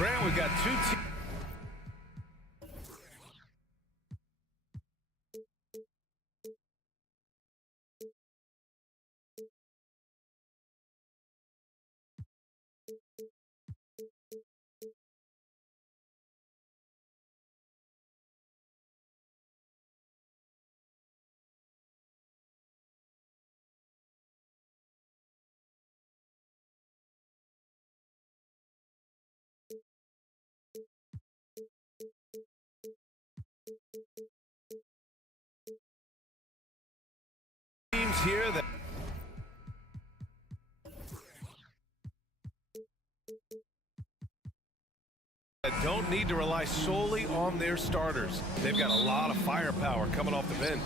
Grant, we've got two teams. Here that don't need to rely solely on their starters. They've got a lot of firepower coming off the bench.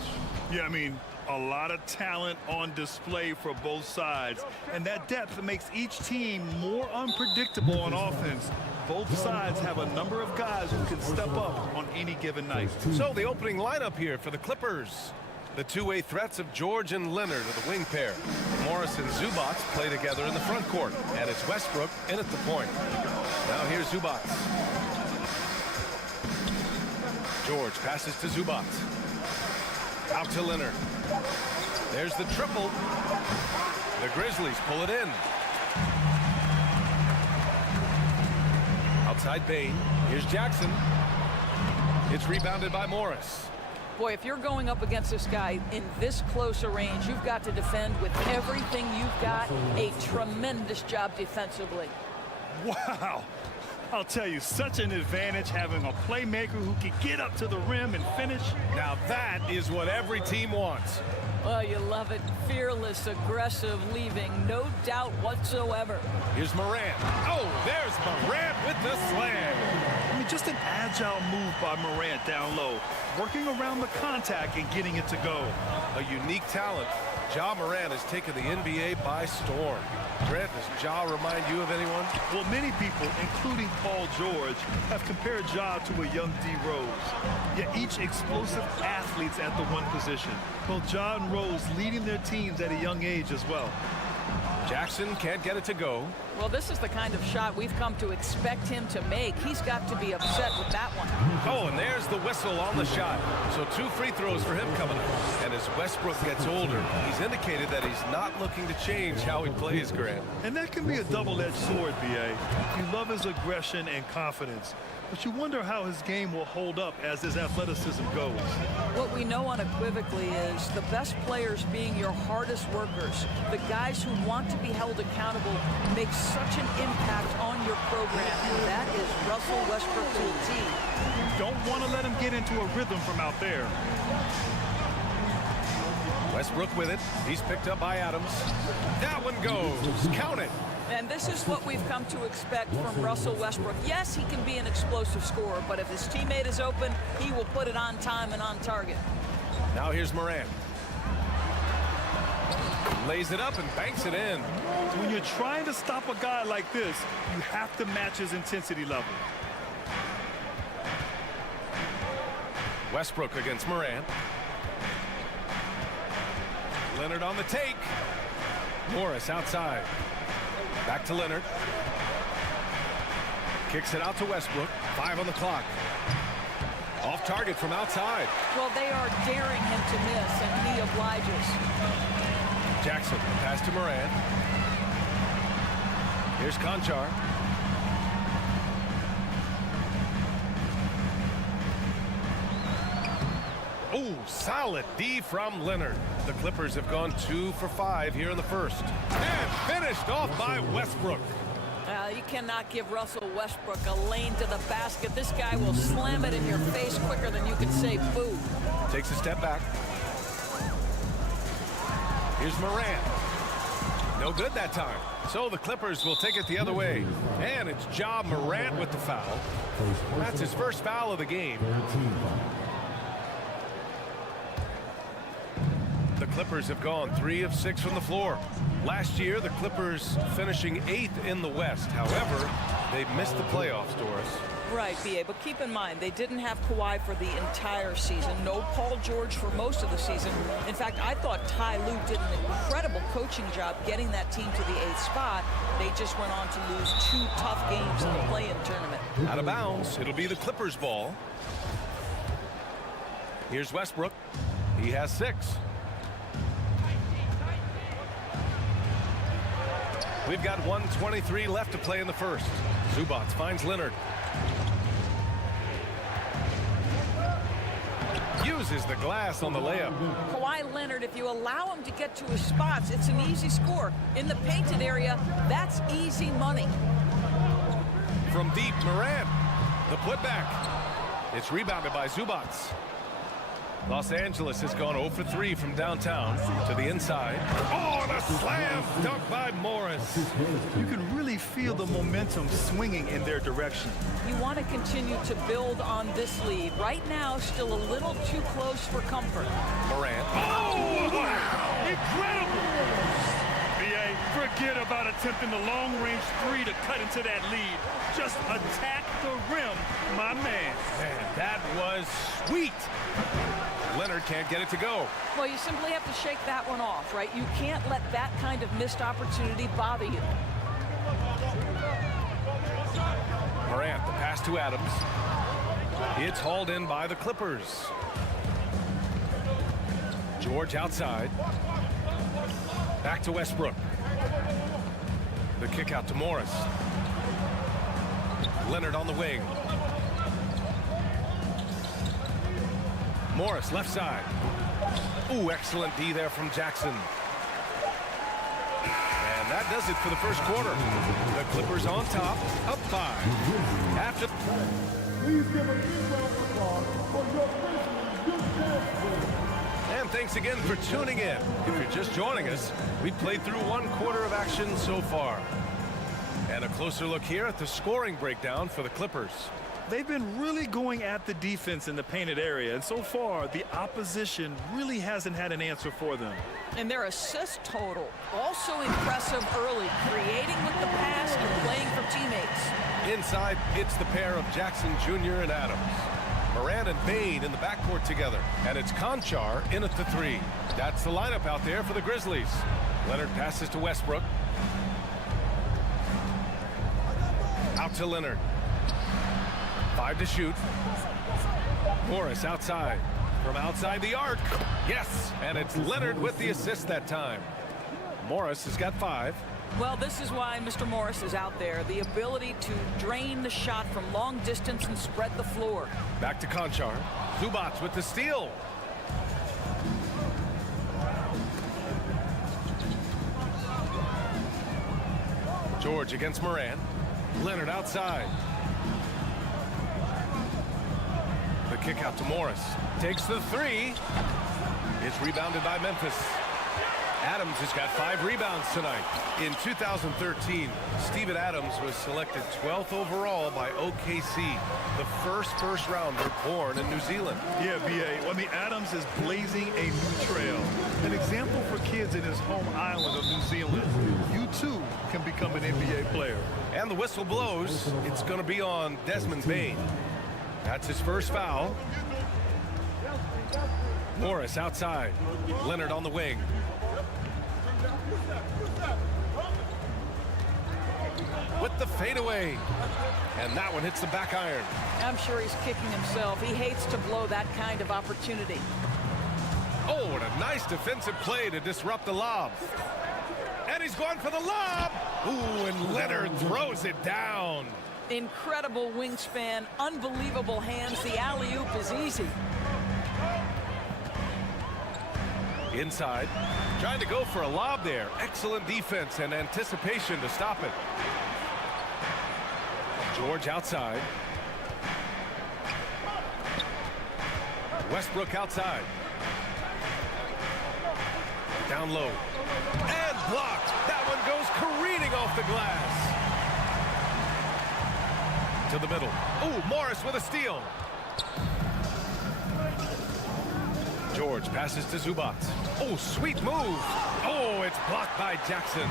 Yeah, I mean, a lot of talent on display for both sides, and that depth makes each team more unpredictable on offense. Both sides have a number of guys who can step up on any given night. So the opening lineup here for the Clippers. The two-way threats of George and Leonard are the wing pair. Morris and Zubac play together in the front court, and it's Westbrook in at the point. Now here's Zubac. George passes to Zubac. Out to Leonard. There's the triple. The Grizzlies pull it in. Outside Bain. Here's Jackson. It's rebounded by Morris. Boy, if you're going up against this guy in this close a range, you've got to defend with everything you've got. A tremendous job defensively. Wow. I'll tell you, such an advantage having a playmaker who can get up to the rim and finish. Now that is what every team wants. Well, you love it. Fearless, aggressive, leaving. No doubt whatsoever. Here's Morant. Oh, there's Morant with the slam. I mean, just an agile move by Morant down low, working around the contact and getting it to go. A unique talent. Ja Morant has taken the NBA by storm. Grant, does Ja remind you of anyone? Well, many people, including Paul George, have compared Ja to a young D. Rose. Yet each explosive athletes at the one position. Both Ja and Rose leading their teams at a young age as well. Jackson can't get it to go. Well, this is the kind of shot we've come to expect him to make. He's got to be upset with that one. Oh, and there's the whistle on the shot. So 2 free throws for him coming up. And as Westbrook gets older, he's indicated that he's not looking to change how he plays, Grant. And that can be a double-edged sword, B.A. You love his aggression and confidence, but you wonder how his game will hold up as his athleticism goes. What we know unequivocally is the best players being your hardest workers, the guys who want to be held accountable, make such an impact on your program, and that is Russell Westbrook to a T. You don't want to let him get into a rhythm from out there. Westbrook with it. He's picked up by Adams. That one goes. Count it. And this is what we've come to expect from Russell Westbrook. Yes, he can be an explosive scorer, but if his teammate is open, he will put it on time and on target. Now here's Morant. Lays it up and banks it in. When you're trying to stop a guy like this, you have to match his intensity level. Westbrook against Morant. Leonard on the take. Morris outside. Back to Leonard. Kicks it out to Westbrook. 5 on the clock. Off target from outside. Well, they are daring him to miss, and he obliges. Jackson, pass to Morant. Here's Conchar. Oh, solid D from Leonard. The Clippers have gone 2 for 5 here in the first. And finished off by Westbrook. You cannot give Russell Westbrook a lane to the basket. This guy will slam it in your face quicker than you can say boo. Takes a step back. Here's Morant. No good that time. So the Clippers will take it the other way. And it's Ja Morant with the foul. That's his first foul of the game. The Clippers have gone 3 of 6 from the floor. Last year, the Clippers finishing 8th in the West. However, they missed the playoffs, Doris. Right, B.A., but keep in mind, they didn't have Kawhi for the entire season. No Paul George for most of the season. In fact, I thought Ty Lue did an incredible coaching job getting that team to the 8th spot. They just went on to lose 2 tough games in the play-in tournament. Out of bounds. It'll be the Clippers' ball. Here's Westbrook. He has 6. We've got 1:23 left to play in the first. Zubac finds Leonard. Uses the glass on the layup. Kawhi Leonard, if you allow him to get to his spots, it's an easy score. In the painted area, that's easy money. From deep, Morant. The putback. It's rebounded by Zubac. Los Angeles has gone 0 for 3 from downtown to the inside. Oh, and a slam dunk by Morris. You can really feel the momentum swinging in their direction. You want to continue to build on this lead. Right now, still a little too close for comfort. Morant. Oh, wow. Incredible. BA, forget about attempting the long-range 3 to cut into that lead. Just attack the rim, my man. Man, that was sweet. Leonard can't get it to go. Well, you simply have to shake that one off, right? You can't let that kind of missed opportunity bother you. Morant, the pass to Adams. It's hauled in by the Clippers. George outside. Back to Westbrook. The kick out to Morris. Leonard on the wing. Morris left side. Ooh, excellent D there from Jackson. And that does it for the first quarter. The Clippers on top, up 5. After. Please give a big round of applause for your And thanks again for tuning in. If you're just joining us, we've played through 1 quarter of action so far. And a closer look here at the scoring breakdown for the Clippers. They've been really going at the defense in the painted area, and so far the opposition really hasn't had an answer for them. And their assist total also impressive early, creating with the pass and playing for teammates. Inside, it's the pair of Jackson Jr. and Adams. Morant and Bane in the backcourt together, and it's Conchar in at the 3. That's the lineup out there for the Grizzlies. Leonard passes to Westbrook. Out to Leonard. 5 to shoot. Morris outside. From outside the arc. Yes, and it's Leonard with the assist that time. Morris has got 5. Well, this is why Mr. Morris is out there. The ability to drain the shot from long distance and spread the floor. Back to Conchar. Zubac with the steal. George against Morant. Leonard outside. The kick out to Morris. Takes the 3. It's rebounded by Memphis. Adams has got 5 rebounds tonight. In 2013, Steven Adams was selected 12th overall by OKC, the first rounder born in New Zealand. Yeah, BA. I mean, Adams is blazing a new trail. An example for kids in his home island of New Zealand. You too can become an NBA player. And the whistle blows. It's going to be on Desmond Bane. That's his first foul. Morris outside. Leonard on the wing. With the fadeaway. And that one hits the back iron. I'm sure he's kicking himself. He hates to blow that kind of opportunity. Oh, and a nice defensive play to disrupt the lob. And he's going for the lob. Ooh, and Leonard throws it down. Incredible wingspan, unbelievable hands. The alley-oop is easy. Inside, trying to go for a lob there. Excellent defense and anticipation to stop it. George outside. Westbrook outside. Down low. And blocked. That one goes careening off the glass. To the middle. Ooh, Morris with a steal. George passes to Zubac. Oh, sweet move. Oh, it's blocked by Jackson.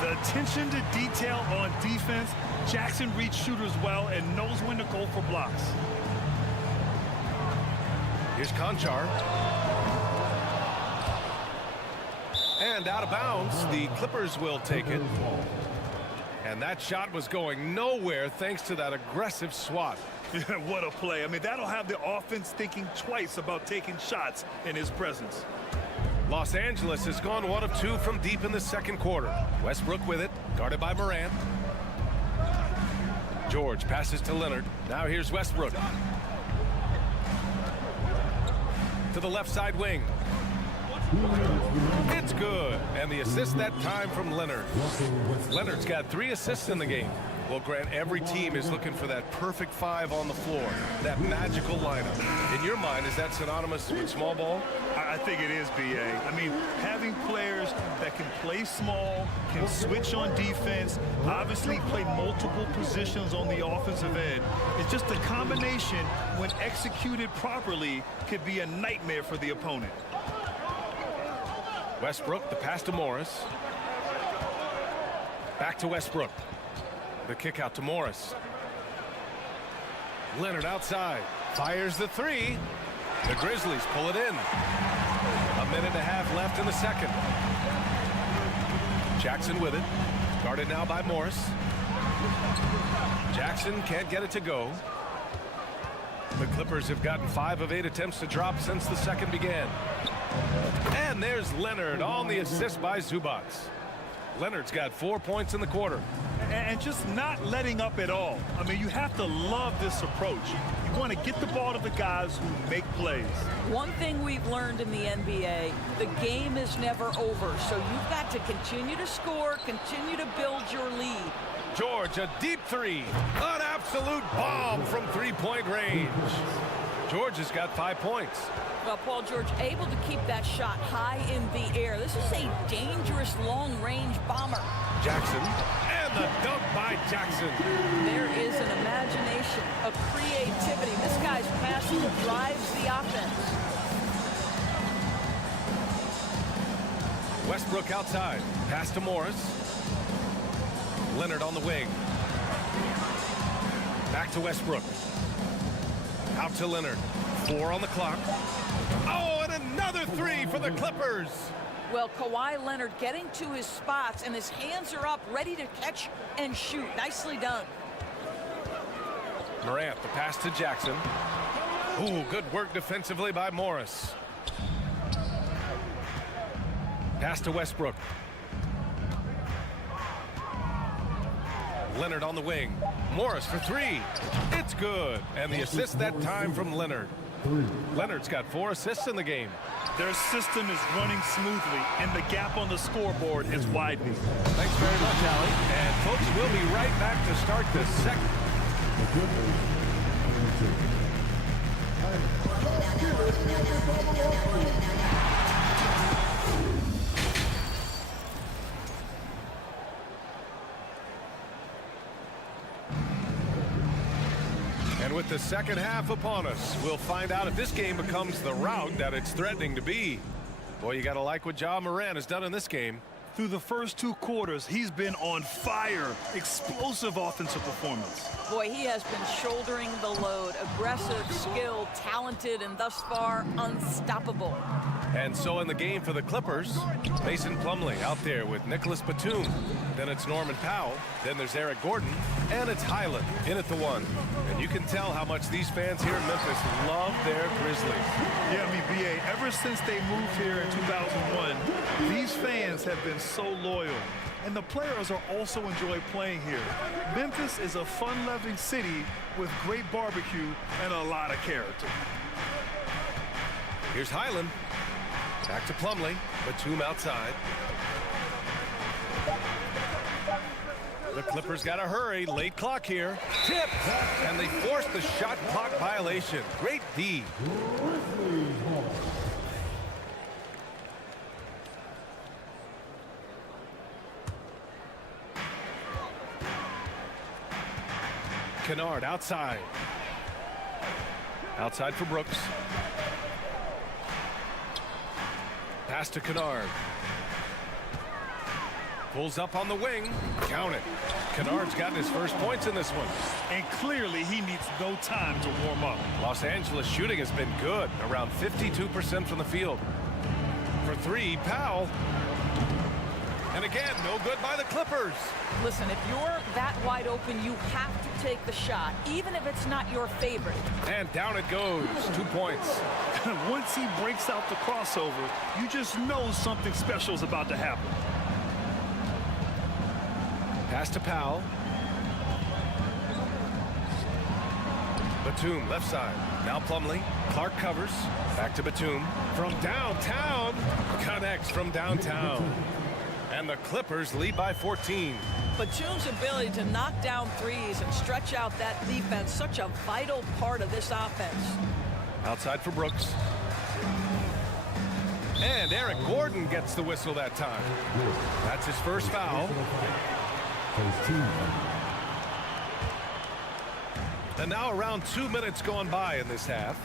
The attention to detail on defense. Jackson reads shooters well and knows when to go for blocks. Here's Conchar. And out of bounds, the Clippers will take it. And that shot was going nowhere thanks to that aggressive swat. What a play. I mean, that'll have the offense thinking twice about taking shots in his presence. Los Angeles has gone 1 of 2 from deep in the second quarter. Westbrook with it, guarded by Morant. George passes to Leonard. Now here's Westbrook. To the left side wing. It's good. And the assist that time from Leonard. Leonard's got 3 assists in the game. Well, Grant, every team is looking for that perfect 5 on the floor, that magical lineup. In your mind, is that synonymous with small ball? I think it is, B.A. I mean, having players that can play small, can switch on defense, obviously play multiple positions on the offensive end. It's just a combination, when executed properly, could be a nightmare for the opponent. Westbrook, the pass to Morris. Back to Westbrook. The kick out to Morris. Leonard outside. Fires the 3. The Grizzlies pull it in. 1.5 minutes left in the second. Jackson with it. Guarded now by Morris. Jackson can't get it to go. The Clippers have gotten 5 of 8 attempts to drop since the second began. And there's Leonard on the assist by Zubac. Leonard's got 4 points in the quarter. And just not letting up at all. I mean, you have to love this approach. You want to get the ball to the guys who make plays. One thing we've learned in the NBA, the game is never over. So you've got to continue to score, continue to build your lead. George, a deep 3. An absolute bomb from 3-point range. George has got 5 points. Well, Paul George able to keep that shot high in the air. This is a dangerous long-range bomber. Jackson, and the dunk by Jackson. There is an imagination, a creativity. This guy's passing drives the offense. Westbrook outside. Pass to Morris. Leonard on the wing. Back to Westbrook. Out to Leonard. 4 on the clock. Oh, and another 3 for the Clippers. Well, Kawhi Leonard getting to his spots, and his hands are up, ready to catch and shoot. Nicely done. Morant, the pass to Jackson. Ooh, good work defensively by Morris. Pass to Westbrook. Leonard on the wing. Morris for 3. It's good. And the assist that time from Leonard. Leonard's got 4 assists in the game. Their system is running smoothly, and the gap on the scoreboard is widening. Thanks very much, Allie. And folks, we'll be right back to start the second. And with the second half upon us, we'll find out if this game becomes the rout that it's threatening to be. Boy, you got to like what Ja Morant has done in this game. Through the first 2 quarters, he's been on fire. Explosive offensive performance. Boy, he has been shouldering the load. Aggressive, skilled, talented, and thus far unstoppable. And so in the game for the Clippers, Mason Plumlee out there with Nicholas Batum. Then it's Norman Powell. Then there's Eric Gordon. And it's Highland in at the 1. And you can tell how much these fans here in Memphis love their Grizzlies. Yeah, I mean, B.A., ever since they moved here in 2001, these fans have been so loyal. And the players are also enjoy playing here. Memphis is a fun-loving city with great barbecue and a lot of character. Here's Highland. Back to Plumlee. Batum outside. The Clippers got to hurry. Late clock here. Tip. And they forced the shot clock violation. Great D. Kennard outside. Outside for Brooks. Pass to Kennard. Pulls up on the wing. Count it. Kennard's gotten his first points in this one. And clearly he needs no time to warm up. Los Angeles shooting has been good, around 52% from the field. For three, Powell. And again, no good by the Clippers. Listen, if you're that wide open, you have to take the shot, even if it's not your favorite. And down it goes. 2 points. Once he breaks out the crossover, you just know something special is about to happen. Pass to Powell. Batum, left side. Now Plumlee. Clark covers. Back to Batum. From downtown. Connects from downtown. And the Clippers lead by 14. Batum's ability to knock down threes and stretch out that defense, such a vital part of this offense. Outside for Brooks. And Eric Gordon gets the whistle that time. That's his first foul. And now around 2 minutes gone by in this half.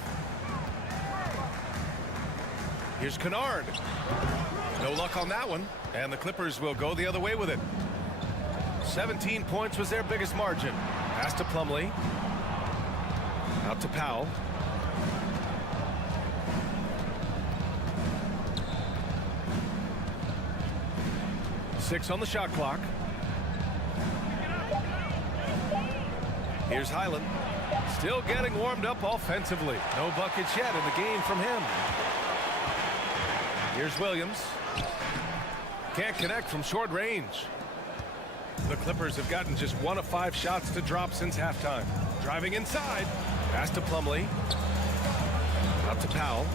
Here's Kennard. No luck on that one. And the Clippers will go the other way with it. 17 points was their biggest margin. Pass to Plumlee. Out to Powell. Six on the shot clock. Here's Highland. Still getting warmed up offensively. No buckets yet in the game from him. Here's Williams. Can't connect from short range. The Clippers have gotten just 1 of 5 shots to drop since halftime. Driving inside. Pass to Plumlee. Out to Powell.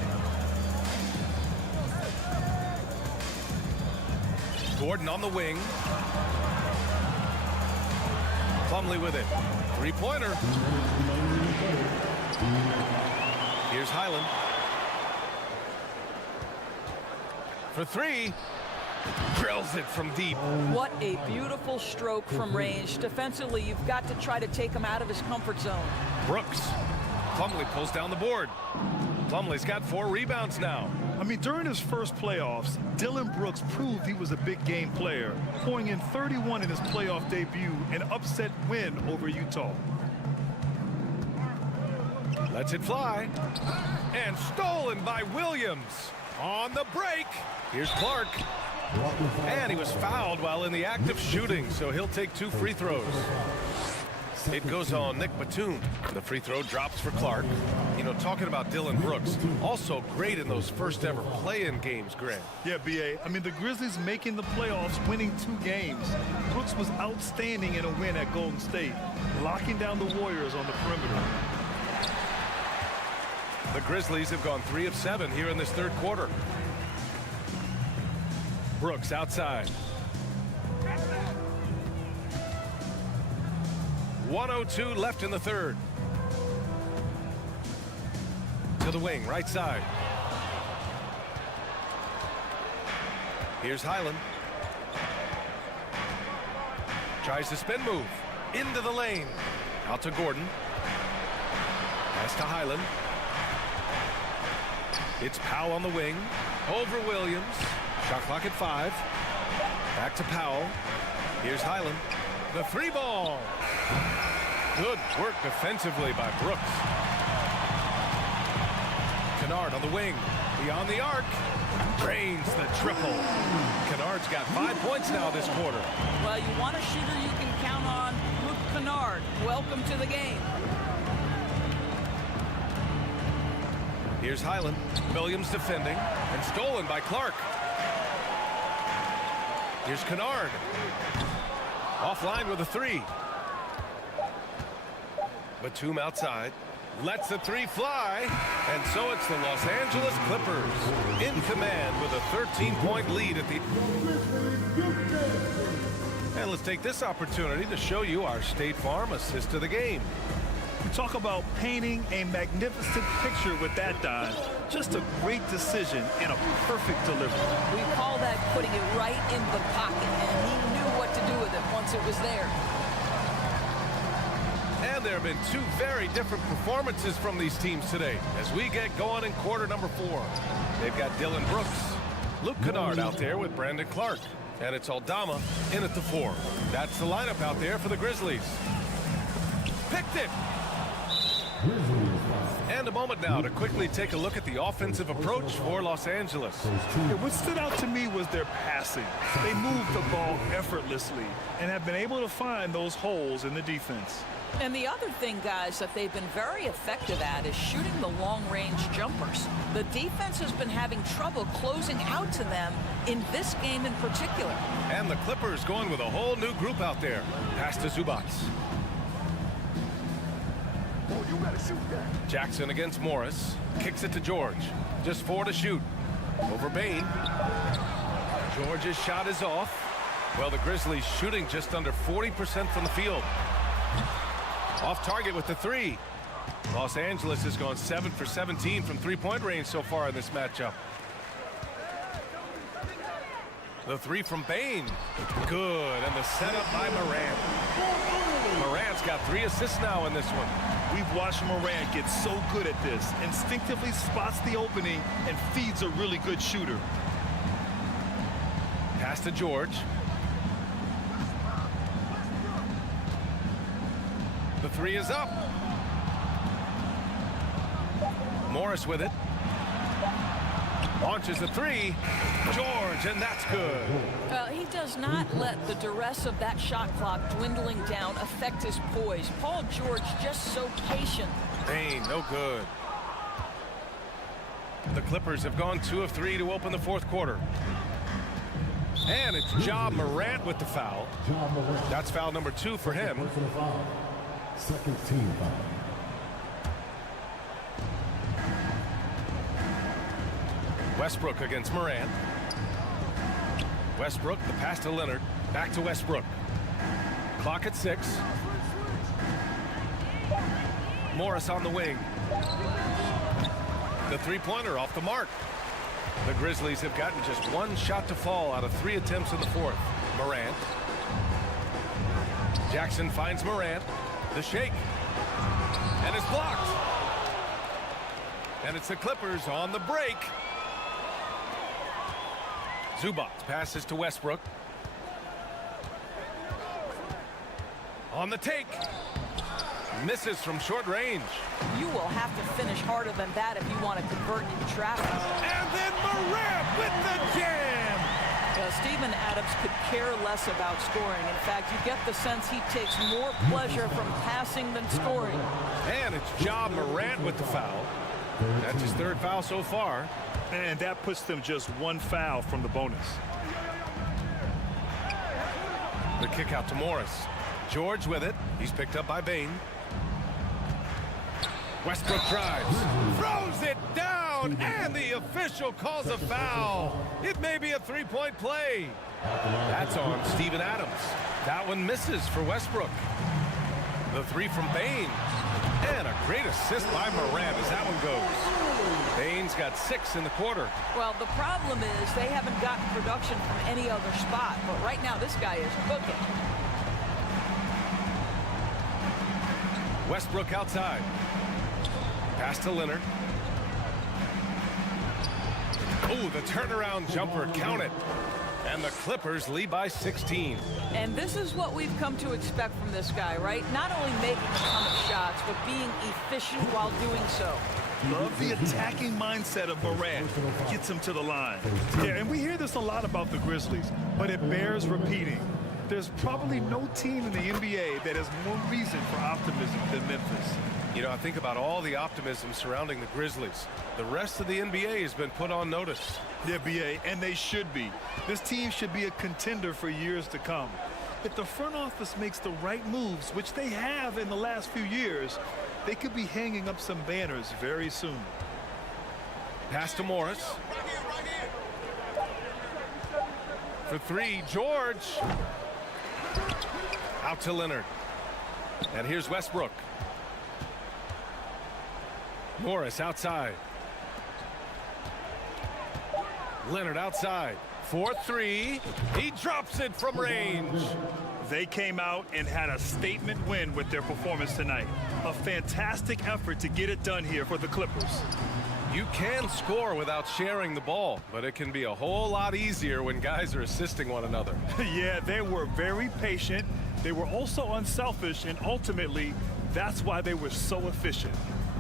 Gordon on the wing. Plumlee with it. Three-pointer. Here's Highland. For three. Drills it from deep. What a beautiful stroke from range. Defensively, you've got to try to take him out of his comfort zone. Brooks. Plumlee pulls down the board. Plumlee's got 4 rebounds now. I mean, during his first playoffs, Dillon Brooks proved he was a big game player, pouring in 31 in his playoff debut, an upset win over Utah. Lets it fly. And stolen by Williams. On the break. Here's Clark. And he was fouled while in the act of shooting, so he'll take 2 free throws. It goes on Nick Batum. The free throw drops for Clark. You know, talking about Dillon Brooks, also great in those first ever play-in games, Grant. Yeah, B.A. I mean, the Grizzlies making the playoffs, winning 2 games. Brooks was outstanding in a win at Golden State, locking down the Warriors on the perimeter. The Grizzlies have gone 3 of 7 here in this third quarter. Brooks outside. 1:02 left in the third. To the wing, right side. Here's Highland. Tries to spin move. Into the lane. Out to Gordon. Pass to Highland. It's Powell on the wing. Over Williams. Shot clock at 5. Back to Powell. Here's Highland. The 3-ball. Good work defensively by Brooks. Kennard on the wing. Beyond the arc. Drains the triple. Kennard's got 5 points now this quarter. Well, you want a shooter you can count on. Luke Kennard, welcome to the game. Here's Highland. Williams defending. And stolen by Clark. Here's Kennard. Offline with a 3. Batum outside. Lets the 3 fly. And so it's the Los Angeles Clippers in command with a 13-point lead at the... And let's take this opportunity to show you our State Farm assist to the game. We talk about painting a magnificent picture with that dive. Just a great decision and a perfect delivery. We call that putting it right in the pocket, and he knew what to do with it once it was there. And there have been 2 very different performances from these teams today as we get going in quarter number 4. They've got Dillon Brooks, Luke Kennard out there with Brandon Clark. And it's Aldama in at the 4. That's the lineup out there for the Grizzlies. Picked it. And a moment now to quickly take a look at the offensive approach for Los Angeles. What stood out to me was their passing. They moved the ball effortlessly and have been able to find those holes in the defense. And the other thing, guys, that they've been very effective at is shooting the long-range jumpers. The defense has been having trouble closing out to them in this game in particular. And the Clippers going with a whole new group out there. Pass to Zubac. Jackson against Morris. Kicks it to George. Just 4 to shoot. Over Bain. George's shot is off. Well, the Grizzlies shooting just under 40% from the field. Off target with the 3. Los Angeles has gone 7 for 17 from three-point range so far in this matchup. The 3 from Bain. Good. And the setup by Morant. Morant's got 3 assists now in this one. We've watched Morant get so good at this. Instinctively spots the opening and feeds a really good shooter. Pass to George. The 3 is up. Morris with it. Launches the 3. George, and that's good. He does not let the duress of that shot clock dwindling down affect his poise. Paul George just so patient. Bain, no good. The Clippers have gone 2 of 3 to open the fourth quarter. And it's Ja Morant with the foul. That's foul number 2 for him. Second team foul. Westbrook against Morant. Westbrook, the pass to Leonard. Back to Westbrook. Clock at 6. Morris on the wing. The three-pointer off the mark. The Grizzlies have gotten just 1 shot to fall out of 3 attempts in the fourth. Morant. Jackson finds Morant. The shake. And it's blocked. And it's the Clippers on the break. Zubac passes to Westbrook. On the take. Misses from short range. You will have to finish harder than that if you want to convert into traffic. And then Morant with the jam. Steven Adams could care less about scoring. In fact, you get the sense he takes more pleasure from passing than scoring. And it's Ja Morant with the foul. That's his 3rd foul so far. And that puts them just 1 foul from the bonus. The kick out to Morris. George with it. He's picked up by Bain. Westbrook drives. Throws it down. And the official calls a foul. It may be a 3-point play. That's on Steven Adams. That one misses for Westbrook. The 3 from Bain. And a great assist by Morant as that one goes. Bain's got 6 in the quarter. Well, the problem is they haven't gotten production from any other spot. But right now, this guy is cooking. Westbrook outside. Pass to Leonard. Oh, the turnaround jumper. Count it. And the Clippers lead by 16. And this is what we've come to expect from this guy, right? Not only making a ton of shots, but being efficient while doing so. Love the attacking mindset of Morant. Gets him to the line. Yeah, and we hear this a lot about the Grizzlies, but it bears repeating. There's probably no team in the NBA that has more reason for optimism than Memphis. You know, I think about all the optimism surrounding the Grizzlies. The rest of the NBA has been put on notice. The NBA, and they should be. This team should be a contender for years to come. If the front office makes the right moves, which they have in the last few years, they could be hanging up some banners very soon. Pass to Morris. For 3, George. Out to Leonard. And here's Westbrook. Morris outside. Leonard outside. 4-3. He drops it from range. They came out and had a statement win with their performance tonight. A fantastic effort to get it done here for the Clippers. You can score without sharing the ball, but it can be a whole lot easier when guys are assisting one another. Yeah, they were very patient. They were also unselfish, and ultimately, that's why they were so efficient.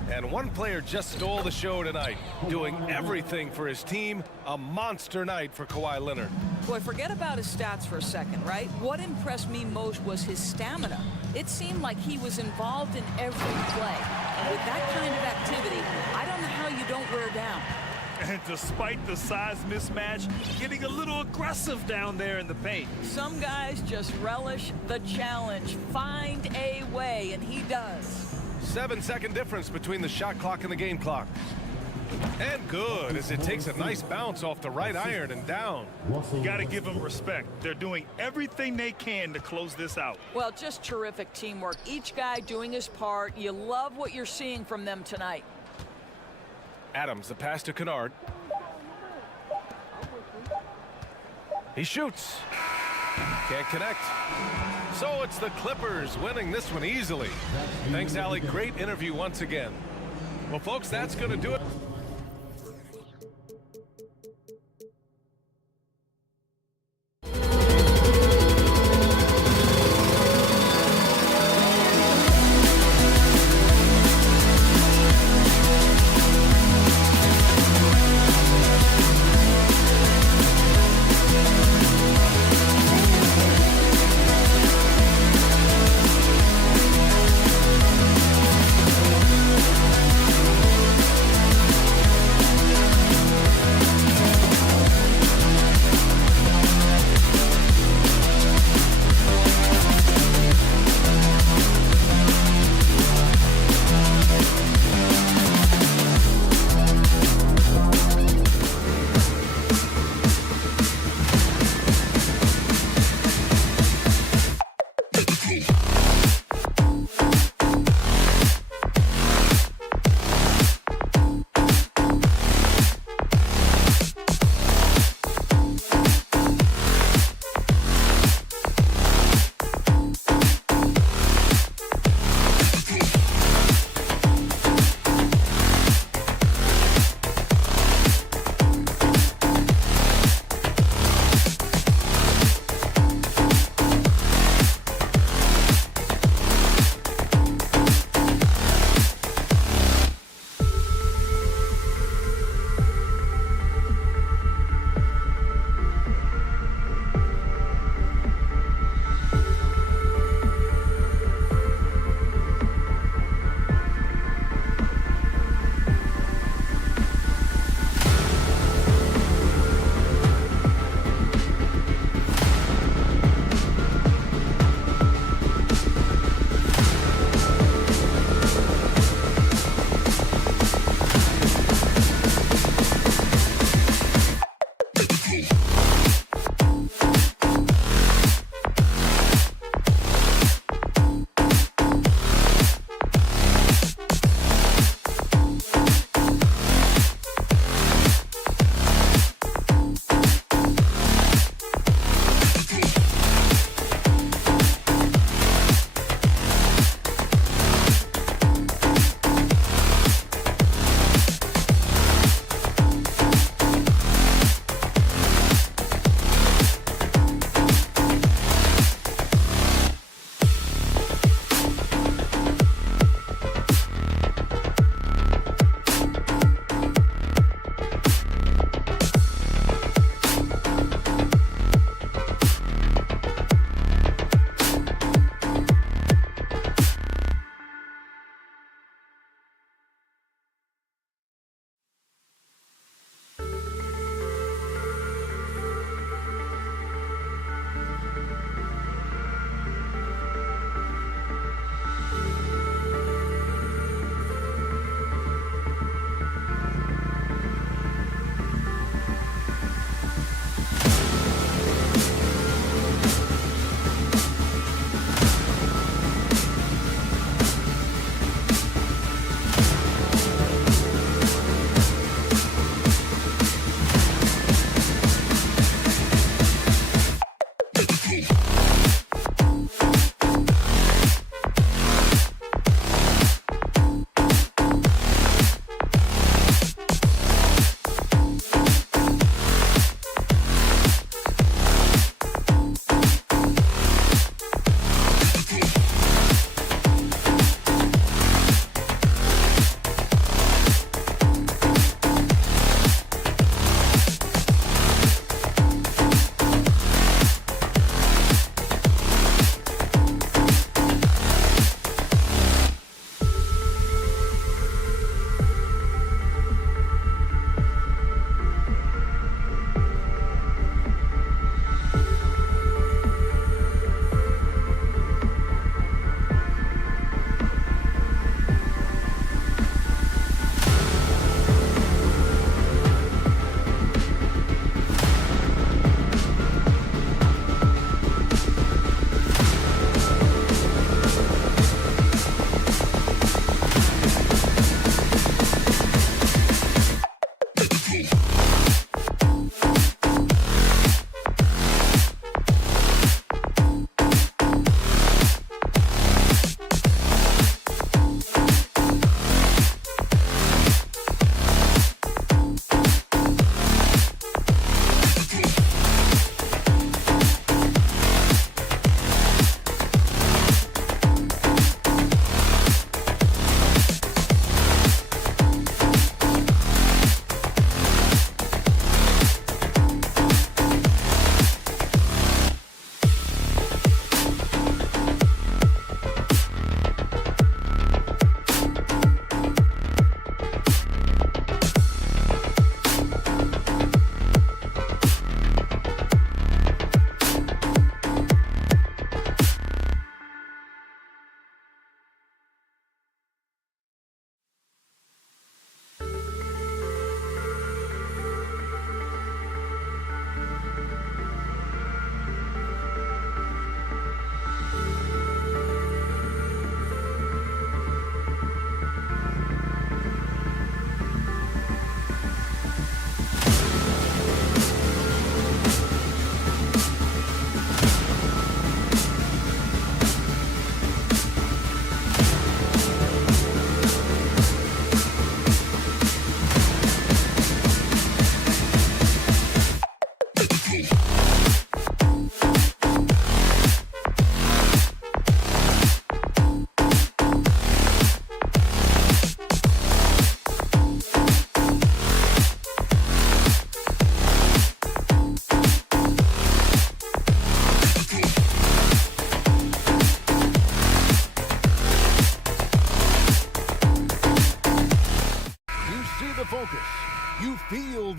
And one player just stole the show tonight, doing everything for his team. A monster night for Kawhi Leonard. Boy, forget about his stats for a second, right? What impressed me most was his stamina. It seemed like he was involved in every play. And with that kind of activity, I don't know how you don't wear down. And despite the size mismatch, getting a little aggressive down there in the paint. Some guys just relish the challenge. Find a way, and he does. 7-second difference between the shot clock and the game clock. And good, as it takes a nice bounce off the right iron and down. You got to give them respect. They're doing everything they can to close this out. Well, just terrific teamwork. Each guy doing his part. You love what you're seeing from them tonight. Adams, the pass to Kennard. He shoots. Can't connect. So it's the Clippers winning this one easily. Thanks, Allie. Great interview once again. Well, folks, that's going to do it.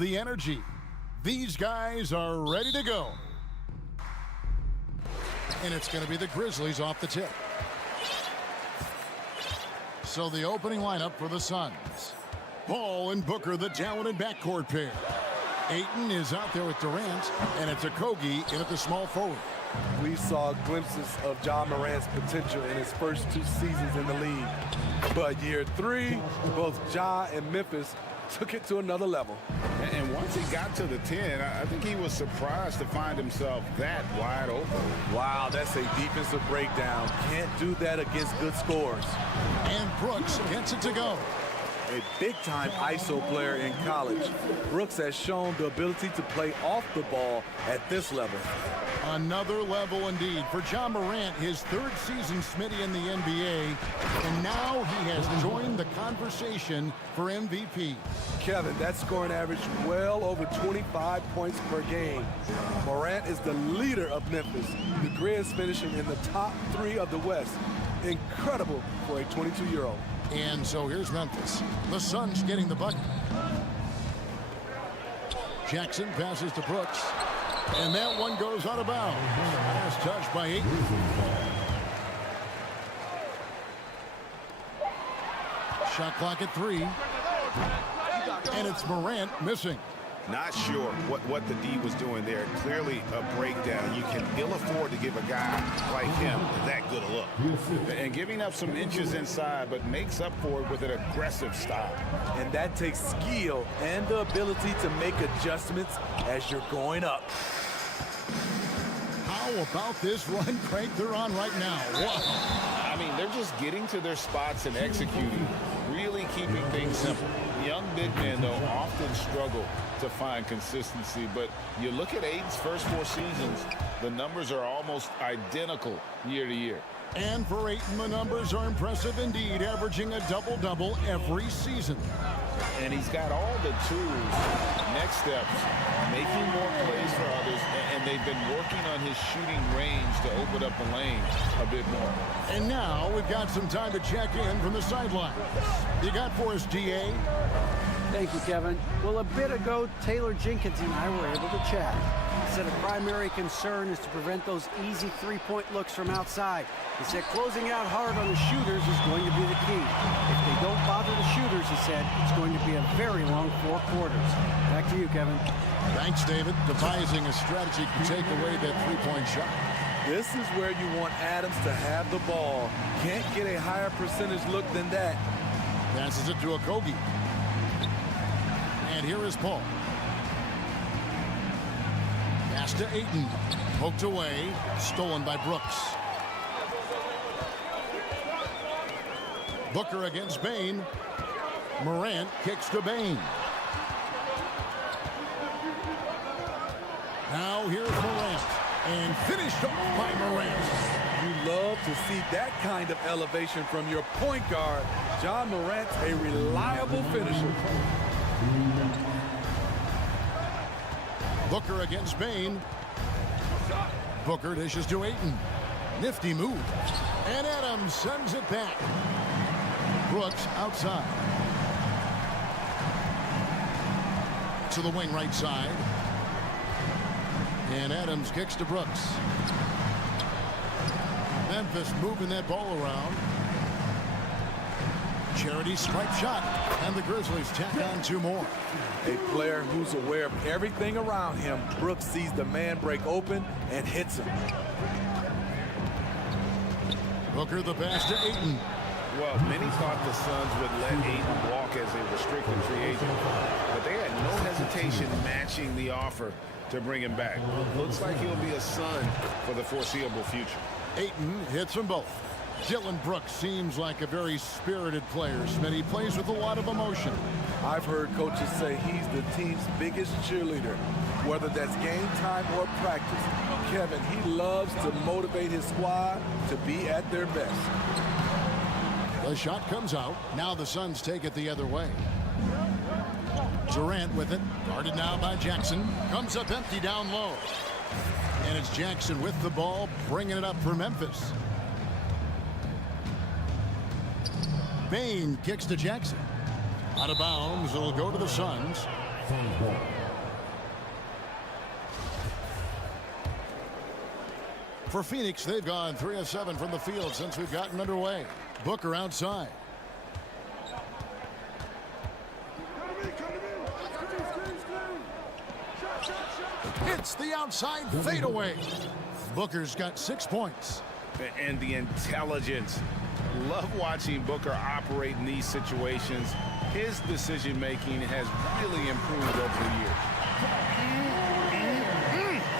the energy. These guys are ready to go. And it's going to be the Grizzlies off the tip. So the opening lineup for the Suns. Ball and Booker, the talented backcourt pair. Ayton is out there with Durant, and it's Okogie in at the small forward. We saw glimpses of Ja Morant's potential in his first 2 seasons in the league. But year 3, both Ja and Memphis took it to another level. And once he got to the 10, I think he was surprised to find himself that wide open. Wow, that's a defensive breakdown. Can't do that against good scores. And Brooks gets it to go. A big-time ISO player in college, Brooks has shown the ability to play off the ball at this level. Another level indeed for Ja Morant, his 3rd season, Smitty, in the NBA, and now he has joined the conversation for MVP. Kevin, that scoring average well over 25 points per game. Morant is the leader of Memphis. The Grizz finishing in the top 3 of the West. Incredible for a 22-year-old. And so here's Memphis. The Suns getting the bucket. Jackson passes to Brooks. And that one goes out of bounds. Last touch by Ayton. Shot clock at 3. And it's Morant missing. Not sure what the D was doing there. Clearly a breakdown. You can ill afford to give a guy like him that good a look. And giving up some inches inside, but makes up for it with an aggressive stop. And that takes skill and the ability to make adjustments as you're going up. How about this run crank they're on right now? Wow. I mean, they're just getting to their spots and executing, really keeping things simple. Young big men, though, often struggle to find consistency, but you look at Ayton's first 4 seasons, the numbers are almost identical year to year. And for Ayton, the numbers are impressive indeed, averaging a double-double every season. And he's got all the tools, next steps, making more plays for others, and they've been working on his shooting range to open up the lane a bit more. And now we've got some time to check in from the sidelines. You got for us, DA? Thank you, Kevin. Well, a bit ago, Taylor Jenkins and I were able to chat. He said a primary concern is to prevent those easy 3-point looks from outside. He said closing out hard on the shooters is going to be the key. If they don't bother the shooters, he said, it's going to be a very long 4 quarters. Back to you, Kevin. Thanks, David. Devising a strategy to take away that 3-point shot. This is where you want Adams to have the ball. Can't get a higher percentage look than that. Passes it to Okogie. And here is Paul. Pass to Ayton. Poked away. Stolen by Brooks. Booker against Bain. Morant kicks to Bain. Now here's Morant. And finished off by Morant. You love to see that kind of elevation from your point guard. Ja Morant's a reliable finisher. Booker against Bain. Booker dishes to Ayton. Nifty move. And Adams sends it back. Brooks outside. To the wing right side. And Adams kicks to Brooks. Memphis moving that ball around. Charity stripe shot. And the Grizzlies tack on 2 more. A player who's aware of everything around him. Brooks sees the man break open and hits him. Booker the pass to Ayton. Well, many thought the Suns would let Ayton walk as a restricted free agent, but they had no hesitation matching the offer to bring him back. Looks like he'll be a Sun for the foreseeable future. Ayton hits them both. Dillon Brooks seems like a very spirited player, Smitty. He plays with a lot of emotion. I've heard coaches say he's the team's biggest cheerleader, whether that's game time or practice. Kevin, he loves to motivate his squad to be at their best. The shot comes out. Now the Suns take it the other way. Durant with it. Guarded now by Jackson. Comes up empty down low. And it's Jackson with the ball, bringing it up for Memphis. Bain kicks to Jackson. Out of bounds, it'll go to the Suns. For Phoenix, they've gone 3 of 7 from the field since we've gotten underway. Booker outside. It's the outside fadeaway. Booker's got 6 points. And the intelligence. Love watching Booker operate in these situations. His decision-making has really improved over the years.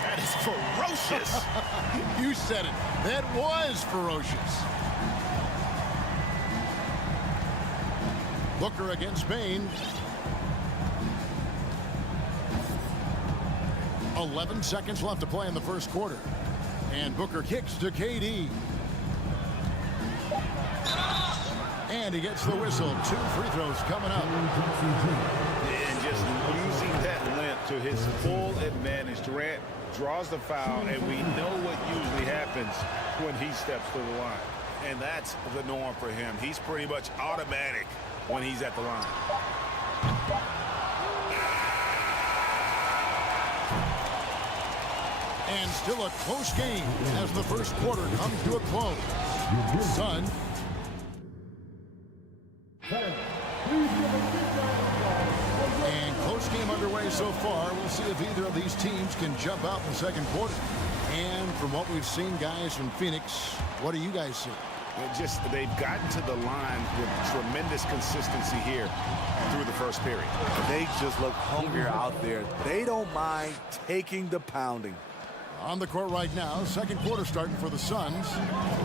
That is ferocious. You said it. That was ferocious. Booker against Bain. 11 seconds left to play in the first quarter. And Booker kicks to KD. And he gets the whistle. 2 free throws coming up. And just losing that length to his full advantage. Durant draws the foul, and we know what usually happens when he steps to the line. And that's the norm for him. He's pretty much automatic when he's at the line. And still a close game as the first quarter comes to a close. Sun. And close game underway so far. We'll see if either of these teams can jump out in the second quarter. And from what we've seen, guys, from Phoenix, what do you guys see? They've gotten to the line with tremendous consistency here through the first period. They just look hungrier out there. They don't mind taking the pounding. On the court right now, second quarter starting for the Suns.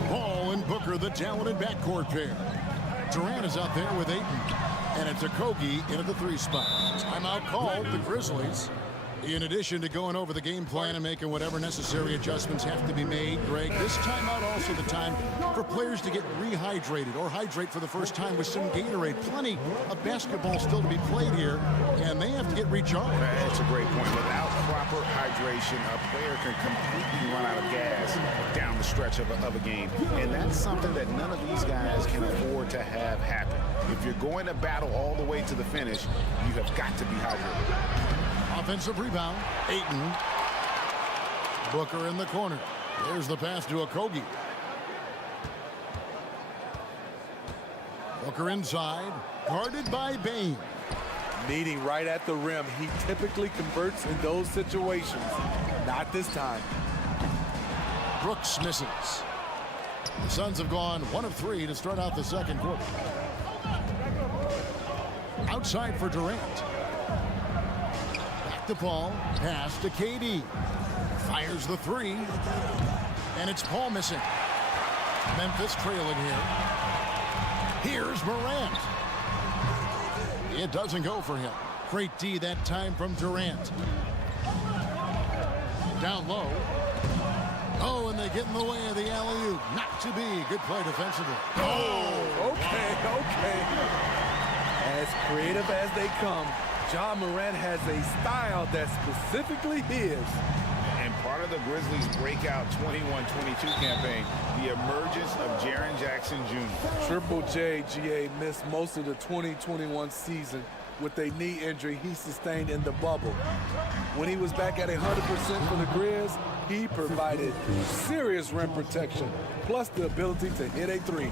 Ball and Booker, the talented backcourt pair. Durant is out there with Ayton. And it's Okogie into the 3 spot. Timeout called the Grizzlies. In addition to going over the game plan and making whatever necessary adjustments have to be made, Greg, this timeout also the time for players to get rehydrated or hydrate for the first time with some Gatorade. Plenty of basketball still to be played here, and they have to get recharged. That's a great point. Without proper hydration, a player can completely run out of gas down the stretch of a game. And that's something that none of these guys can afford to have happen. If you're going to battle all the way to the finish, you have got to be hydrated. Offensive rebound. Ayton. Booker in the corner. There's the pass to Okogie. Booker inside. Guarded by Bain. Meeting right at the rim. He typically converts in those situations. Not this time. Brooks misses. The Suns have gone 1 of 3 to start out the second quarter. Outside for Durant. The ball, pass to KD. Fires the 3. And it's Paul missing. Memphis trailing here. Here's Morant. It doesn't go for him. Great D that time from Durant. Down low. Oh, and they get in the way of the alley-oop. Not to be. Good play defensively. Oh, okay. As creative as they come, Ja Morant has a style that's specifically his. And part of the Grizzlies' breakout 21-22 campaign, the emergence of Jaren Jackson Jr. Triple J, GA, missed most of the 2021 season with a knee injury he sustained in the bubble. When he was back at 100% for the Grizz, he provided serious rim protection, plus the ability to hit a 3.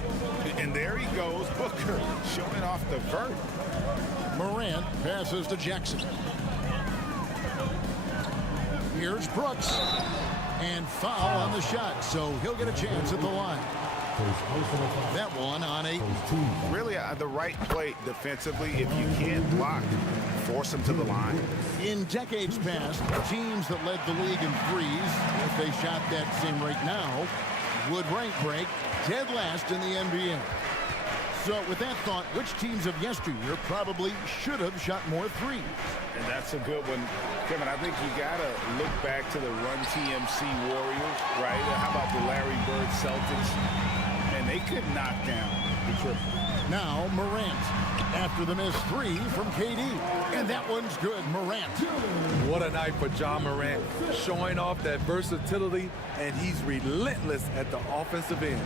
And there he goes, Booker, showing off the vert. Morant passes to Jackson. Here's Brooks. And foul on the shot, so he'll get a chance at the line. That one on 8. Really the right play defensively. If you can't block, force him to the line. In decades past, teams that led the league in threes, if they shot that same rate now, would rank break dead last in the NBA. So with that thought, which teams of yesteryear probably should have shot more threes? And that's a good one. Kevin, I think you got to look back to the Run TMC Warriors, right? How about the Larry Bird Celtics? And they could knock down the triple. Now Morant after the missed 3 from KD. And that one's good. Morant. What a night for Ja Morant, showing off that versatility, and he's relentless at the offensive end.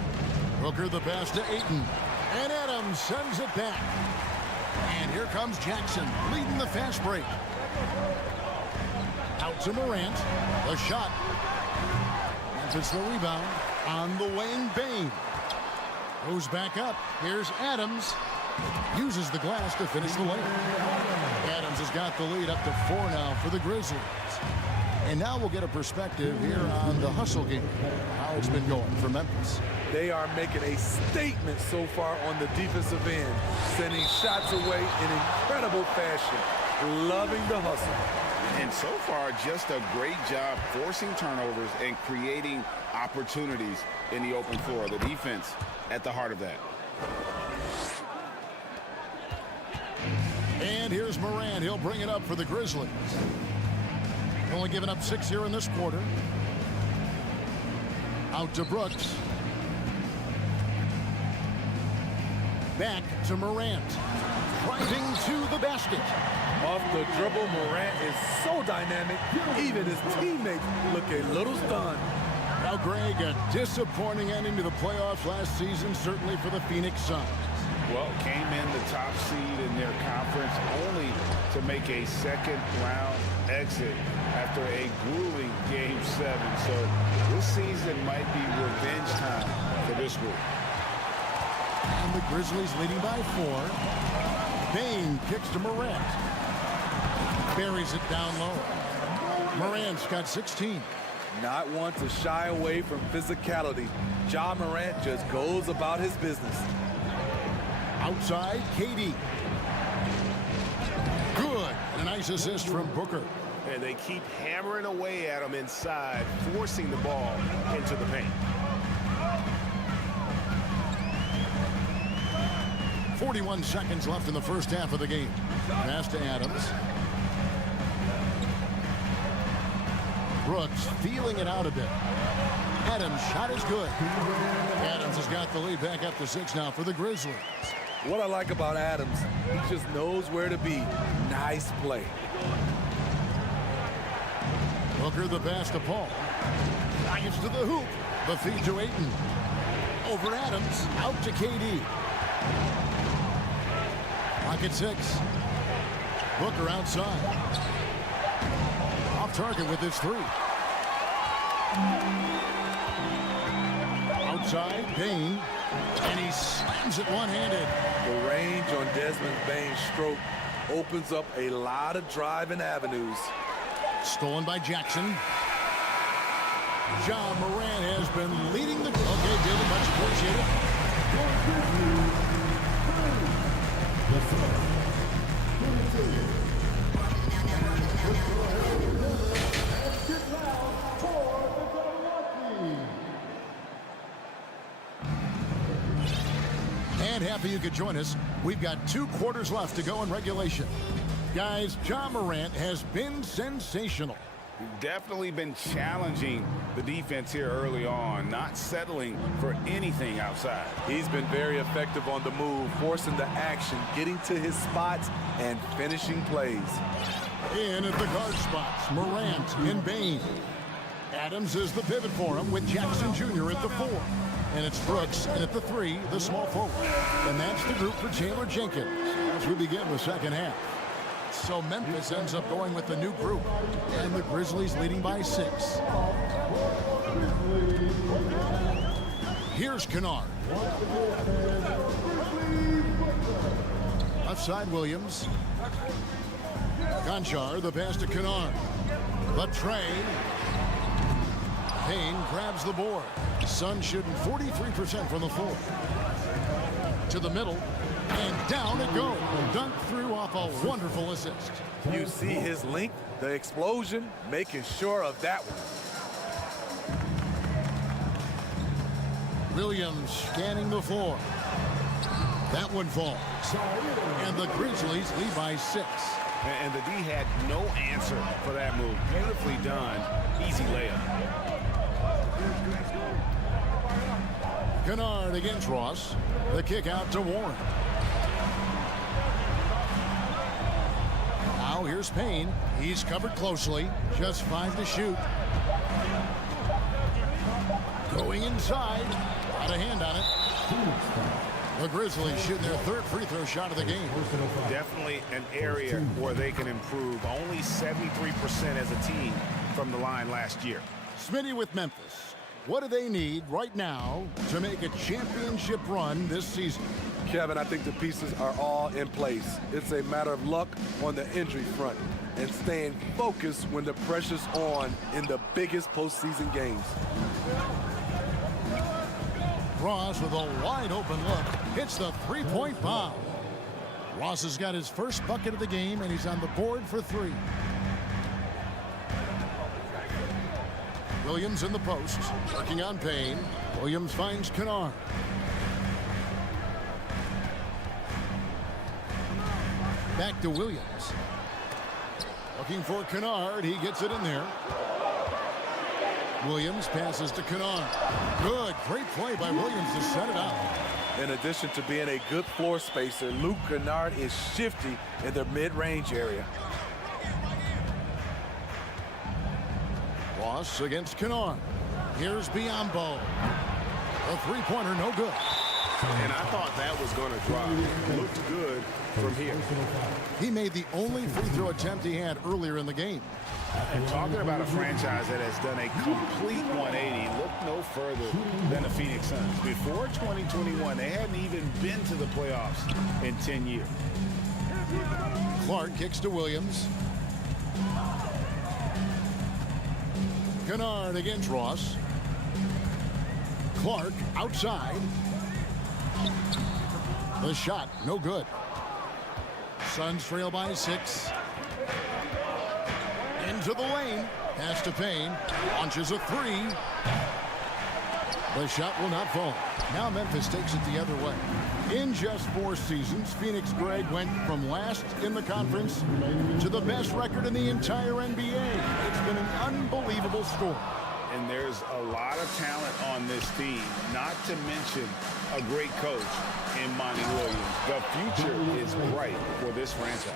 Booker the pass to Ayton. And Adams sends it back. And here comes Jackson leading the fast break. Out to Morant. The shot. Memphis the rebound. On the wing, Bain. Goes back up. Here's Adams. Uses the glass to finish the lane. Adams has got the lead up to 4 now for the Grizzlies. And now we'll get a perspective here on the hustle game. How it's been going for Memphis. They are making a statement so far on the defensive end, sending shots away in incredible fashion. Loving the hustle. And so far, just a great job forcing turnovers and creating opportunities in the open floor. The defense at the heart of that. And here's Morant. He'll bring it up for the Grizzlies. Only giving up 6 here in this quarter. Out to Brooks. Back to Morant. Driving to the basket. Off the dribble, Morant is so dynamic, even his teammates look a little stunned. Now, Greg, a disappointing ending to the playoffs last season, certainly for the Phoenix Suns. Well, came in the top seed in their conference only to make a second-round exit after a grueling Game 7. So this season might be revenge time for this group. And the Grizzlies leading by 4. Bain kicks to Morant. Buries it down low. Morant's got 16. Not one to shy away from physicality. Ja Morant just goes about his business. Outside, KD. Good. And a nice assist from Booker. And they keep hammering away at him inside, forcing the ball into the paint. 41 seconds left in the first half of the game. Pass to Adams. Brooks feeling it out a bit. Adams' shot is good. Adams has got the lead back up to 6 now for the Grizzlies. What I like about Adams, he just knows where to be. Nice play. Booker the pass to Paul. Drives to the hoop. The feed to Ayton. Over Adams. Out to KD. Clock at 6. Booker outside. Off target with his 3. Outside, Bain. And he slams it one-handed. The range on Desmond Bain's stroke opens up a lot of driving avenues. Stolen by Jackson. Ja Morant has been leading the... Okay, David, much appreciated. And happy you could join us. We've got 2 quarters left to go in regulation. Guys, Ja Morant has been sensational. Definitely been challenging the defense here early on, not settling for anything outside. He's been very effective on the move, forcing the action, getting to his spots, and finishing plays. In at the guard spots, Morant and Bain. Adams is the pivot for him with Jackson Jr. at the 4. And it's Brooks in at the 3, the small forward. And that's the group for Taylor Jenkins as we begin the second half. So Memphis ends up going with the new group. And the Grizzlies leading by 6. Here's Kennard. Left side, Williams. Conchar, the pass to Kennard. The tray. Payne grabs the board. Suns shooting 43% from the floor. To the middle. And down it goes. Dunk through off a wonderful assist. You see his length, the explosion, making sure of that one. Williams scanning the floor. That one falls. And the Grizzlies lead by 6. And the D had no answer for that move. Beautifully done. Easy layup. Kennard against Ross. The kick out to Warren. Now here's Payne. He's covered closely. Just 5 to shoot. Going inside. Got a hand on it. The Grizzlies shooting their third free throw shot of the game. Definitely an area where they can improve. Only 73% as a team from the line last year. Smitty with Memphis. What do they need right now to make a championship run this season? Kevin, I think the pieces are all in place. It's a matter of luck on the injury front and staying focused when the pressure's on in the biggest postseason games. Ross with a wide open look hits the three-point bomb. Ross has got his first bucket of the game, and he's on the board for three. Williams in the post, working on Payne. Williams finds Kennard. Back to Williams. Looking for Kennard. He gets it in there. Williams passes to Kennard. Good, great play by Williams to set it up. In addition to being a good floor spacer, Luke Kennard is shifty in the mid-range area. Ross against Kennard. Here's Biyombo. A three-pointer, no good. And I thought that was going to drop. Looked good from here. He made the only free throw attempt he had earlier in the game. And talking about a franchise that has done a complete 180, look no further than the Phoenix Suns. Before 2021, they hadn't even been to the playoffs in 10 years. Clark kicks to Williams. Kennard against Ross. Clark outside. The shot, no good. Suns trail by 6. Into the lane. Pass to Payne. Launches a three. The shot will not fall. Now Memphis takes it the other way. In just 4 seasons, Phoenix Greg went from last in the conference to the best record in the entire NBA. It's been an unbelievable story. And there's a lot of talent on this team, not to mention a great coach in Monty Williams. The future is bright for this franchise.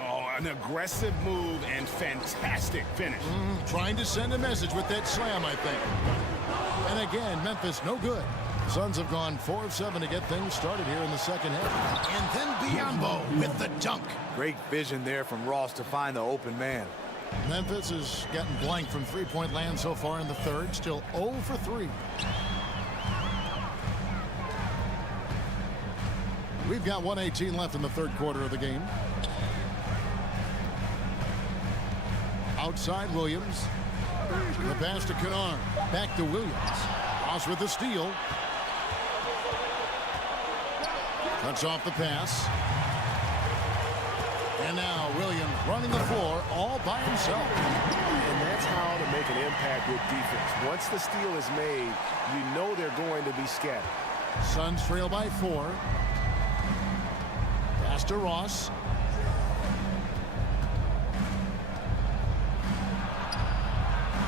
Oh, an aggressive move and fantastic finish. Trying to send a message with that slam, I think. And again, Memphis no good. Suns have gone 4 of 7 to get things started here in the second half. And then Biyombo with the dunk. Great vision there from Ross to find the open man. Memphis has gotten blank from three-point land so far in the third. Still 0 for 3. We've got 1:18 left in the third quarter of the game. Outside Williams. The pass to Kennard. Back to Williams. Ross with the steal. Cuts off the pass. And now Williams running the floor all by himself. And that's how to make an impact with defense. Once the steal is made, you know they're going to be scattered. Suns trail by 4. Pass to Ross.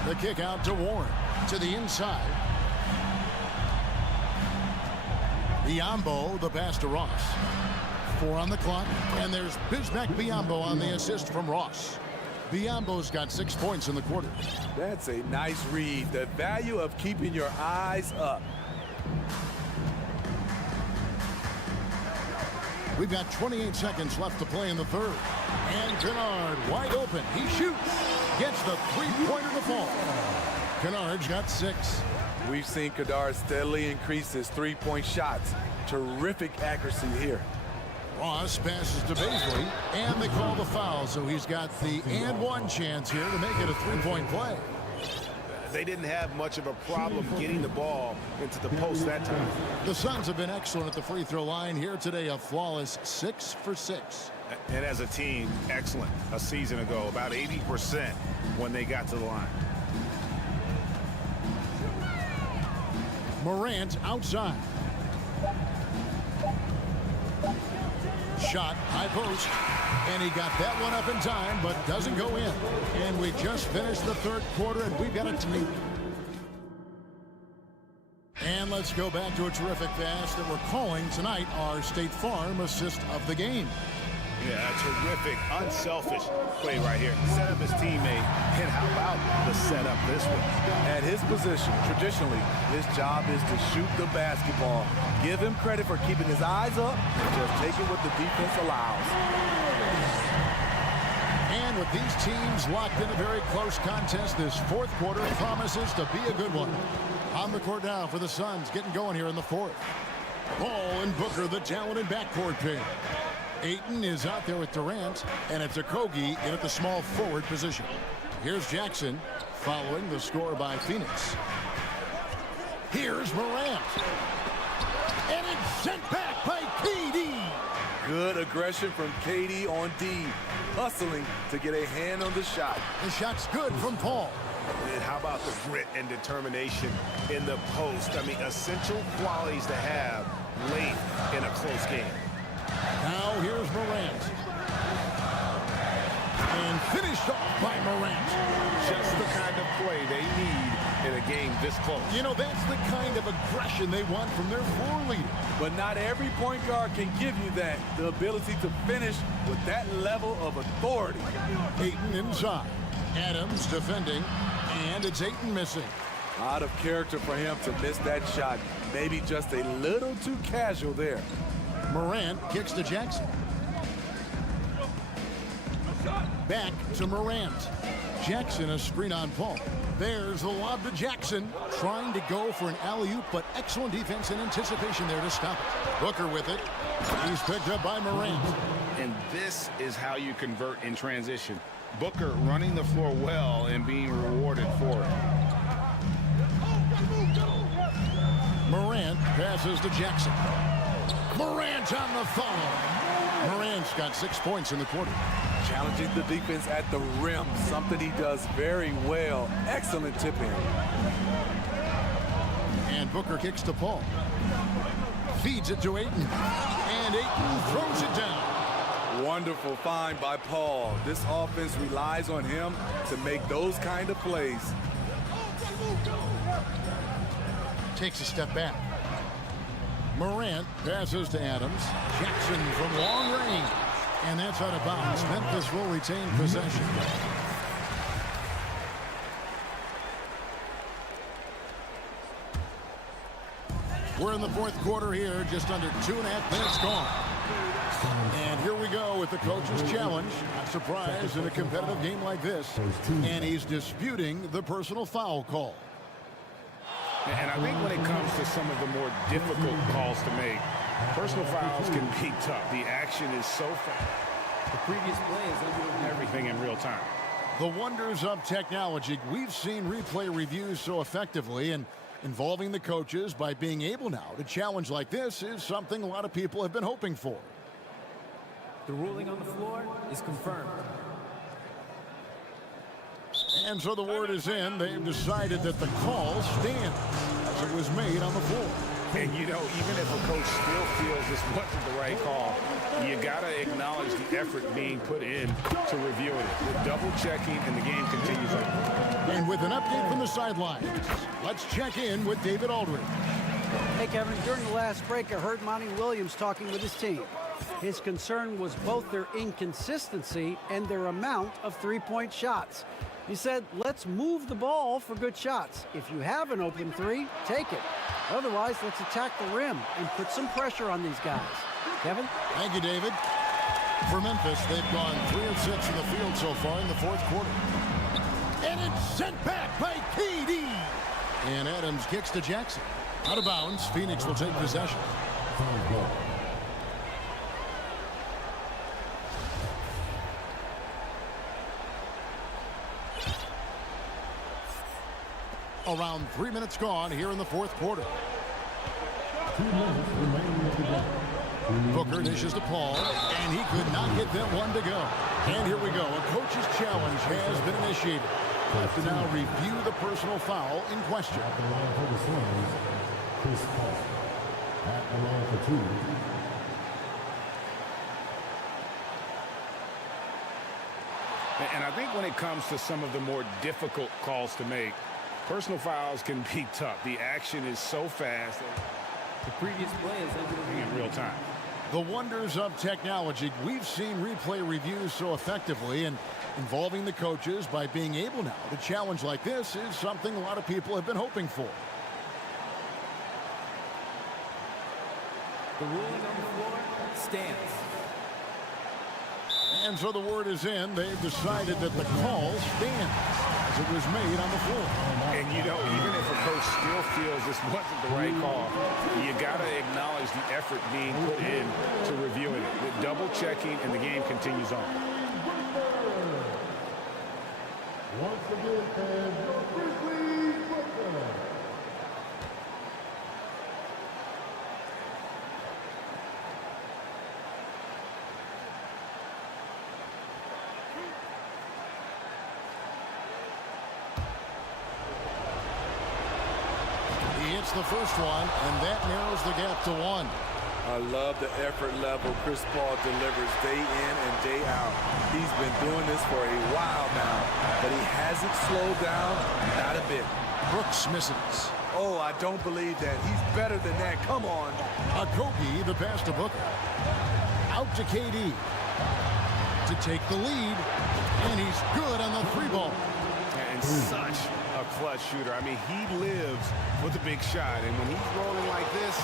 The kick out to Warren. To the inside. Biyombo, the pass to Ross. 4 on the clock, and there's Bismack Biyombo on the assist from Ross. Biyombo's got 6 points in the quarter. That's a nice read. The value of keeping your eyes up. We've got 28 seconds left to play in the third. And Kennard wide open. He shoots. Gets the three-pointer to fall. Kennard's got 6. We've seen Kennard steadily increase his three-point shots. Terrific accuracy here. Ross passes to Baisley, and they call the foul, so he's got the and one chance here to make it a three-point play. They didn't have much of a problem getting the ball into the post that time. The Suns have been excellent at the free throw line here today, a flawless 6 for 6. And as a team, excellent a season ago, about 80% when they got to the line. Morant outside. Shot, high post, and he got that one up in time, but doesn't go in. And we just finished the third quarter, and we've got a tie. And let's go back to a terrific pass that we're calling tonight our State Farm assist of the game. Yeah, a terrific, unselfish play right here. Set up his teammate And how about the setup this way? At his position, traditionally, his job is to shoot the basketball. Give him credit for keeping his eyes up and just taking what the defense allows. And with these teams locked in a very close contest, this fourth quarter promises to be a good one. On the court now for the Suns, getting going here in the fourth. Ball and Booker, the talented backcourt pair. Ayton is out there with Durant, and it's Okogie in at the small forward position. Here's Jackson following the score by Phoenix. Here's Morant. And it's sent back by KD. Good aggression from KD on D, hustling to get a hand on the shot. The shot's good from Paul. And how about the grit and determination in the post? I mean, essential qualities to have late in a close game. Now here's Morant. And finished off by Morant. Just the kind of play they need in a game this close. You know, that's the kind of aggression they want from their floor leader. But not every point guard can give you that, the ability to finish with that level of authority. Ayton inside. Adams defending, and it's Ayton missing. Out of character for him to miss that shot. Maybe just a little too casual there. Morant kicks to Jackson. Back to Morant. Jackson a screen on Paul. There's the lob to Jackson. Trying to go for an alley-oop, but excellent defense and anticipation there to stop it. Booker with it. He's picked up by Morant. And this is how you convert in transition. Booker running the floor well and being rewarded for it. Morant passes to Jackson. Morant on the follow. Morant's got 6 points in the quarter. Challenging the defense at the rim, something he does very well. Excellent tip in. And Booker kicks to Paul. Feeds it to Ayton. And Ayton throws it down. Wonderful find by Paul. This offense relies on him to make those kind of plays. Takes a step back. Morant passes to Adams. Jackson from long range. And that's out of bounds. Memphis will retain possession. We're in the fourth quarter here. Just under 2.5 minutes gone. And here we go with the coach's challenge. Not surprised in a competitive game like this. And he's disputing the personal foul call. And I think when it comes to some of the more difficult calls to make, personal fouls can be tough. The action is so fast. The previous play is under everything in real time. The wonders of technology. We've seen replay reviews so effectively, and involving the coaches by being able now to challenge like this is something a lot of people have been hoping for. The ruling on the floor is confirmed. And so the word is in. They've decided that the call stands as it was made on the floor. And, you know, even if a coach still feels this wasn't the right call, you got to acknowledge the effort being put in to reviewing it. With double-checking, and the game continues on. And with an update from the sidelines, let's check in with David Aldridge. Hey, Kevin, during the last break, I heard Monty Williams talking with his team. His concern was both their inconsistency and their amount of three-point shots. He said, let's move the ball for good shots. If you have an open three, take it. Otherwise, let's attack the rim and put some pressure on these guys. Kevin? Thank you, David. For Memphis, they've gone 3 of 6 in the field so far in the fourth quarter. And it's sent back by KD. And Adams kicks to Jackson. Out of bounds, Phoenix will take possession. Around 3 minutes gone here in the fourth quarter. 2 minutes remaining of the game. Booker dishes to Paul, and he could not get them one to go. And here we go. A coach's challenge has been initiated. Have to now review the personal foul in question. At the line for the Suns, Chris Paul. At the line for 2. And I think when it comes to some of the more difficult calls to make, personal fouls can be tough. The action is so fast. The previous play is under in real time. The wonders of technology. We've seen replay reviews so effectively, and Involving the coaches by being able now to challenge like this is something a lot of people have been hoping for. The ruling on the floor stands. And so the word is in. They've decided that the call stands as it was made on the floor. And, you know, even if a coach still feels this wasn't the right call, you got to acknowledge the effort being put in to reviewing it. With double checking, and the game continues on. Once again, fans, your Grizzlies Booker. He hits the first one, and that narrows the gap to 1. I love the effort level Chris Paul delivers day in and day out. He's been doing this for a while now, but he hasn't slowed down, not a bit. Brooks misses. Oh, I don't believe that. He's better than that. Come on. Okogie, the pass to Booker. Out to KD to take the lead, and he's good on the 3-ball. And such a clutch shooter. I mean, he lives for the big shot, and when he's rolling like this,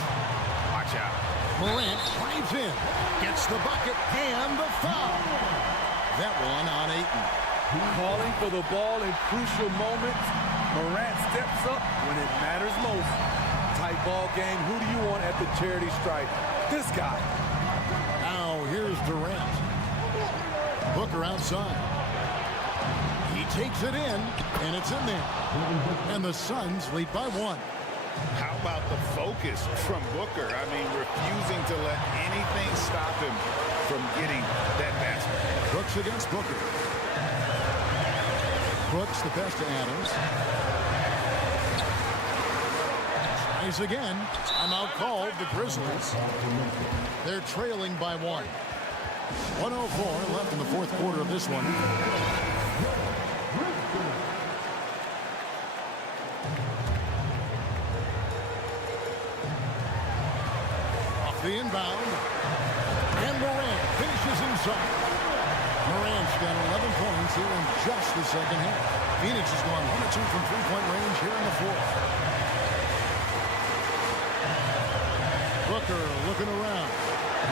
watch out. Morant drives in, gets the bucket, and the foul. That one on Ayton. Calling for the ball in crucial moments. Morant steps up when it matters most. Tight ball game. Who do you want at the charity stripe? This guy. Now here's Durant. Booker outside. He takes it in, and it's in there. And the Suns lead by 1. How about the focus from Booker? I mean, refusing to let anything stop him from getting that basket. Brooks against Booker. Brooks the pass to Adams. Tries again. Timeout called the Grizzlies. They're trailing by 1. 1:04 left in the fourth quarter of this one. The inbound, and Morant finishes inside. Morant's got 11 points here in just the second half. Phoenix has gone 1 of 2 from three-point range here in the fourth. Booker looking around.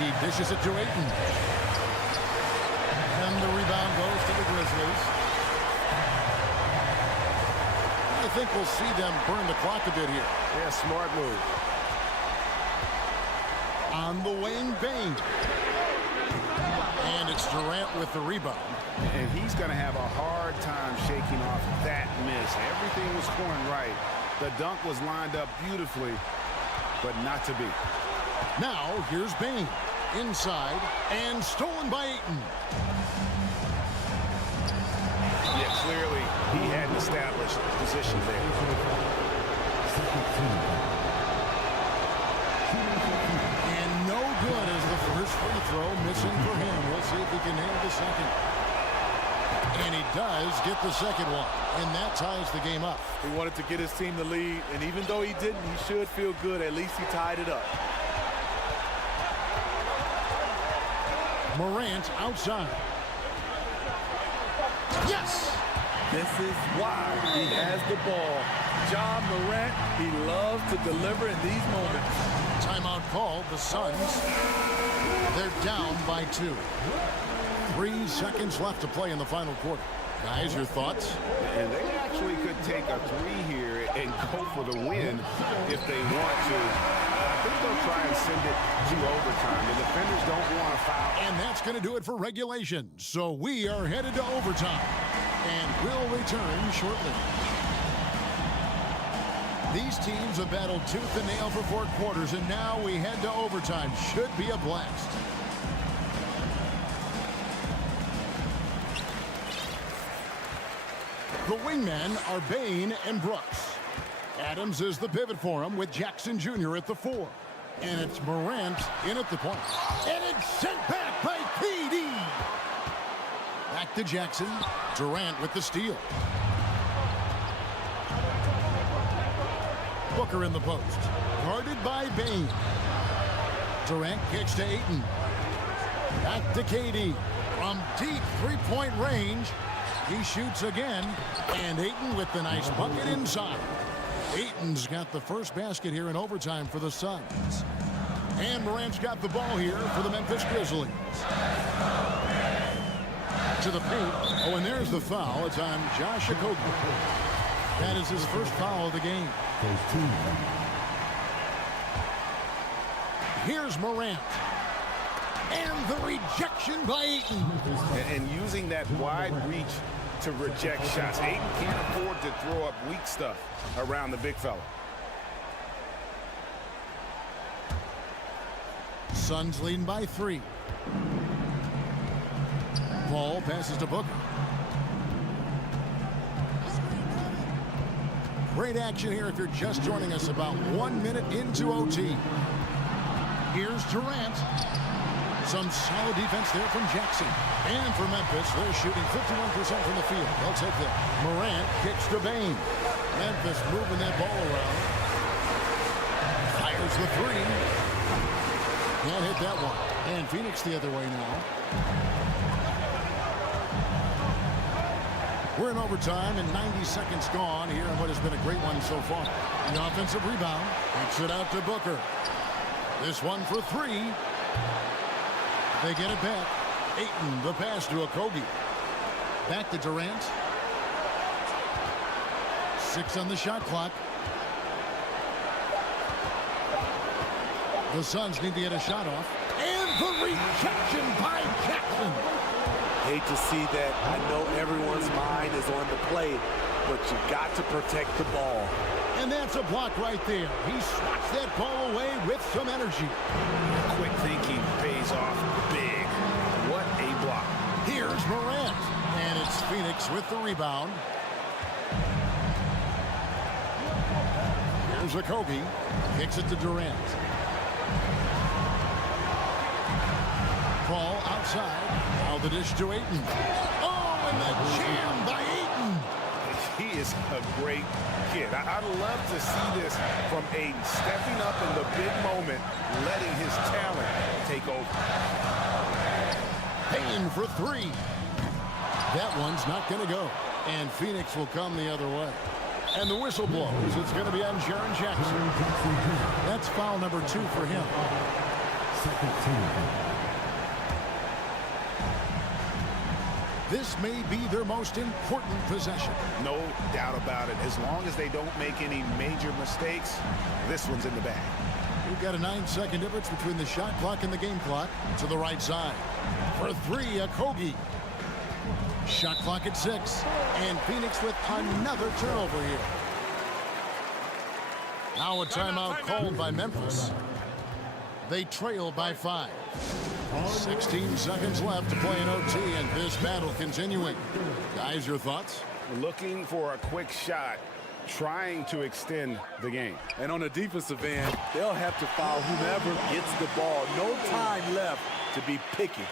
He dishes it to Ayton. And the rebound goes to the Grizzlies. I think we'll see them burn the clock a bit here. Yeah, smart move. On the wing, Bain. And it's Durant with the rebound. And he's going to have a hard time shaking off that miss. Everything was scoring right. The dunk was lined up beautifully, but not to be. Now, here's Bain. Inside, and stolen by Ayton. Yeah, clearly he had an established position there. No good as the first free throw missing for him. We'll see if he can nail the second. And he does get the second one. And that ties the game up. He wanted to get his team the lead, and even though he didn't, he should feel good. At least he tied it up. Morant outside. Yes! This is why he has the ball. Ja Morant, he loves to deliver in these moments. Timeout called. The Suns, they're down by 2. 3 seconds left to play in the final quarter. Guys, your thoughts? And they actually could take a 3 here and go for the win if they want to. I think they'll try and send it to overtime. The defenders don't want to foul. And that's going to do it for regulation. So we are headed to overtime. And we'll return shortly. These teams have battled tooth and nail for 4 quarters, and now we head to overtime. Should be a blast. The wingmen are Bain and Brooks. Adams is the pivot for him with Jackson Jr. at the 4. And it's Morant in at the point. And it's sent back by KD. Back to Jackson. Durant with the steal. Booker in the post. Guarded by Bain. Durant kicks to Ayton. Back to KD. From deep three-point range, He shoots again, and Ayton with the nice bucket inside. Ayton's got the first basket here in overtime for the Suns. And Morant's got the ball here for the Memphis Grizzlies. To the paint. Oh, and there's the foul. It's on Josh Okogie. That is his first foul of the game. Here's Morant. And the rejection by Ayton. And using that wide reach to reject shots. Ayton can't afford to throw up weak stuff around the big fella. Suns leading by 3. Ball passes to Booker. Great action here if you're just joining us, about 1 minute into OT. Here's Durant. Some solid defense there from Jackson. And for Memphis, they're shooting 51% from the field. They'll take that. Morant kicks to Bain. Memphis moving that ball around. Fires the 3. Can't hit that one. And Phoenix the other way now. We're in overtime and 90 seconds gone here in what has been a great one so far. The offensive rebound. Kicks it out to Booker. This one for 3. They get it back. Ayton, the pass to Okogie. Back to Durant. 6 on the shot clock. The Suns need to get a shot off. And the rejection by Jackson. Hate to see that. I know everyone's mind is on the play, but you got to protect the ball. And that's a block right there. He swats that ball away with some energy. Quick thinking pays off big. What a block. Here's Morant. And it's Phoenix with the rebound. Here's Okogie. Kicks it to Durant. Ball outside. Now the dish to Ayton. Oh, and the jam by Ayton. He is a great kid. I'd love to see this from Ayton, stepping up in the big moment, letting his talent take over. Payne for 3. That one's not going to go. And Phoenix will come the other way. And the whistle blows. It's going to be on Jaren Jackson. That's foul number 2 for him. Second team. This may be their most important possession. No doubt about it. As long as they don't make any major mistakes, this one's in the bag. We've got a 9-second difference between the shot clock and the game clock. To the right side. For 3, Okogie. Shot clock at 6. And Phoenix with another turnover here. Now a timeout called by Memphis. They trail by 5. 16 seconds left to play in OT, and this battle continuing. Guys, your thoughts? Looking for a quick shot, trying to extend the game. And on the defensive end, they'll have to foul whomever gets the ball. No time left to be picky.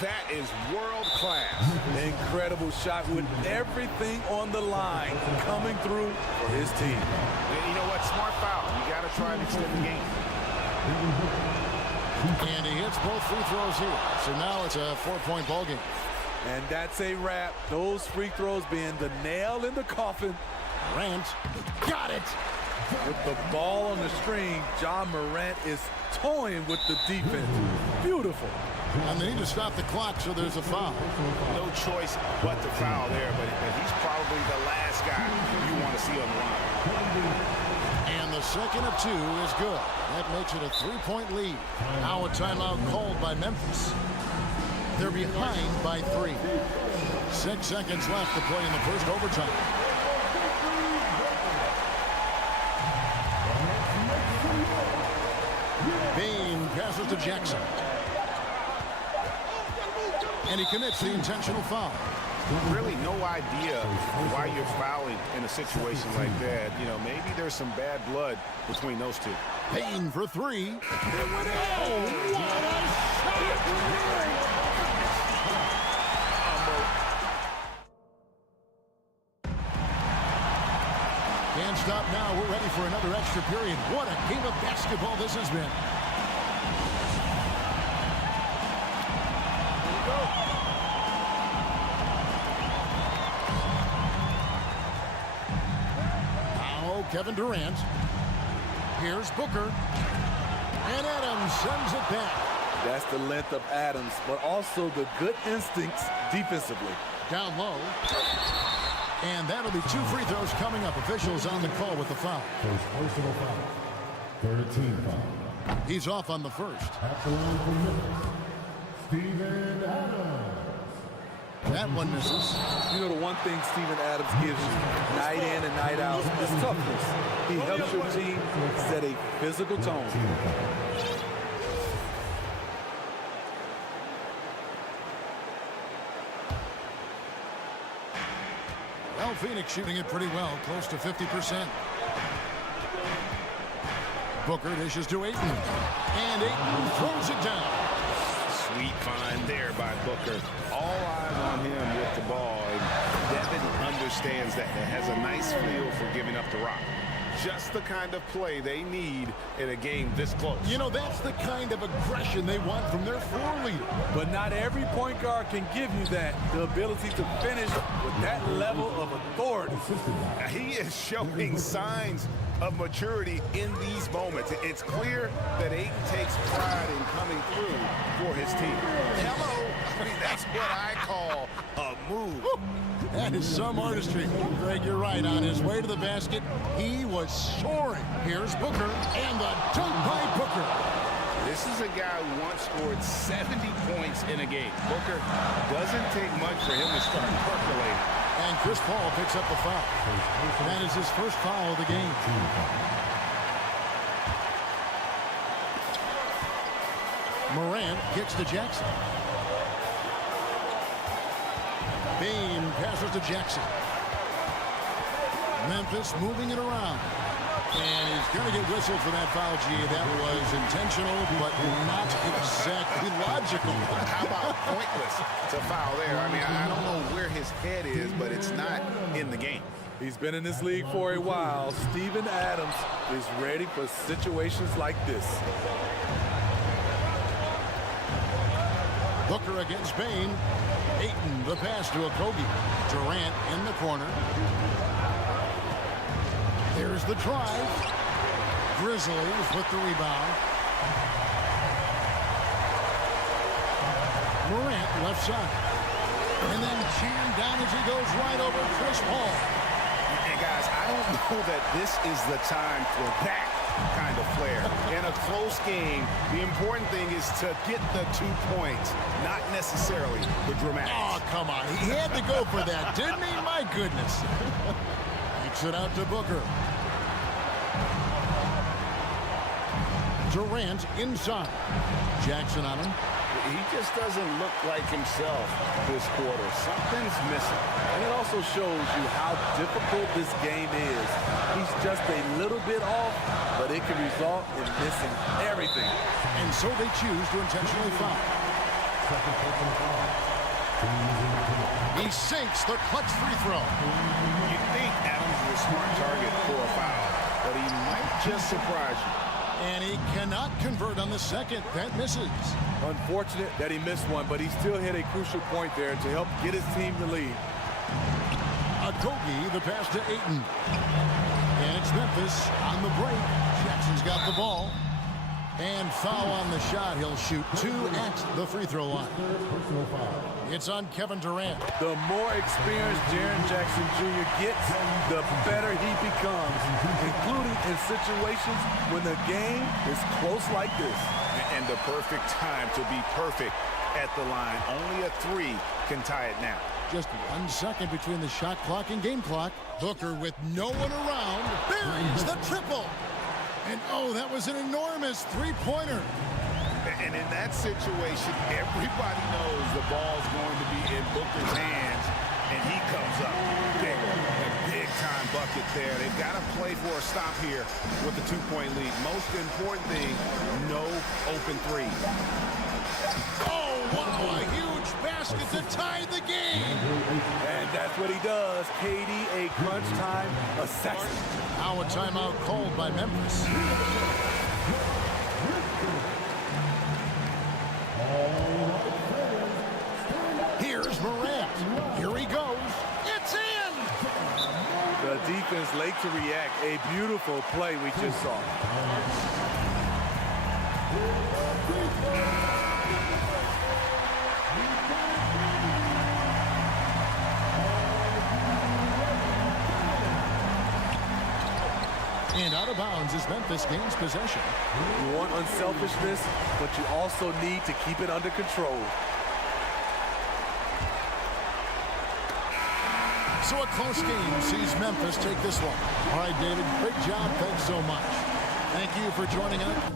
That is world class. Incredible shot with everything on the line coming through for his team. And you know what? Smart foul. You got to try and extend the game. And he hits both free throws here. So now it's a 4-point ball game. And that's a wrap. Those free throws being the nail in the coffin. Morant got it. With the ball on the string, John Morant is toying with the defense. Beautiful. And they need to stop the clock, so there's a foul. No choice but to foul there, but he's probably the last guy you want to see on the line. And the second of 2 is good. That makes it a 3-point lead. Now a timeout called by Memphis. They're behind by 3. 6 seconds left to play in the first overtime. Bain passes to Jackson. And he commits the intentional foul. Really no idea why you're fouling in a situation like that. You know, maybe there's some bad blood between those two. Payne for 3. Oh, what a Can't stop now. We're ready for another extra period. What a game of basketball this has been. Kevin Durant. Here's Booker. And Adams sends it back. That's the length of Adams, but also the good instincts defensively. Down low. And that'll be 2 free throws coming up. Officials on the call with the foul. First personal foul. Third team foul. He's off on the first. At the line for Memphis, Steven Adams. That one misses. You know, the one thing Steven Adams gives you, night in and night out, is toughness. He helps your team set a physical tone. Well, Phoenix shooting it pretty well, close to 50%. Booker dishes to Ayton. And Ayton throws it down. Sweet find there by Booker. All eyes on him with the ball. And Devin understands that. It has a nice feel for giving up the rock. Just the kind of play they need in a game this close. You know, that's the kind of aggression they want from their floor leader. But not every point guard can give you that. The ability to finish with that level of authority. He is showing signs of maturity in these moments. It's clear that Ayton takes pride in coming through for his team. Hello. I mean, that's what I call a move. That is some artistry. Greg, you're right. On his way to the basket, he was soaring. Here's Booker, and the dunk by Booker. This is a guy who once scored 70 points in a game. Booker doesn't take much for him to start percolating. And Chris Paul picks up the foul. That is his first foul of the game. Morant kicks to Jackson. Bain passes to Jackson. Memphis moving it around. And he's going to get whistled for that foul, G. That was intentional, but not exactly logical. How about pointless to foul there? I mean, I don't know where his head is, but it's not in the game. He's been in this league for a while. Steven Adams is ready for situations like this. Booker against Bain. Ayton, the pass to Okogie. Durant in the corner. There's the drive. Grizzlies with the rebound. Morant left side. And then jammed down as he goes right over Chris Paul. And guys, I don't know that this is the time for that kind of flair. In a close game, the important thing is to get the 2 points, not necessarily the dramatics. Oh, come on. He had to go for that, didn't he? My goodness. Kicks it out to Booker. Durant inside. Jackson on him. He just doesn't look like himself this quarter. Something's missing. And it also shows you how difficult this game is. He's just a little bit off, but it can result in missing everything. And so they choose to intentionally foul. He sinks the clutch free throw. You think Adams is a smart target for a foul, but he might just surprise you. And he cannot convert on the second. That misses. Unfortunate that he missed one, but he still hit a crucial point there to help get his team the lead. Okogie, the pass to Ayton. And it's Memphis on the break. Jackson's got the ball. And foul on the shot. He'll shoot 2 at the free throw line. It's on Kevin Durant. The more experienced Jaren Jackson Jr. gets, the better he becomes, including in situations when the game is close like this. And the perfect time to be perfect at the line. Only a 3 can tie it now. Just 1 second between the shot clock and game clock. Booker with no one around. Buries the triple. And oh, that was an enormous three-pointer. And in that situation, everybody knows the ball's going to be in Booker's hands, and he comes up big. A big-time bucket there. They've got to play for a stop here with the 2-point lead. Most important thing, no open threes. Oh, wow, a huge basket to tie the game. And that's what he does. KD, a crunch time assassin. Now a timeout called by Memphis. Here's Morant. Here he goes. It's in! The The defense late to react. A beautiful play we just saw. And out of bounds is Memphis gains possession. You want unselfishness, but you also need to keep it under control. So a close game sees Memphis take this one. All right, David, great job. Thanks so much. Thank you for joining us.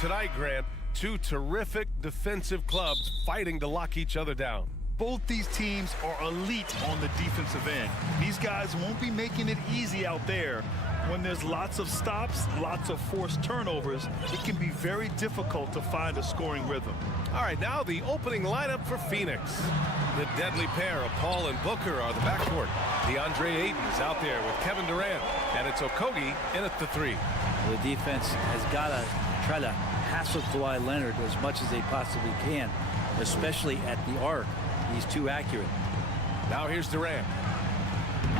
Tonight, Grant, two terrific defensive clubs fighting to lock each other down. Both these teams are elite on the defensive end. These guys won't be making it easy out there. When there's lots of stops, lots of forced turnovers, it can be very difficult to find a scoring rhythm. All right, now the opening lineup for Phoenix. The deadly pair of Paul and Booker are the backcourt. DeAndre Ayton is out there with Kevin Durant, and it's Okogie in at the three. The defense has got to try to hassle Kawhi Leonard as much as they possibly can, especially at the arc. He's too accurate. Now here's Durant.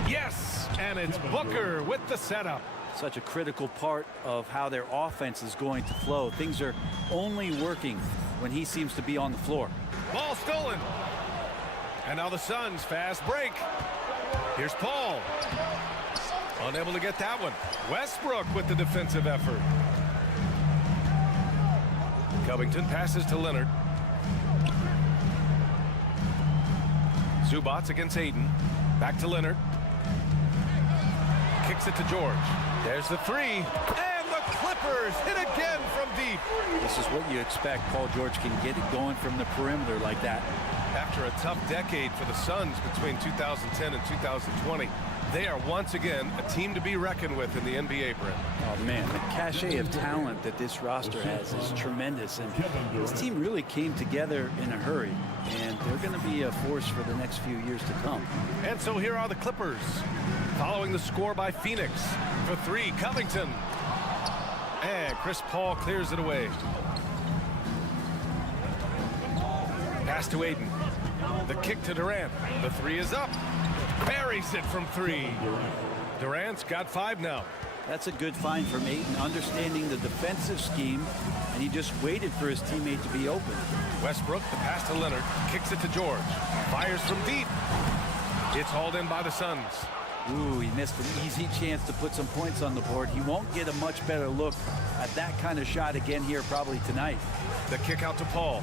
Yes, and it's Booker with the setup. Such a critical part of how their offense is going to flow. Things are only working when he seems to be on the floor. Ball stolen. And now the Suns fast break. Here's Paul. Unable to get that one. Westbrook with the defensive effort. Covington passes to Leonard. Zubac against Ayton. Back to Leonard. Kicks it to George. There's the three. And the Clippers hit again from deep. This is what you expect. Paul George can get it going from the perimeter like that. After a tough decade for the Suns between 2010 and 2020, they are once again a team to be reckoned with in the NBA, Brent. Oh, man, the cachet of talent that this roster has is tremendous. And this team really came together in a hurry. And they're going to be a force for the next few years to come. And so here are the Clippers. Following the score by Phoenix. For three, Covington. And Chris Paul clears it away. Pass to Aiden. The kick to Durant. The three is up. Buries it from three. Durant's got 5 now. That's a good find from Aiden, understanding the defensive scheme, and he just waited for his teammate to be open. Westbrook, the pass to Leonard, kicks it to George. Fires from deep. It's hauled in by the Suns. Ooh, he missed an easy chance to put some points on the board. He won't get a much better look at that kind of shot again here probably tonight. The kick out to Paul.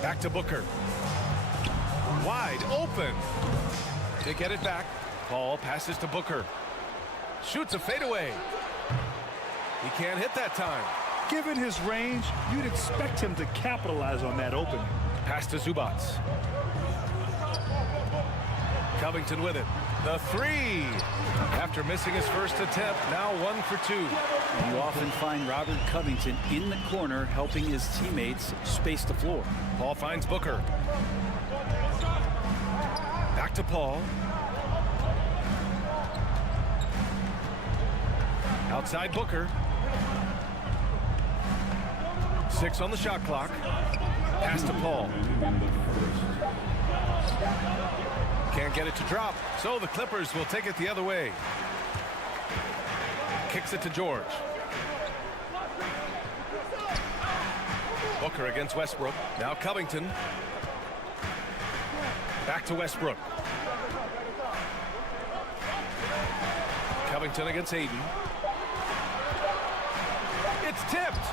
Back to Booker. Wide open. They get it back. Paul passes to Booker. Shoots a fadeaway. He can't hit that time. Given his range, you'd expect him to capitalize on that opening. Pass to Zubac. Covington with it. The three. After missing his first attempt, now 1 for 2. You often find Robert Covington in the corner helping his teammates space the floor. Paul finds Booker. Back to Paul. Outside Booker. 6 on the shot clock. Pass to Paul. Can't get it to drop, so the Clippers will take it the other way. Kicks it to George. Booker against Westbrook. Now Covington. Back to Westbrook. Covington against Aiden. It's tipped.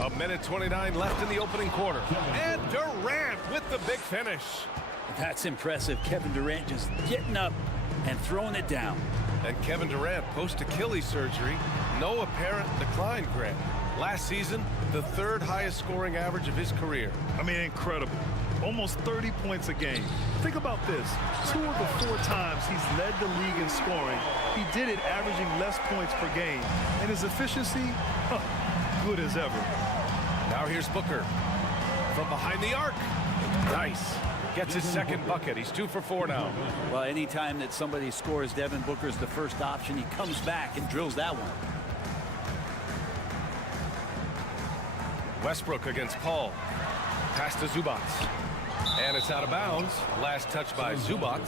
A minute 29 left in the opening quarter. And Durant with the big finish. That's impressive. Kevin Durant just getting up and throwing it down. And Kevin Durant, post-Achilles surgery, no apparent decline, Grant. Last season, the 3rd highest scoring average of his career. I mean, incredible. Almost 30 points a game. Think about this. 2 of the 4 times he's led the league in scoring, he did it averaging less points per game. And his efficiency, good as ever. Now here's Booker from behind the arc. Nice. Gets his 2nd bucket. He's 2 for 4 now. Well, anytime that somebody scores, Devin Booker's the first option. He comes back and drills that one. Westbrook against Paul. Pass to Zubac. And it's out of bounds. Last touch by Zubac.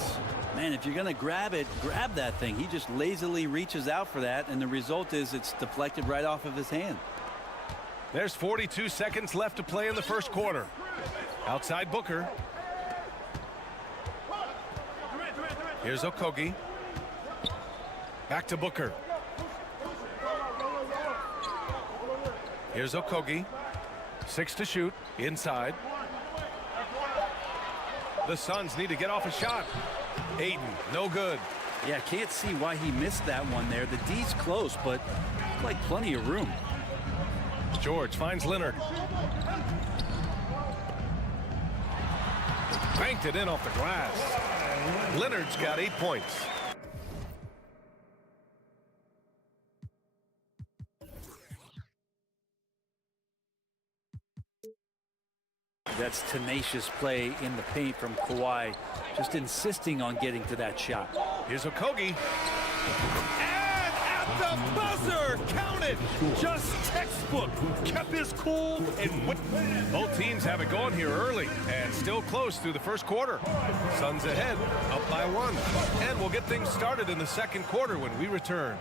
Man, if you're going to grab it, grab that thing. He just lazily reaches out for that, and the result is it's deflected right off of his hand. There's 42 seconds left to play in the first quarter. Outside Booker. Here's Okogie. Back to Booker. Here's Okogie. 6 to shoot. Inside. The Suns need to get off a shot. Aiden, no good. Yeah, can't see why he missed that one there. The D's close, but like plenty of room. George finds Leonard. Banked it in off the glass. Leonard's got 8 points. That's tenacious play in the paint from Kawhi, just insisting on getting to that shot. Here's Okogie. And at the buzzer, count it. Just textbook. Kept his cool and went. Both teams have it going here early and still close through the first quarter. Suns ahead, up by 1. And we'll get things started in the second quarter when we return.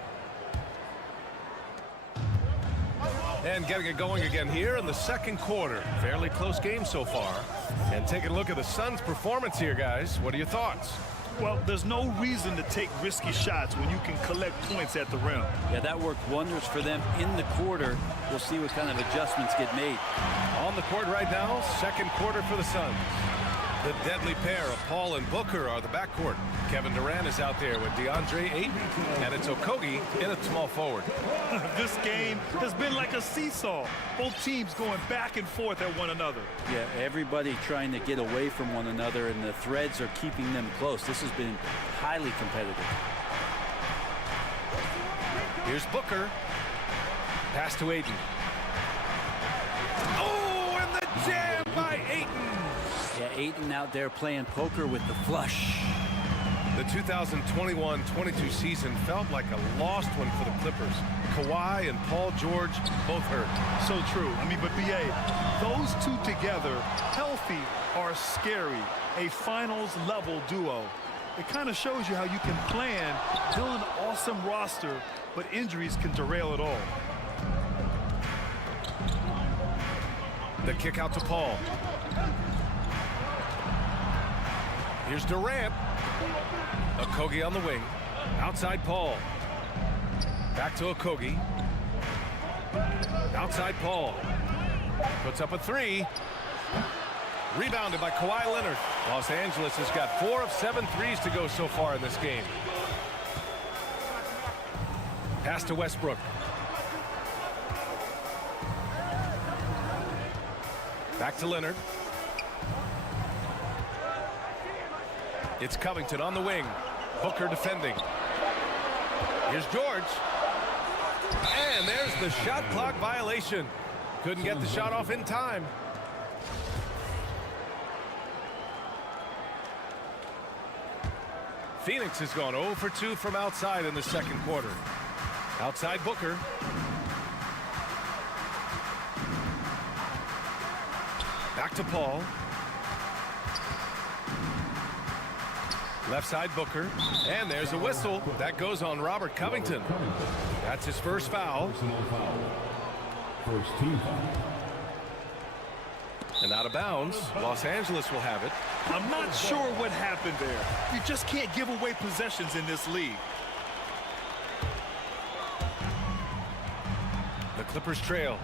And getting it going again here in the second quarter. Fairly close game so far. And taking a look at the Suns' performance here, guys. What are your thoughts? Well, there's no reason to take risky shots when you can collect points at the rim. Yeah, that worked wonders for them in the quarter. We'll see what kind of adjustments get made. On the court right now, second quarter for the Suns. The deadly pair of Paul and Booker are the backcourt. Kevin Durant is out there with DeAndre Ayton, and it's Okogie in a small forward. This game has been like a seesaw. Both teams going back and forth at one another. Yeah, everybody trying to get away from one another, and the threads are keeping them close. This has been highly competitive. Here's Booker. Pass to Ayton. Oh, and the jam by Ayton. Yeah, Ayton out there playing poker with the flush. The 2021-22 season felt like a lost one for the Clippers. Kawhi and Paul George both hurt. So true. I mean, but BA, those two together, healthy, are scary. A finals-level duo. It kind of shows you how you can plan, build an awesome roster, but injuries can derail it all. The kick out to Paul. Here's Durant. Okogie on the wing. Outside Paul. Back to Okogie. Outside Paul. Puts up a three. Rebounded by Kawhi Leonard. Los Angeles has got 4 of 7 threes to go so far in this game. Pass to Westbrook. Back to Leonard. It's Covington on the wing. Booker defending. Here's George. And there's the shot clock violation. Couldn't get the shot off in time. Phoenix has gone 0 for 2 from outside in the second quarter. Outside Booker. Back to Paul. Left side Booker. And there's a whistle. That goes on Robert Covington. That's his first foul. First team foul. And out of bounds. Los Angeles will have it. I'm not sure what happened there. You just can't give away possessions in this league. The Clippers trail.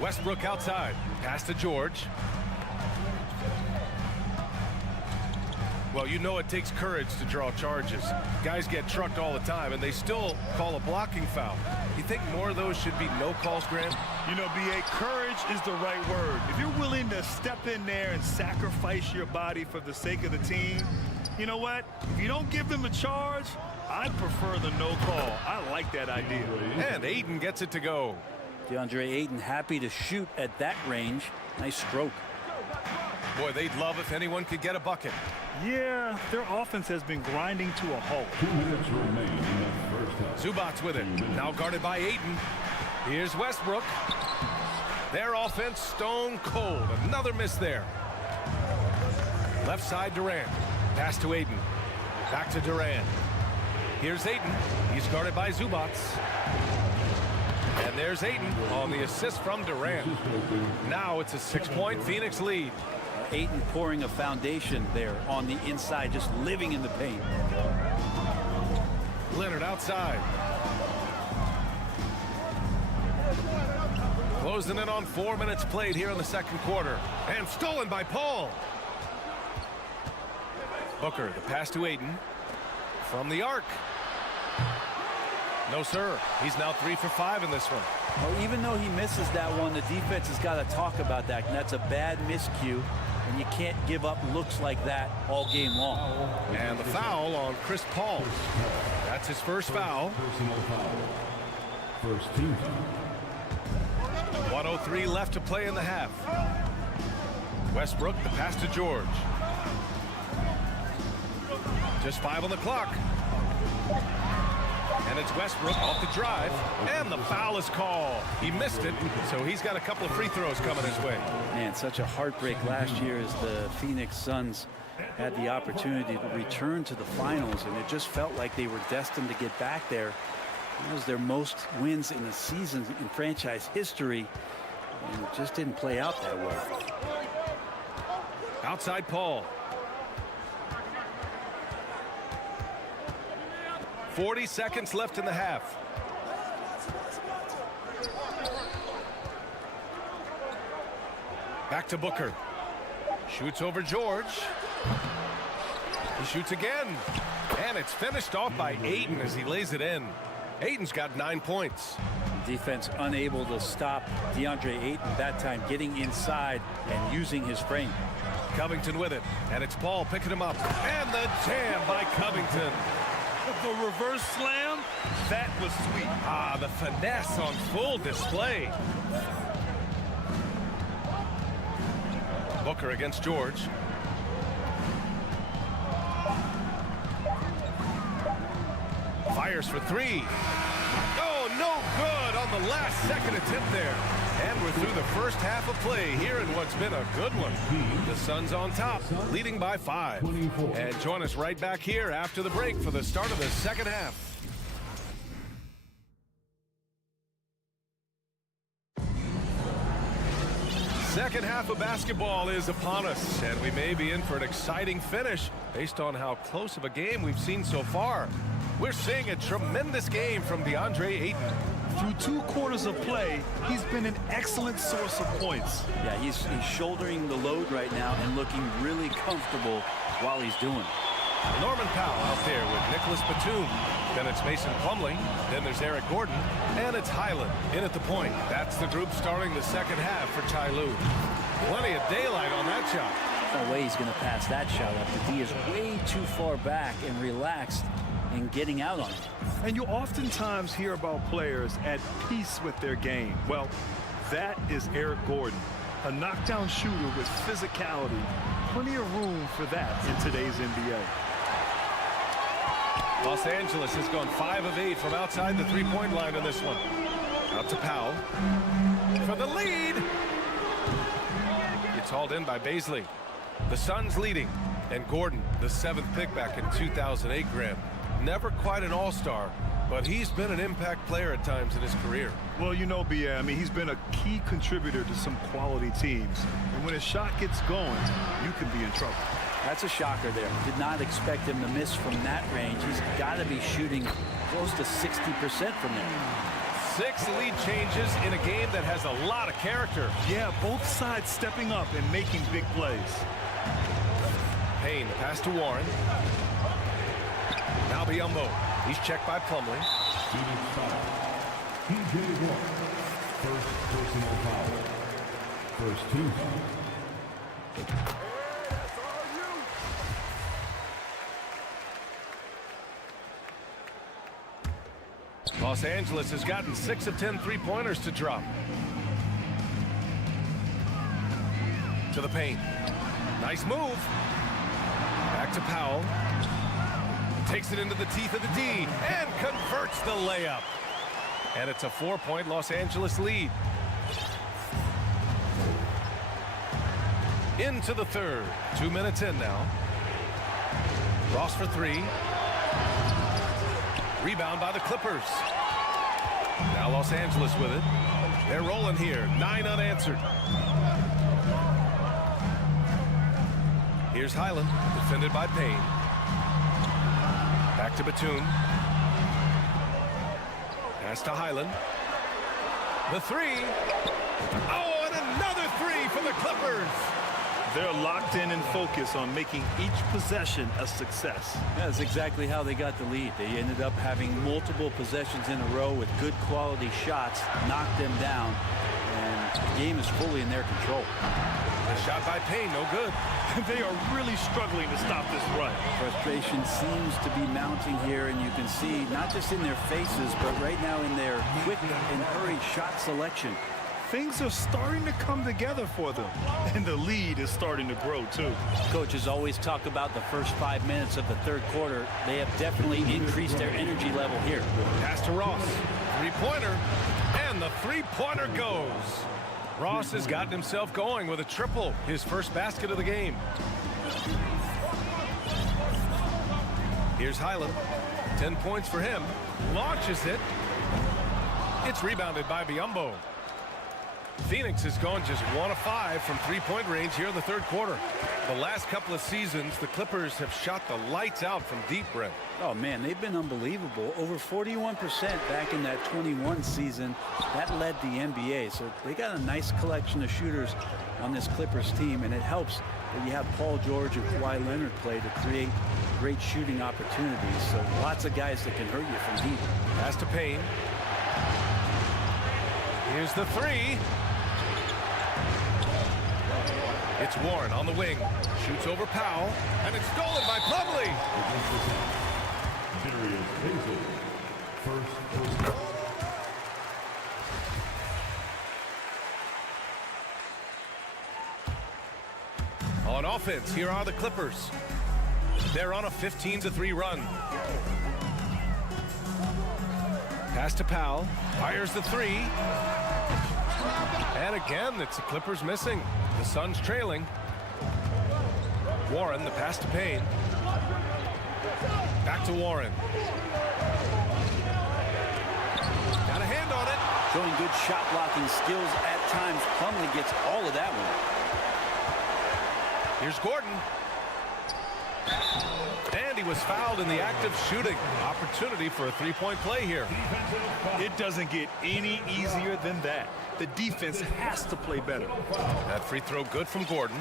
Westbrook outside. Pass to George. Well, you know it takes courage to draw charges. Guys get trucked all the time, and they still call a blocking foul. You think more of those should be no calls, Grant? You know, BA, courage is the right word. If you're willing to step in there and sacrifice your body for the sake of the team, you know what? If you don't give them a charge, I prefer the no call. I like that idea. And Ayton gets it to go. DeAndre Ayton happy to shoot at that range. Nice stroke. Boy, they'd love if anyone could get a bucket. Yeah, their offense has been grinding to a halt. 2 minutes remain in the first half. Zubac's with it. Now guarded by Ayton. Here's Westbrook. Their offense stone cold. Another miss there. Left side Durant. Pass to Ayton. Back to Durant. Here's Ayton. He's guarded by Zubac. And there's Ayton on the assist from Durant. Now it's a 6-point Phoenix lead. Ayton pouring a foundation there on the inside, just living in the paint. Leonard outside. Closing in on 4 minutes played here in the second quarter. And stolen by Paul. Booker, the pass to Ayton. From the arc. No, sir. He's now 3 for 5 in this one. Well, even though he misses that one, the defense has got to talk about that. And that's a bad miscue. And you can't give up looks like that all game long. And the foul on Chris Paul. That's his first foul. Personal foul. First team foul. 1:03 left to play in the half. Westbrook, the pass to George. Just 5 on the clock. And it's Westbrook off the drive. And the foul is called. He missed it, so he's got a couple of free throws coming his way. Man, such a heartbreak last year as the Phoenix Suns had the opportunity to return to the finals, and it just felt like they were destined to get back there. It was their most wins in the season in franchise history, and it just didn't play out that way. Outside Paul. 40 seconds left in the half. Back to Booker. Shoots over George. He shoots again. And it's finished off by Ayton as he lays it in. Ayton's got 9 points. Defense unable to stop DeAndre Ayton that time, getting inside and using his frame. Covington with it. And it's Paul picking him up. And the jam by Covington. The reverse slam, that was sweet. Ah, the finesse on full display. Booker against George. Fires for three. Oh, no good on the last second attempt there. And we're through the first half of play here in what's been a good one. The Suns on top, leading by 5. And join us right back here after the break for the start of the second half. Second half of basketball is upon us, and we may be in for an exciting finish based on how close of a game we've seen so far. We're seeing a tremendous game from DeAndre Ayton. Through 2 quarters of play, he's been an excellent source of points. Yeah, he's shouldering the load right now and looking really comfortable while he's doing it. Norman Powell out there with Nicholas Batum. Then it's Mason Plumlee. Then there's Eric Gordon. And it's Highland in at the point. That's the group starting the second half for Ty Lue. Plenty of daylight on that shot. No way he's going to pass that shot up. The D is way too far back and relaxed in getting out on it. And you oftentimes hear about players at peace with their game. Well, that is Eric Gordon, a knockdown shooter with physicality. Plenty of room for that in today's NBA. Los Angeles has gone 5 of 8 from outside the three-point line in this one. Out to Powell for the lead. It's hauled in by Baisley. The Suns leading, and Gordon, the 7th pick back in 2008 Graham. Never quite an all-star, but he's been an impact player at times in his career. Well, you know, B.A., I mean, he's been a key contributor to some quality teams. And when his shot gets going, you can be in trouble. That's a shocker there. Did not expect him to miss from that range. He's got to be shooting close to 60% from there. 6 lead changes in a game that has a lot of character. Yeah, both sides stepping up and making big plays. Payne, pass to Warren. Now Biyombo. He's checked by Plumlee. TJ Warren. First personal foul. First 2. Los Angeles has gotten 6 of 10 three-pointers to drop. To the paint. Nice move. Back to Powell. Takes it into the teeth of the D and converts the layup. And it's a 4-point Los Angeles lead. Into the third. 2 minutes in now. Ross for 3. Rebound by the Clippers. Now Los Angeles with it. They're rolling here. 9 unanswered. Here's Highland, defended by Payne. Back to Batum. Pass to Highland. The 3. Oh, and another 3 for the Clippers. They're locked in and focused on making each possession a success. That's exactly how they got the lead. They ended up having multiple possessions in a row with good quality shots, knocked them down, and the game is fully in their control. The shot by Payne, no good. They are really struggling to stop this run. Frustration seems to be mounting here, and you can see not just in their faces, but right now in their quick and hurried shot selection. Things are starting to come together for them, and the lead is starting to grow too. Coaches always talk about the first 5 minutes of the third quarter. They have definitely increased their energy level here. Pass to Ross. Three-pointer, and the three-pointer goes. Ross has gotten himself going with a triple, his first basket of the game. Here's Highland. 10 points for him. Launches it. It's rebounded by Biyombo. Phoenix has gone just 1 of 5 from three-point range here in the third quarter. The last couple of seasons, the Clippers have shot the lights out from deep, Brent. Oh, man, they've been unbelievable. Over 41% back in that 21 season. That led the NBA. So they got a nice collection of shooters on this Clippers team, and it helps that you have Paul George and Kawhi Leonard play to create great shooting opportunities. So lots of guys that can hurt you from deep. Pass to Payne. Here's the 3. It's Warren on the wing. Shoots over Powell, and it's stolen by Plumlee. On offense, here are the Clippers. They're on a 15-3 run. Pass to Powell. Fires the three. And again, it's the Clippers missing. The Suns trailing. Warren, the pass to Payne. Back to Warren. Got a hand on it. Showing good shot blocking skills at times. Plumlee gets all of that one. Here's Gordon. And he was fouled in the act of shooting. Opportunity for a three-point play here. It doesn't get any easier than that. The defense has to play better. That free throw good from Gordon.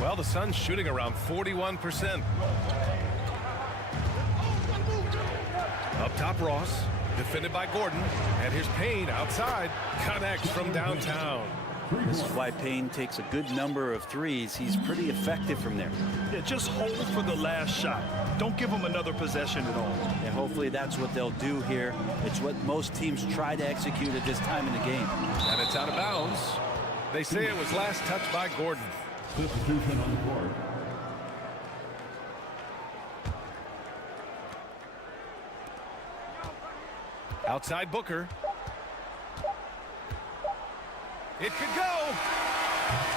Well, the Suns shooting around 41%. Up top, Ross. Defended by Gordon. And here's Payne outside. Connects from downtown. This is why Payne takes a good number of threes. He's pretty effective from there. Yeah, just hold for the last shot. Don't give him another possession at all. And hopefully that's what they'll do here. It's what most teams try to execute at this time in the game. And it's out of bounds. They say it was last touched by Gordon. Substitution on the court. Outside Booker. It could go.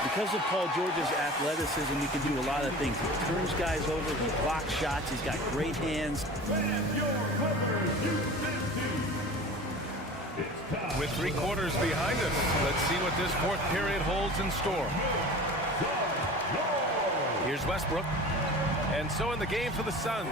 Because of Paul George's athleticism, he can do a lot of things. He turns guys over, he blocks shots, he's got great hands. With 3 quarters behind us, let's see what this fourth period holds in store. Here's Westbrook. And so in the game for the Suns,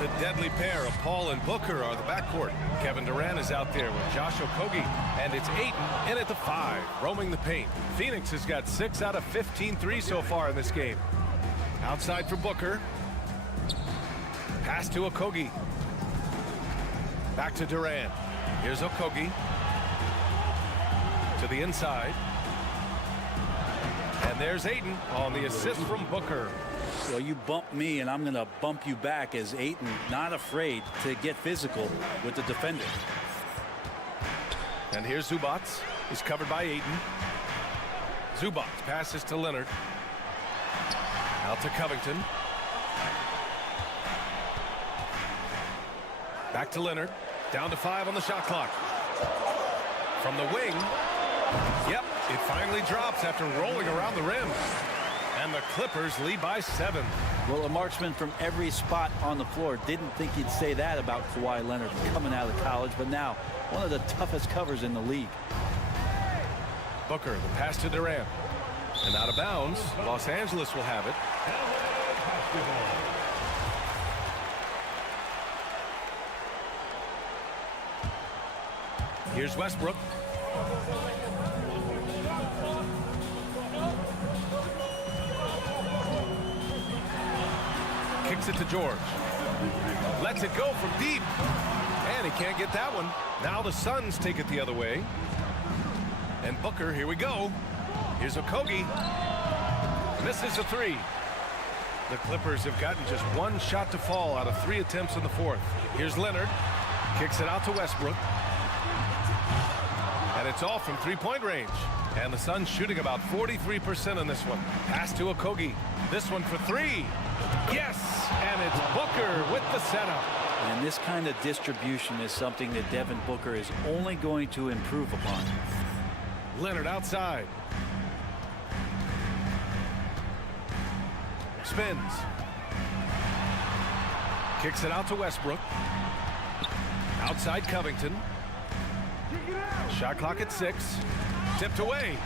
the deadly pair of Paul and Booker are the backcourt. Kevin Durant is out there with Josh Okogie, and it's Ayton in at the 5, roaming the paint. Phoenix has got 6 out of 15 threes so far in this game. Outside for Booker. Pass to Okogie. Back to Durant. Here's Okogie. To the inside. And there's Ayton on the assist from Booker. Well, you bump me, and I'm going to bump you back as Ayton not afraid to get physical with the defender. And here's Zubac. He's covered by Ayton. Zubac passes to Leonard. Out to Covington. Back to Leonard. Down to 5 on the shot clock. From the wing. Yep, it finally drops after rolling around the rim. And the Clippers lead by 7. Well, a marksman from every spot on the floor. Didn't think he'd say that about Kawhi Leonard coming out of college, but now one of the toughest covers in the league. Booker, the pass to Durant. And out of bounds. Los Angeles will have it. Here's Westbrook. Kicks it to George. Lets it go from deep. And he can't get that one. Now the Suns take it the other way. And Booker, here we go. Here's Okogie. Misses a 3. The Clippers have gotten just 1 shot to fall out of 3 attempts in the 4th. Here's Leonard. Kicks it out to Westbrook. And it's all from 3-point range. And the Suns shooting about 43% on this one. Pass to Okogie. This one for 3. Yes! And it's Booker with the setup. And this kind of distribution is something that Devin Booker is only going to improve upon. Leonard outside. Spins. Kicks it out to Westbrook. Outside Covington. Shot clock at 6. Tipped away.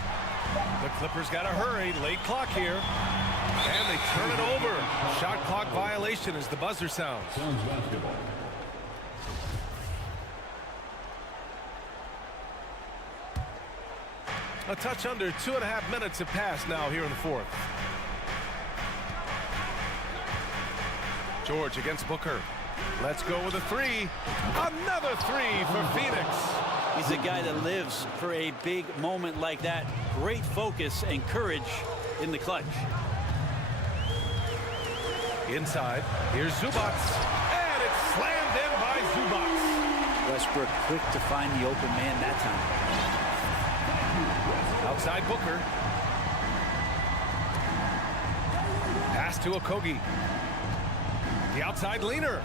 The Clippers got to hurry. Late clock here. And they turn it over. Shot clock violation as the buzzer sounds. A touch under 2.5 minutes have passed now here in the 4th. George against Booker. Let's go with a 3. Another 3 for Phoenix. He's a guy that lives for a big moment like that. Great focus and courage in the clutch. Inside, here's Zubac. And it's slammed in by Zubac. Westbrook quick to find the open man that time. Outside Booker. Pass to Okogie. The outside leaner.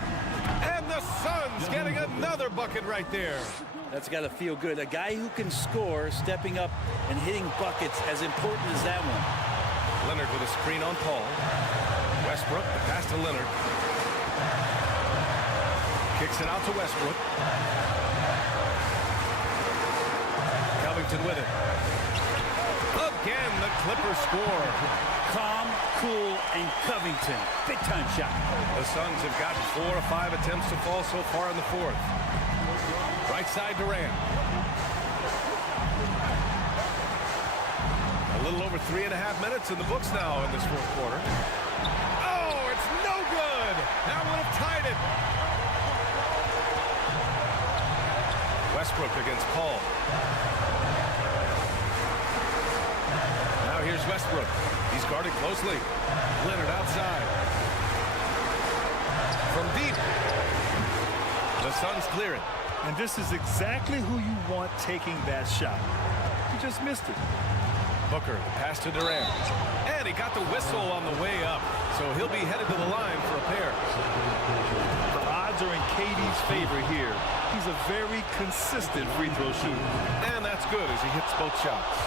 And the Suns getting another bucket right there. That's got to feel good. A guy who can score, stepping up and hitting buckets, as important as that one. Leonard with a screen on Paul. Westbrook, the pass to Leonard. Kicks it out to Westbrook. Covington with it. Again, the Clippers score. Calm, cool, and Covington. Big-time shot. The Suns have gotten 4 or 5 attempts to fall so far in the fourth. Right side Durant. A little over 3.5 minutes in the books now in this fourth quarter. Oh, it's no good. That would have tied it. Westbrook against Paul. Now here's Westbrook. He's guarded closely. Leonard outside. From deep. The Suns clear it. And this is exactly who you want taking that shot. He just missed it. Booker, the pass to Durant. And he got the whistle on the way up. So he'll be headed to the line for a pair. The odds are in KD's favor here. He's a very consistent free throw shooter. And that's good as he hits both shots.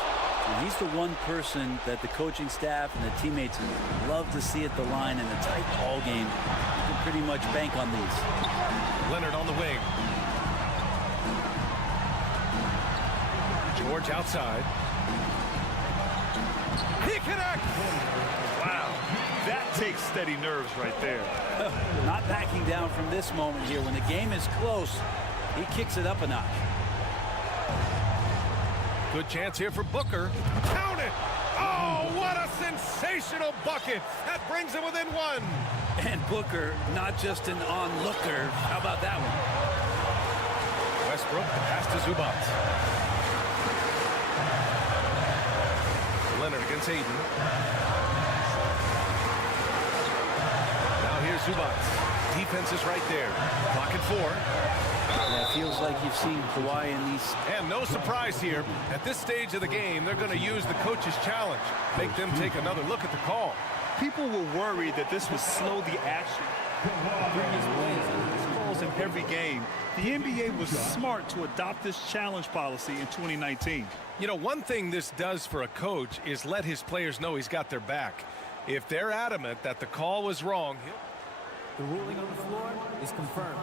And he's the one person that the coaching staff and the teammates love to see at the line in a tight ball game. You can pretty much bank on these. Leonard on the wing. George outside. He connects! Wow, that takes steady nerves right there. Not backing down from this moment here. When the game is close, he kicks it up a notch. Good chance here for Booker. Count it! Oh, what a sensational bucket! That brings him within one. And Booker, not just an onlooker. How about that one? Westbrook, the pass to Zubac. Leonard against Aiden. Now here's Zubac. Defense is right there. Clock at 4. Yeah, it feels like you've seen Kawhi in these. And no surprise here. At this stage of the game, they're going to use the coach's challenge. Make them take another look at the call. People were worried that this would slow the action. Previous plays and calls in every game. The NBA was smart to adopt this challenge policy in 2019. You know, one thing this does for a coach is let his players know he's got their back. If they're adamant that the call was wrong, the ruling on the floor is confirmed.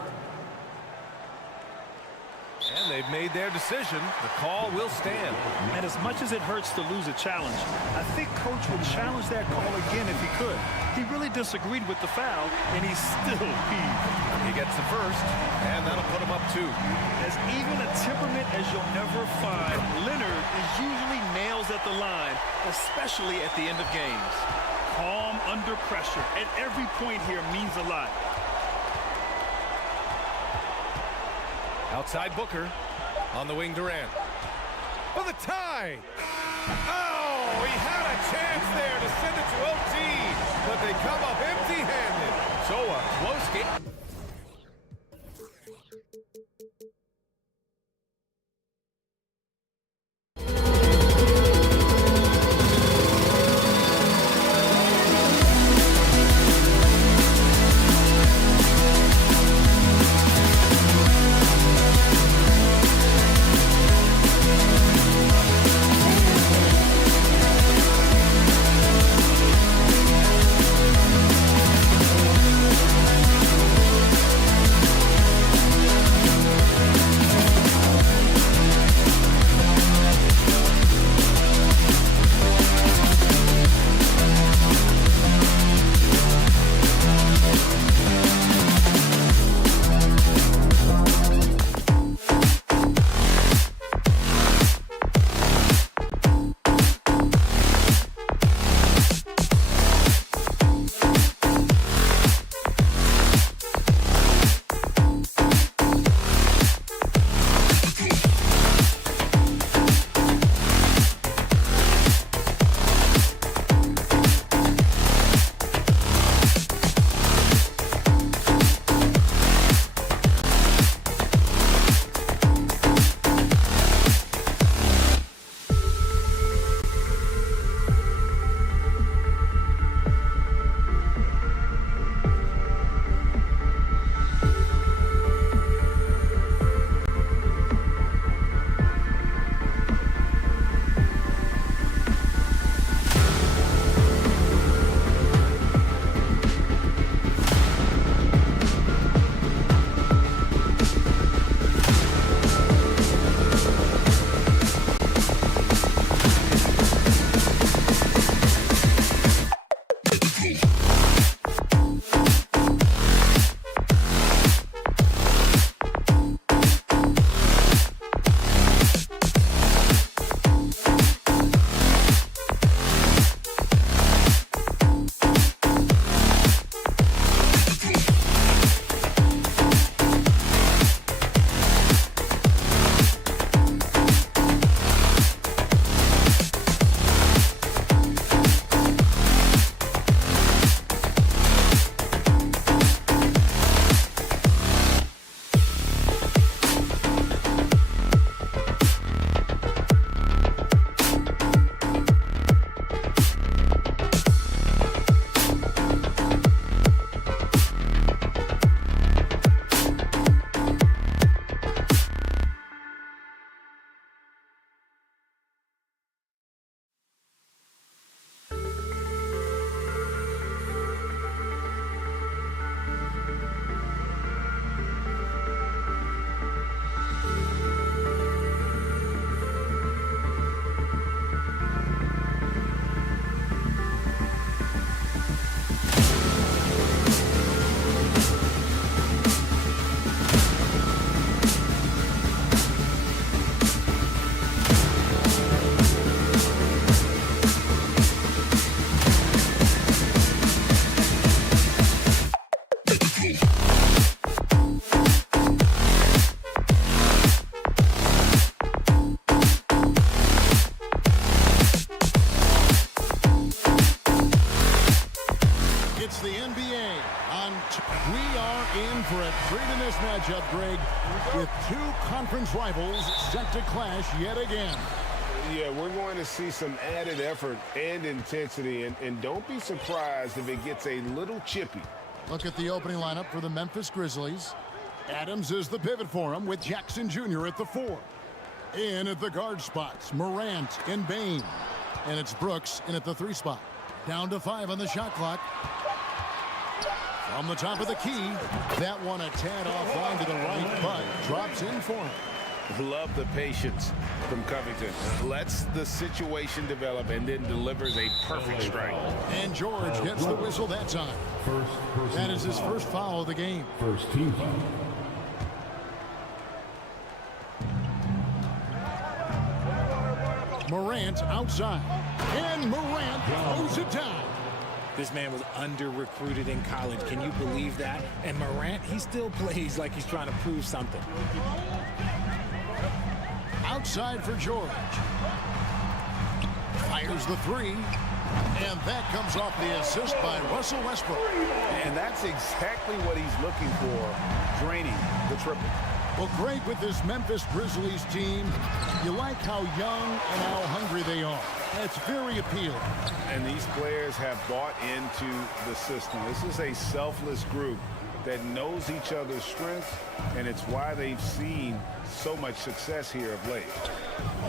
And they've made their decision. The call will stand. And as much as it hurts to lose a challenge, I think Coach would challenge that call again if he could. He really disagreed with the foul, and he's still peeved. He gets the first, and that'll put him up 2. As even a temperament as you'll never find, Leonard is usually nails at the line, especially at the end of games. Calm under pressure, and every point here means a lot. Outside Booker. On the wing, Durant. For the tie! Oh, he had a chance there to send it to OT, but they come up empty-handed. So a close game. in for a treat in this matchup, Greg, with two conference rivals set to clash yet again. Yeah, we're going to see some added effort and intensity, and don't be surprised if it gets a little chippy. Look at the opening lineup for the Memphis Grizzlies. Adams is the pivot for him with Jackson Jr. at the 4. In at the guard spots, Morant and Bain. And it's Brooks in at the 3 spot. Down to 5 on the shot clock. From the top of the key, that one a tad off line to the right, but drops in for him. Love the patience from Covington. Lets the situation develop and then delivers a perfect strike. And George gets the whistle that time. That is his first foul of the game. First team foul. Morant outside. And Morant throws it down. This man was under-recruited in college. Can you believe that? And Morant, he still plays like he's trying to prove something. Outside for George. Fires the 3. And that comes off the assist by Russell Westbrook. And that's exactly what he's looking for, draining the triple. Well, great with this Memphis Grizzlies team. You like how young and how hungry they are. That's very appealing. And these players have bought into the system. This is a selfless group that knows each other's strengths, and it's why they've seen so much success here of late.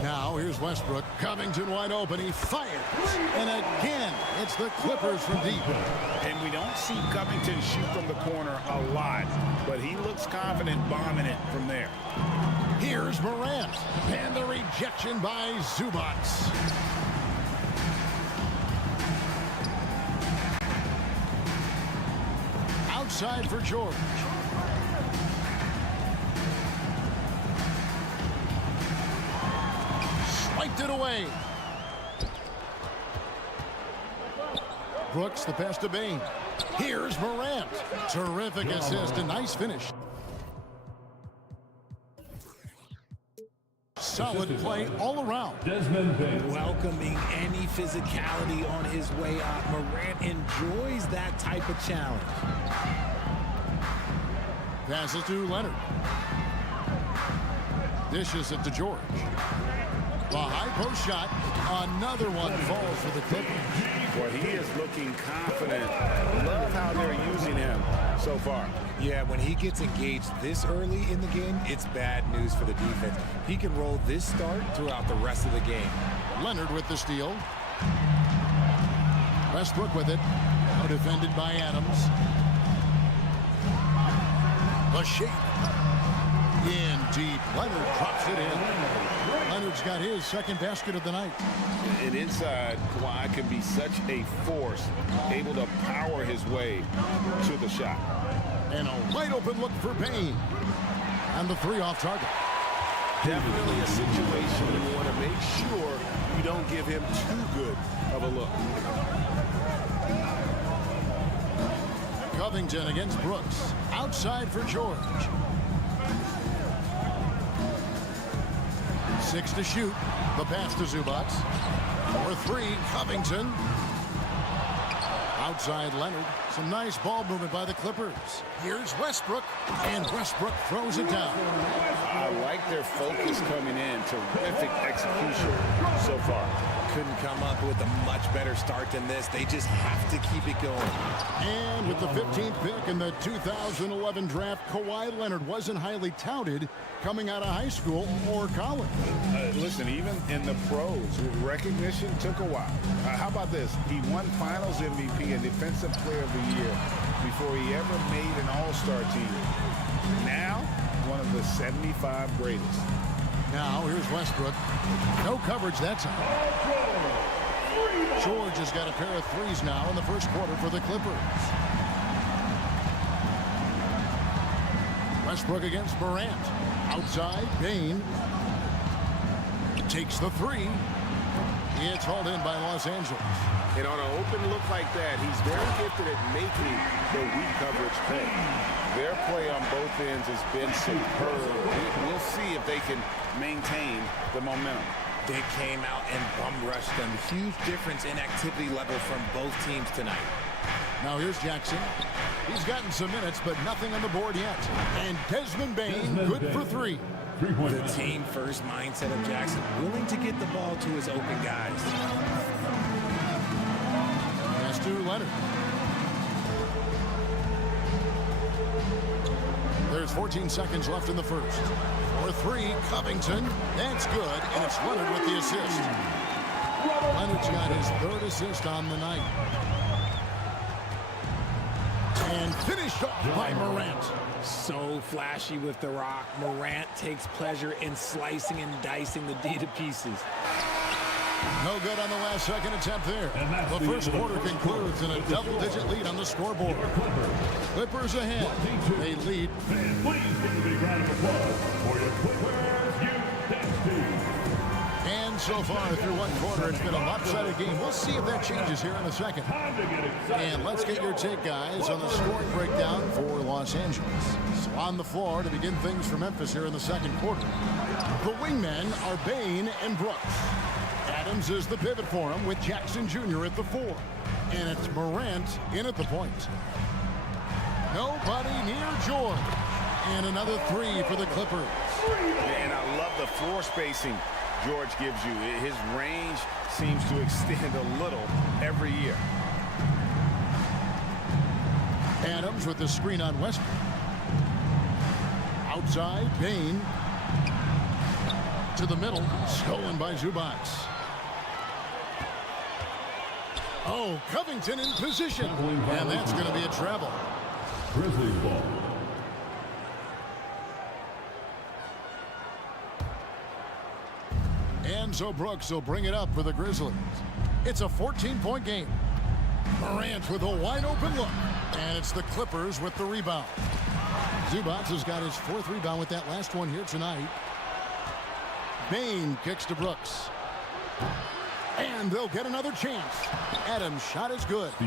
Now here's Westbrook. Covington wide open. He fires. And again, it's the Clippers from deep. And we don't see Covington shoot from the corner a lot, but he looks confident bombing it from there. Here's Morant. And the rejection by Zubac. Outside for George. Swiped it away. Brooks, the pass to Bain. Here's Morant. Terrific assist, a nice finish. Solid play all around. Welcoming any physicality on his way out. Morant enjoys that type of challenge. Passes to Leonard. Dishes it to George. The high post shot. Another one falls for the Clippers. Well, he is looking confident. Love how they're using him so far. Yeah, when he gets engaged this early in the game, it's bad news for the defense. He can roll this start throughout the rest of the game. Leonard with the steal. Westbrook with it. Now defended by Adams. The shape. In deep. Leonard drops it in. Leonard's got his second basket of the night. And inside, Kawhi can be such a force, able to power his way to the shot. And a wide open look for Bain. And the 3 off target. Definitely a situation you want to make sure you don't give him too good of a look. Covington against Brooks. Outside for George. 6 to shoot. The pass to Zubac. For 3, Covington. Outside Leonard. Some nice ball movement by the Clippers. Here's Westbrook. And Westbrook throws it down. I like their focus coming in. Terrific execution so far. Couldn't come up with a much better start than this. They just have to keep it going. And with the 15th pick in the 2011 draft, Kawhi Leonard wasn't highly touted coming out of high school or college. Listen, even in the pros, recognition took a while. How about this? He won Finals MVP and Defensive Player of the Year before he ever made an All-Star team. Now, one of the 75 greatest. Now, here's Westbrook. No coverage that time. George has got a pair of 3s now in the first quarter for the Clippers. Westbrook against Morant. Outside, Bain. Takes the 3. It's hauled in by Los Angeles. And on an open look like that, he's very gifted at making the weak coverage pay. Their play on both ends has been superb. We'll see if they can maintain the momentum. They came out and bum rushed them. Huge difference in activity level from both teams tonight. Now here's Jackson. He's gotten some minutes, but nothing on the board yet. And Desmond Bain, good for 3. The team-first mindset of Jackson, willing to get the ball to his open guys. Pass to Leonard. There's 14 seconds left in the first. For 3, Covington. That's good, and it's Leonard with the assist. Leonard's got his 3rd assist on the night. And finished off by Morant. So flashy with the rock. Morant takes pleasure in slicing and dicing the D to pieces. No good on the last second attempt there. The first quarter concludes in a double-digit lead on the scoreboard. Clippers ahead. They lead. Please give a big round of applause for your Clippers team. And so far through one quarter, it's been a lopsided game. We'll see if that changes here in a second. And let's get your take, guys, on the scoring breakdown for Los Angeles. So on the floor to begin things for Memphis here in the second quarter. The wingmen are Bain and Brooks. Adams is the pivot for him with Jackson Jr. at the 4. And it's Morant in at the point. Nobody near George. And another 3 for the Clippers. And I love the floor spacing George gives you. His range seems to extend a little every year. Adams with the screen on Westbrook. Outside, Bain. To the middle, stolen by Zubac. Oh, Covington in position. And that's going to be a travel. Grizzlies ball. And so Brooks will bring it up for the Grizzlies. It's a 14-point game. Morant with a wide-open look. And it's the Clippers with the rebound. Zubac has got his 4th rebound with that last one here tonight. Bain kicks to Brooks. And they'll get another chance. Adams' shot is good. They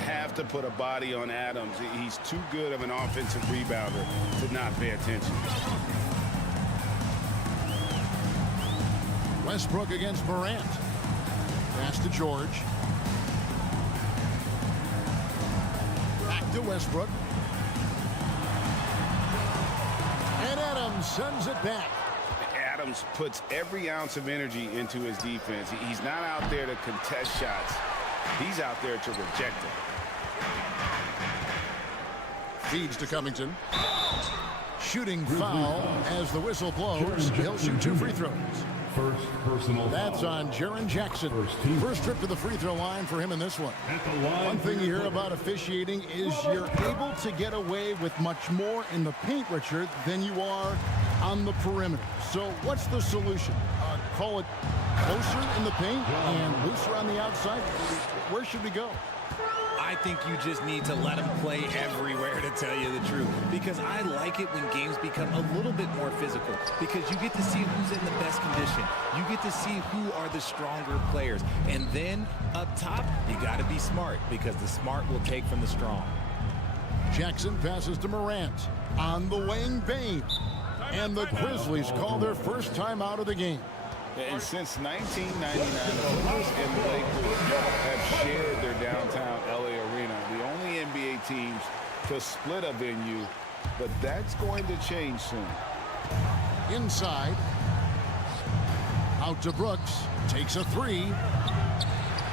have to put a body on Adams. He's too good of an offensive rebounder to not pay attention. Westbrook against Morant. Pass to George. Back to Westbrook. And Adams sends it back. Adams puts every ounce of energy into his defense. He's not out there to contest shots. He's out there to reject them. Feeds to Covington. Shooting foul as the whistle blows. He'll shoot 2 free throws. First personal That's foul. on Jaren Jackson. First trip to the free throw line for him in this one. One thing you hear about officiating is you're able to get away with much more in the paint, Richard, than you are on the perimeter. So what's the solution? Call it closer in the paint and looser on the outside? Where should we go? I think you just need to let them play everywhere, to tell you the truth. Because I like it when games become a little bit more physical. Because you get to see who's in the best condition. You get to see who are the stronger players. And then up top, you got to be smart. Because the smart will take from the strong. Jackson passes to Morant. On the wing, Bain. And the Grizzlies call their first time out of the game. And since 1999, the Clippers and the Lakers have shared their downtown LA arena. The only NBA teams to split a venue, but that's going to change soon. Inside. Out to Brooks. Takes a 3.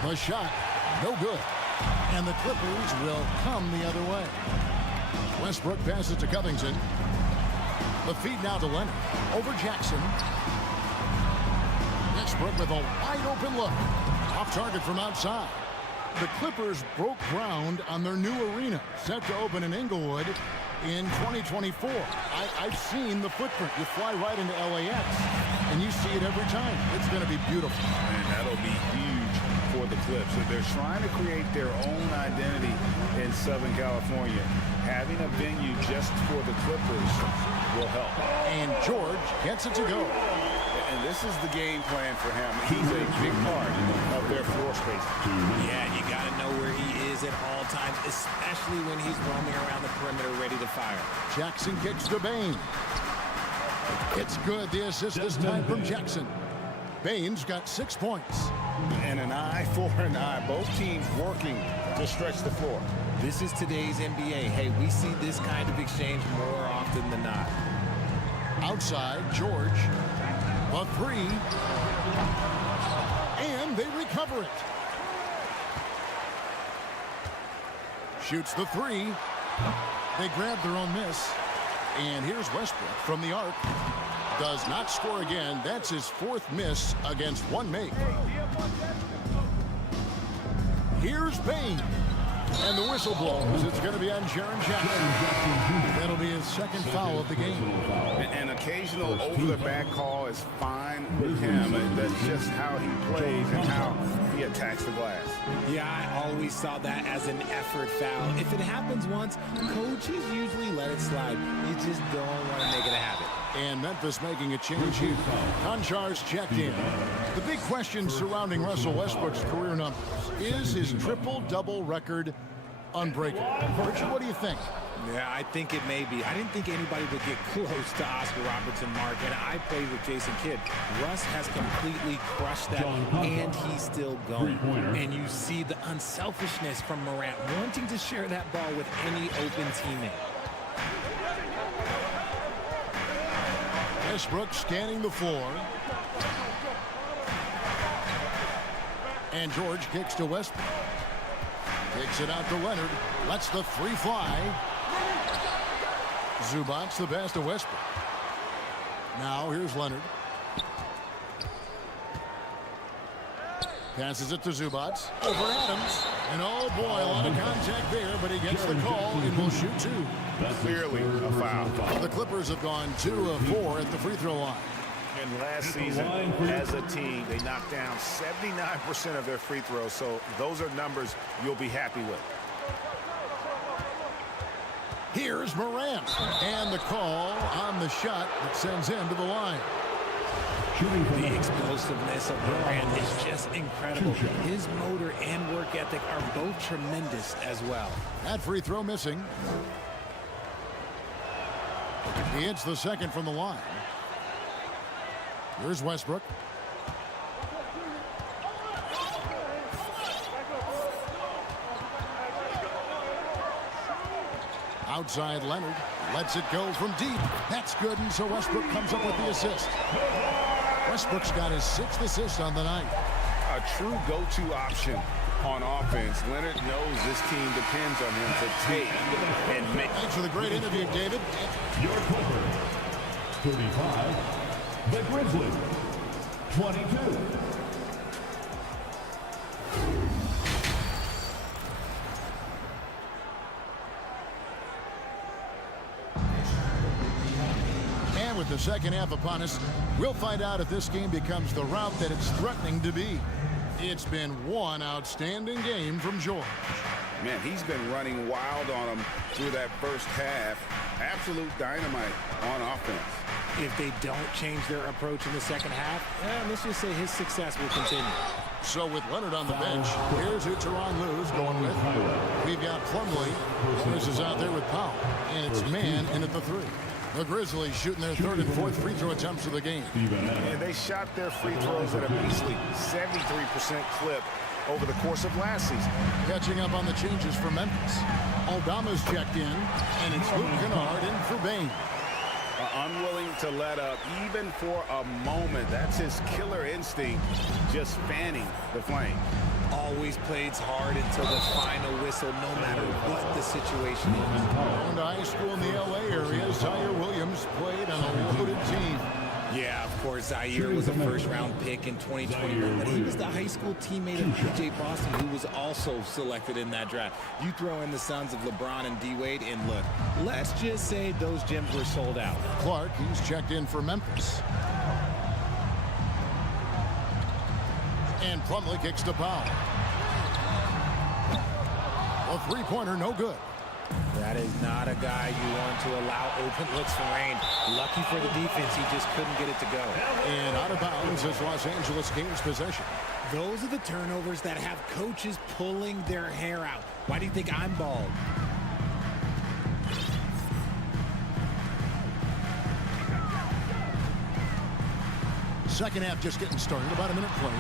The shot, no good. And the Clippers will come the other way. Westbrook passes to Covington. The feed now to Leonard. Over Jackson. Westbrook with a wide-open look. Off target from outside. The Clippers broke ground on their new arena, set to open in Inglewood in 2024. I've seen the footprint. You fly right into LAX, and you see it every time. It's going to be beautiful. And that'll be huge for the Clips. So they're trying to create their own identity in Southern California. Having a venue just for the Clippers will help. And George gets it to go. And this is the game plan for him. He's a big part of their floor space. Yeah, you got to know where he is at all times, especially when he's roaming around the perimeter ready to fire. Jackson kicks to Bain. It's good. The assist this time from Jackson. Bain's got 6 points. And an eye for an eye. Both teams working to stretch the floor. This is today's NBA. Hey, we see this kind of exchange more often than not. Outside, George. A three. And they recover it. Shoots the three. They grab their own miss. And here's Westbrook from the arc. Does not score again. That's his fourth miss against one make. Here's Bain. And the whistle blows. It's going to be on Jaren Jackson. That'll be his second foul of the game. An occasional over-the-back call is fine with him. That's just how he plays and how he attacks the glass. Yeah, I always saw that as an effort foul. If it happens once, coaches usually let it slide. You just don't want to make it a habit. And Memphis making a change here. Konchar's checked in. The big question surrounding Russell Westbrook's career numbers is his triple-double record unbreakable. Richard, what do you think? Yeah, I think it may be. I didn't think anybody would get close to Oscar Robertson, Mark, and I played with Jason Kidd. Russ has completely crushed that, and he's still going. And you see the unselfishness from Morant, wanting to share that ball with any open teammate. Westbrook scanning the floor. And George kicks to Westbrook. Kicks it out to Leonard. Lets the three fly. Zubac's the pass to Westbrook. Now here's Leonard. Passes it to Zubac. Over Adams. And oh boy, a lot of contact there, but he gets the call and will shoot two. Clearly a foul. The Clippers have gone 2 of 4 at the free throw line. And last season, as a team, they knocked down 79% of their free throws, so those are numbers you'll be happy with. Here's Morant. And the call on the shot that sends him to the line. The explosiveness of Morant is just incredible. His motor and work ethic are both tremendous as well. That free throw missing. He hits the second from the line. Here's Westbrook. Outside Leonard. Lets it go from deep. That's good, and so Westbrook comes up with the assist. Westbrook's got his 6th assist on the night. A true go-to option on offense. Leonard knows this team depends on him to take and make. Thanks for the great interview, David. Your Clippers, 35. The Grizzlies, 22. And with the second half upon us, we'll find out if this game becomes the rout that it's threatening to be. It's been one outstanding game from George. Man, he's been running wild on them through that first half. Absolute dynamite on offense. If they don't change their approach in the second half, let's just say his success will continue. So with Leonard on the bench, here's who Tyronn Lue's going with. We've got Plumlee. This is out there with Powell. And it's man in at the three. The Grizzlies shooting their 3rd and 4th free throw attempts of the game. And they shot their free throws at a measly 73% clip over the course of last season. Catching up on the changes for Memphis. Aldama's checked in, and it's Luke Kennard in for Bain. Unwilling to let up even for a moment. That's his killer instinct, just fanning the flame. Always plays hard until the final whistle, no matter what the situation is. Going to high school in the LA area, Zaire Williams played on a loaded team. Yeah, of course, Zaire was a first-round pick in 2021, but he was the high school teammate of P.J. Boston, who was also selected in that draft. You throw in the sons of LeBron and D-Wade, and look, let's just say those gyms were sold out. Clark, he's checked in for Memphis. And Plumlee kicks to Powell. A three-pointer, no good. That is not a guy you want to allow open looks from Rain. Lucky for the defense, he just couldn't get it to go. And out of bounds as Los Angeles gains possession. Those are the turnovers that have coaches pulling their hair out. Why do you think I'm bald? Second half just getting started, about a minute played.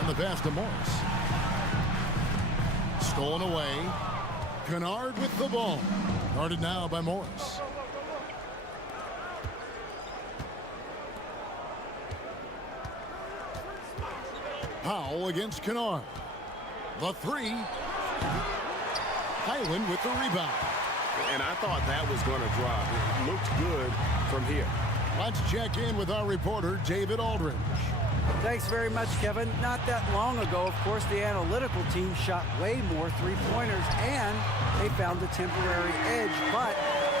And the pass to Morris. Stolen away. Kennard with the ball. Guarded now by Morris. Powell against Kennard. The three. Highland with the rebound. And I thought that was going to drop. It looked good from here. Let's check in with our reporter, David Aldridge. Thanks very much, Kevin. Not that long ago, of course, the analytical team shot way more three-pointers, and they found a temporary edge. But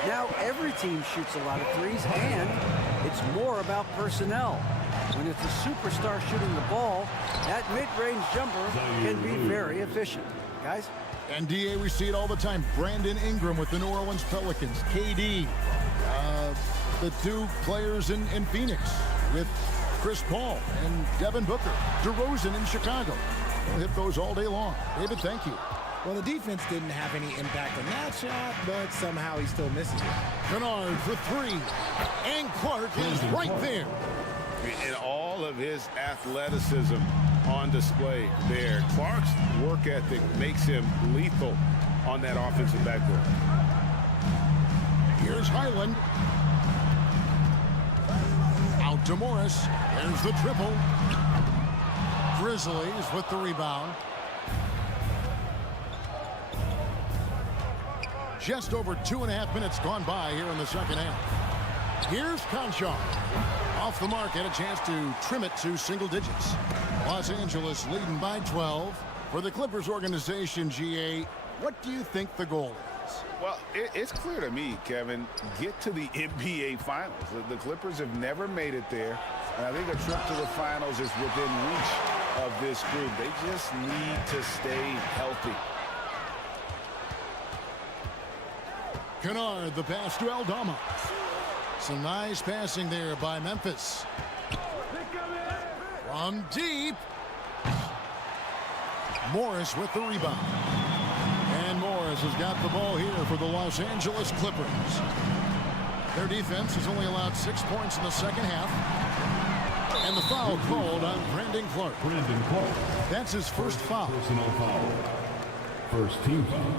now every team shoots a lot of threes, and it's more about personnel. When it's a superstar shooting the ball, that mid-range jumper can be very efficient. Guys? And DA, we see it all the time. Brandon Ingram with the New Orleans Pelicans. KD. The two players in Phoenix with Chris Paul and Devin Booker. DeRozan in Chicago. We'll hit those all day long. David, thank you. Well, the defense didn't have any impact on that shot, but somehow he still misses it. Kennard for three. And Clark is right there. And all of his athleticism on display there. Clark's work ethic makes him lethal on that offensive backboard. Here's Highland. Out to Morris. There's the triple. Grizzlies with the rebound. Just over 2.5 minutes gone by here in the second half. Here's Conchar. Off the mark, had a chance to trim it to single digits. Los Angeles leading by 12. For the Clippers organization, GA, what do you think the goal is? Well, it's clear to me, Kevin, get to the NBA Finals. The Clippers have never made it there, and I think a trip to the Finals is within reach of this group. They just need to stay healthy. Kennard, the pass to Aldama. Some nice passing there by Memphis. From deep. Morris with the rebound. And Morris has got the ball here for the Los Angeles Clippers. Their defense has only allowed 6 points in the second half. And the foul called on Brandon Clark. That's his first foul. Personal foul. First team foul.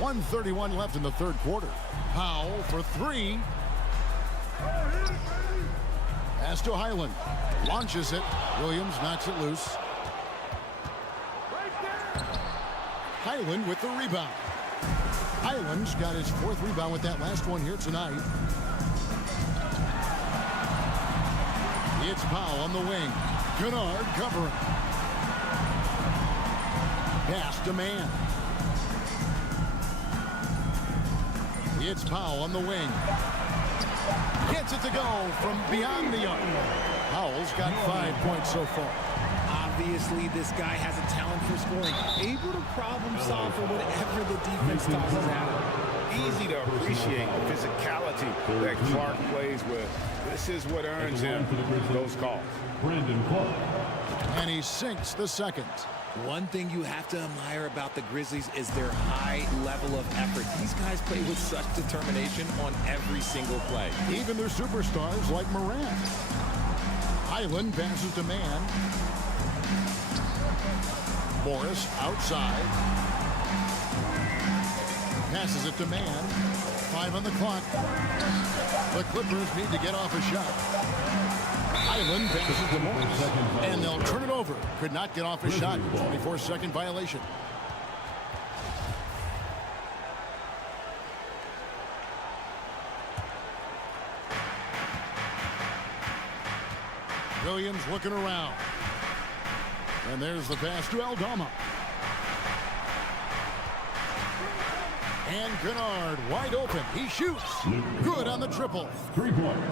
1:31 left in the third quarter. Powell for three. Pass to Highland. Launches it. Williams knocks it loose. Highland with the rebound. Highland's got his fourth rebound with that last one here tonight. It's Powell on the wing. Kennard covering. Pass to man. It's Powell on the wing. Gets it to go from beyond the arc. Powell's got 5 points so far. Obviously, this guy has a talent for scoring. Able to problem solve for whatever the defense tosses at him. Easy to appreciate the physicality that Clark plays with. This is what earns him those calls. Brandon Clark. And he sinks the second. One thing you have to admire about the Grizzlies is their high level of effort. These guys play with such determination on every single play. Even their superstars like Morant. Highland passes to man. Morris outside. Passes it to man. 5 on the clock. The Clippers need to get off a shot. Highland passes to Morris. And they'll turn it over. Could not get off a shot. 24-second violation. Williams looking around. And there's the pass to Aldama. And Kennard wide open. He shoots. Good on the triple. 3 points.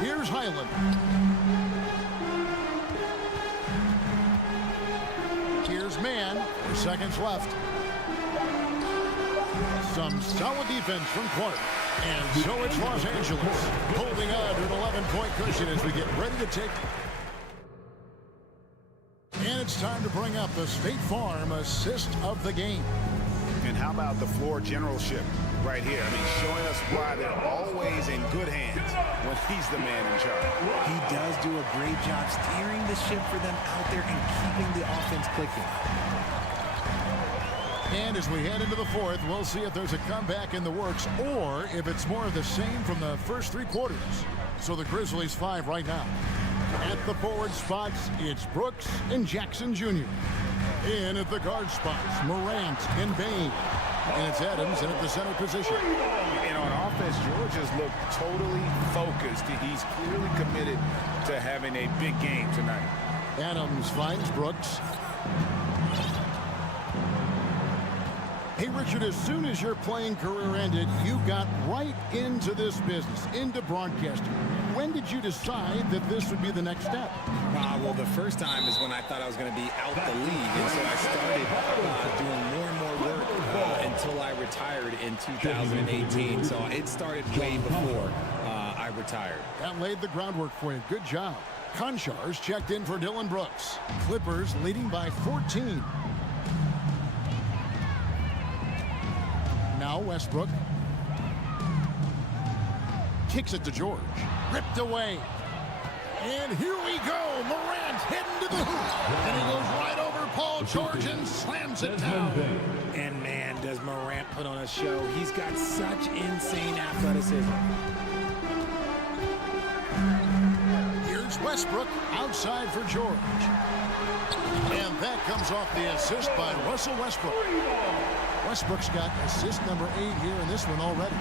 Here's Highland. Here's man. 4 seconds left. Some solid defense from Clark. And so it's Los Angeles holding on to an 11-point cushion as we get ready to take. And it's time to bring up the State Farm assist of the game. And how about the floor generalship right here? I mean, showing us why they're always in good hands when he's the man in charge. He does do a great job steering the ship for them out there and keeping the offense clicking. And as we head into the fourth, we'll see if there's a comeback in the works or if it's more of the same from the first 3 quarters. So the Grizzlies 5 right now. At the forward spots, it's Brooks and Jackson Jr. In at the guard spots, Morant and Bain. And it's Adams in at the center position. And on offense, George has looked totally focused. He's clearly committed to having a big game tonight. Adams finds Brooks. Hey, Richard, as soon as your playing career ended, you got right into this business, into broadcasting. When did you decide that this would be the next step? Well, the first time is when I thought I was going to be out the league, and so I started doing more and more work until I retired in 2018. So it started way before I retired. That laid the groundwork for you. Good job. Conchar's checked in for Dylan Brooks. Clippers leading by 14. Now Westbrook kicks it to George. Ripped away. And here we go. Morant heading to the hoop. And he goes right over Paul George and slams it down. And man, does Morant put on a show. He's got such insane athleticism. Here's Westbrook outside for George. And that comes off the assist by Russell Westbrook. Westbrook's got assist number 8 here in this one already.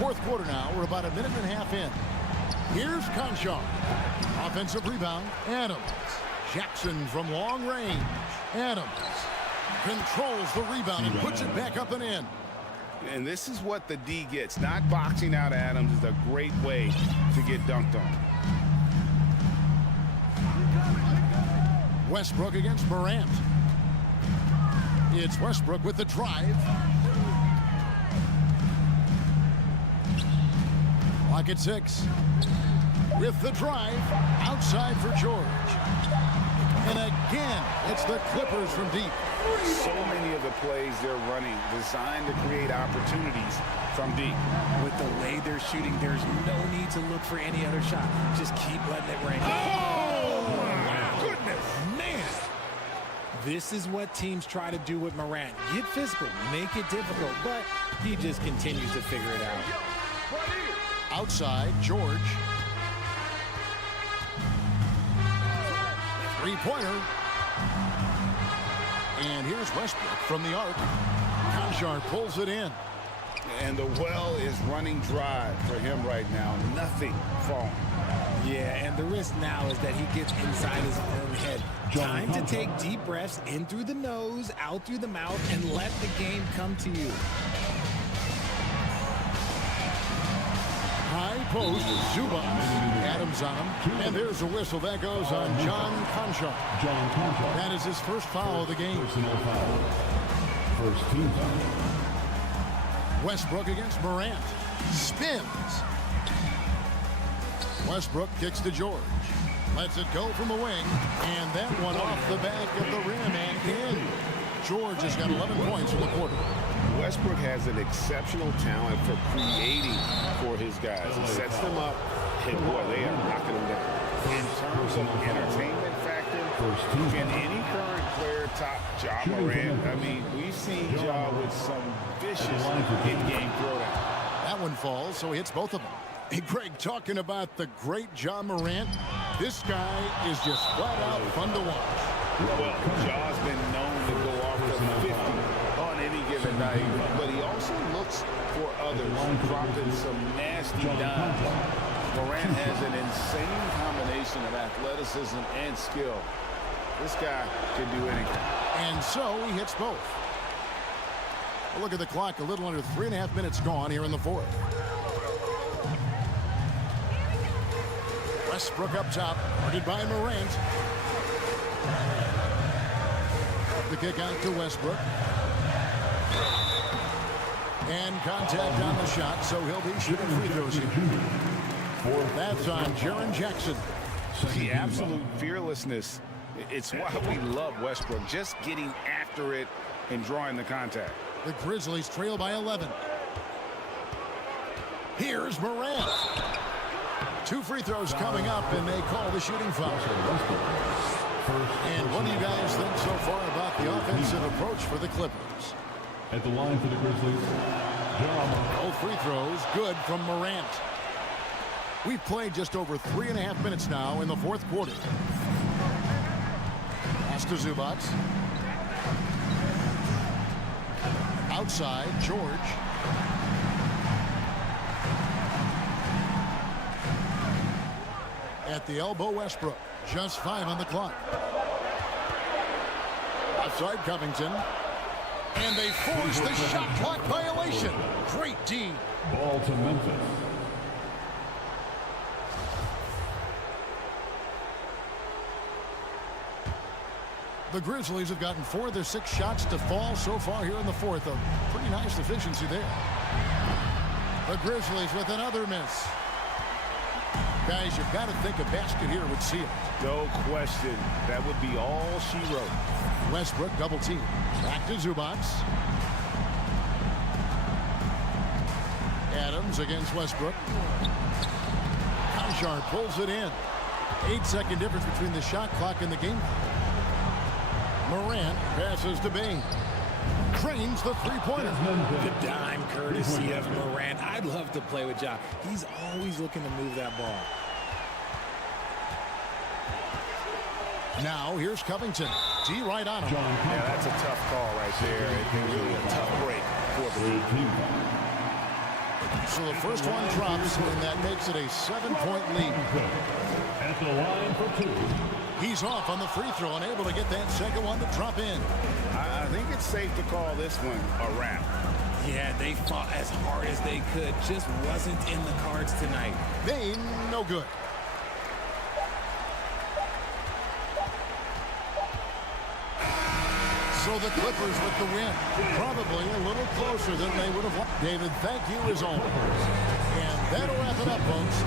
Fourth quarter now. We're about a minute and a half in. Here's Conchar. Offensive rebound. Adams. Jackson from long range. Adams controls the rebound and puts it back up and in. And this is what the D gets. Not boxing out Adams is a great way to get dunked on. Westbrook against Morant. It's Westbrook with the drive. Clock at 6. With the drive, outside for George. And again, it's the Clippers from deep. So many of the plays they're running designed to create opportunities from deep. With the way they're shooting, there's no need to look for any other shot. Just keep letting it rain. Oh, my goodness. Man, this is what teams try to do with Morant. Get physical, make it difficult, but he just continues to figure it out. Outside, George. Three-pointer. And here's Westbrook from the arc. Conchar pulls it in. And the well is running dry for him right now. Nothing falling. Yeah, and the risk now is that he gets inside his own head. Time to take deep breaths in through the nose, out through the mouth, and let the game come to you. High post, Zubac. Adams on him. And there's a whistle. That goes on John Conchar. That is his first foul of the game. Personal foul. First team foul. Westbrook against Morant. Spins. Westbrook kicks to George. Lets it go from the wing. And that one off the back of the rim and in. George has got 11 points in the quarter. Westbrook has an exceptional talent for creating for his guys. He sets them up, and boy, they are knocking them down. In terms of entertainment factor, can any current player top Ja Morant? I mean, we've seen Ja with some vicious in-game throwdown. That one falls, so he hits both of them. Hey, Greg, talking about the great Ja Morant, this guy is just flat out fun to watch. Well, Ja's been known to go off for 50 on any given night, but he also looks for others, dropping some nasty dimes. Morant has an insane combination of athleticism and skill. This guy can do anything. And so he hits both. Well, look at the clock, a little under 3.5 minutes gone here in the fourth. Westbrook up top, guarded by Morant. The kick out to Westbrook. And contact on the shot, so he'll be shooting free throws here. That's on Jaren Jackson. The absolute fearlessness It's why we love Westbrook, just getting after it and drawing the contact. The Grizzlies trail by 11. Here's Morant. 2 free throws coming up, and they call the shooting foul. And what do you guys think so far about the offensive approach for the Clippers? At the line for the Grizzlies, Both free throws good from Morant. We've played just over 3.5 minutes now in the fourth quarter. Pass to Zubac. Outside, George. At the elbow, Westbrook. Just 5 on the clock. Outside, Covington. And they force the shot clock violation. Great D. Ball to Memphis. The Grizzlies have gotten 4 of their 6 shots to fall so far here in the fourth. A pretty nice efficiency there. The Grizzlies with another miss. Guys, you've got to think a basket here would seal it. No question. That would be all she wrote. Westbrook double team. Back to Zubac. Adams against Westbrook. Conchar pulls it in. 8-second difference between the shot clock and the game clock. Morant passes to Bing. Trains the three-pointer. The dime courtesy of Morant. I'd love to play with Ja. He's always looking to move that ball. Now here's Covington. D right on him. Yeah, that's a tough call right there. It's really a tough break for the team. So the first one drops, and that makes it a 7-point lead. At the line for 2. He's off on the free throw, unable to get that second one to drop in. I think it's safe to call this one a wrap. Yeah, they fought as hard as they could. Just wasn't in the cards tonight. They no good. So the Clippers with the win. Probably a little closer than they would have liked. David, thank you as always. And that'll wrap it up, folks.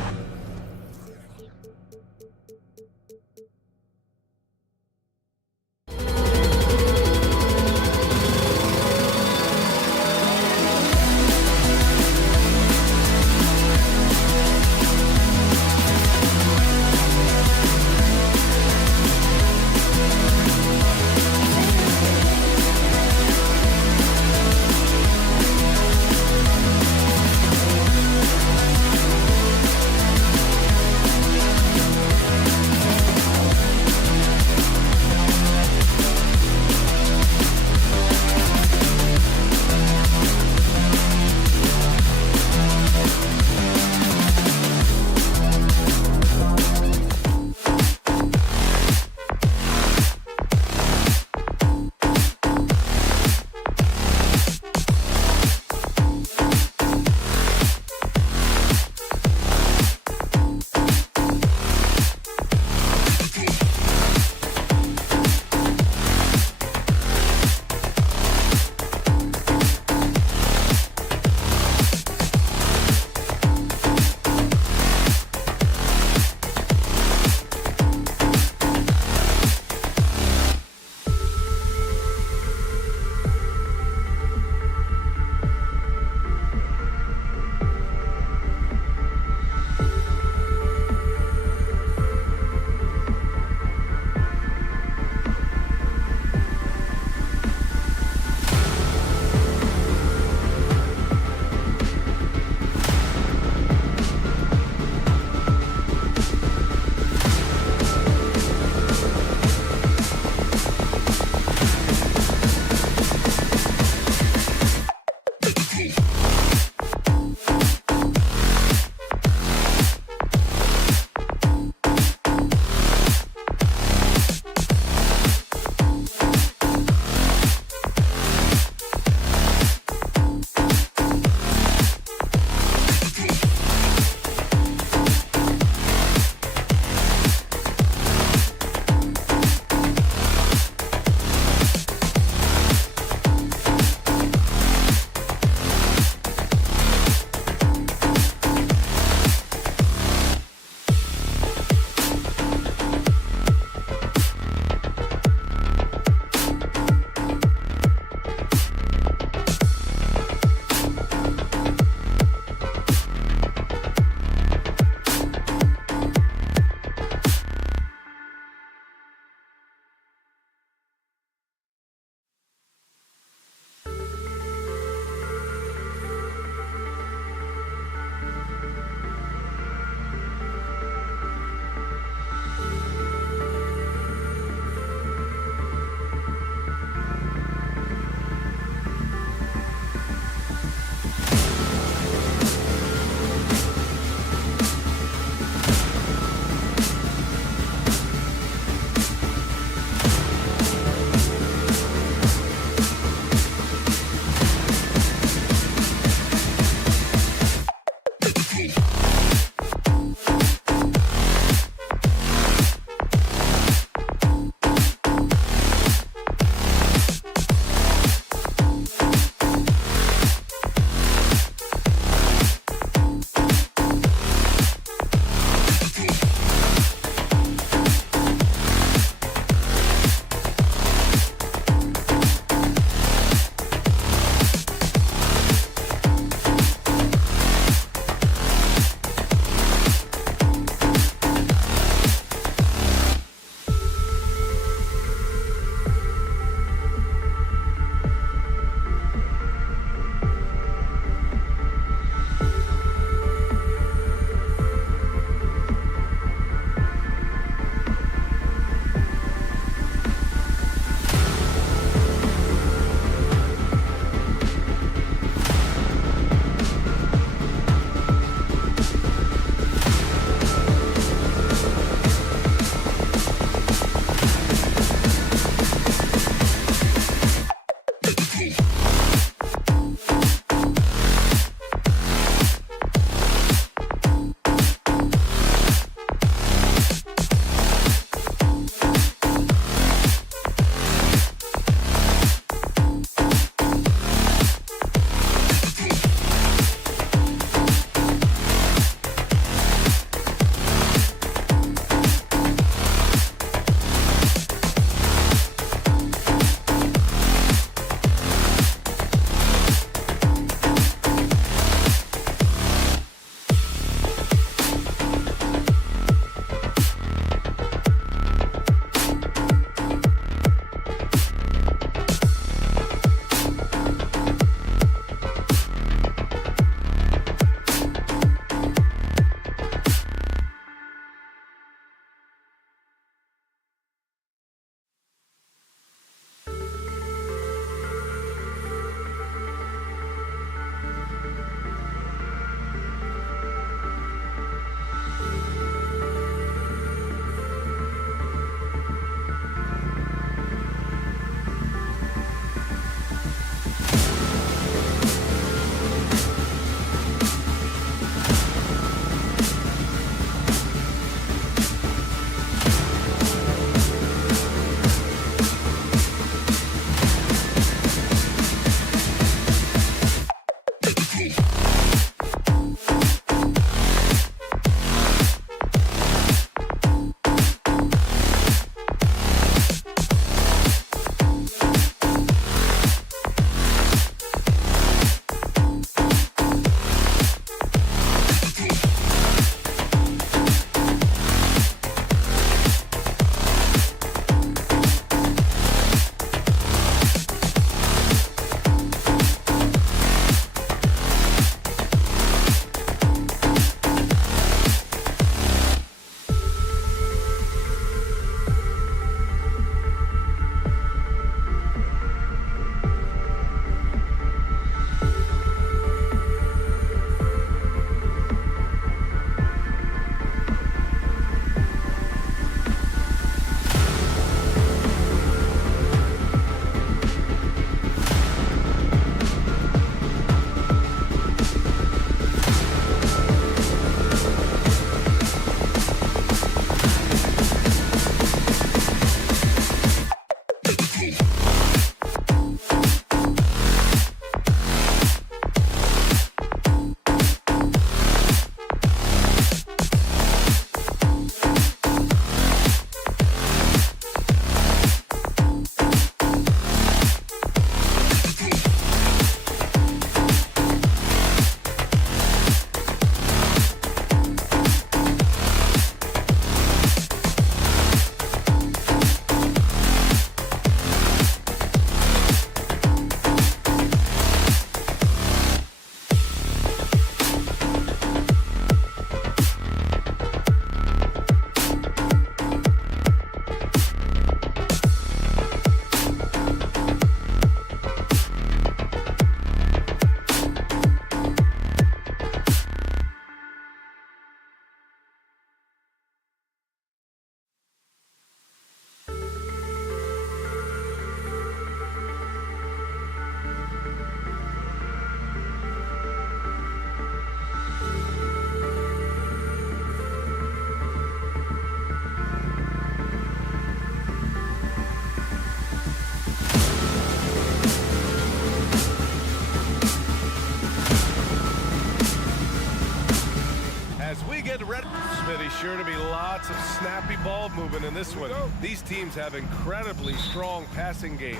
sure to be lots of snappy ball movement in this one. These teams have incredibly strong passing games.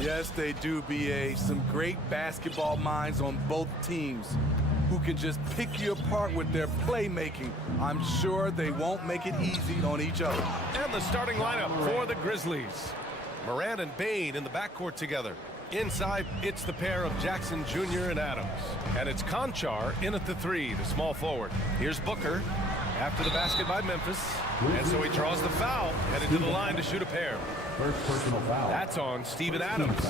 Yes, they do, BA. Some great basketball minds on both teams who can just pick you apart with their playmaking. I'm sure they won't make it easy on each other. And the starting lineup for the Grizzlies. Morant and Bane in the backcourt together. Inside, it's the pair of Jackson Jr. and Adams. And it's Conchar in at the 3, the small forward. Here's Booker after the basket by Memphis. And so he draws the foul, headed to the line to shoot a pair. First personal foul. That's on Steven Adams.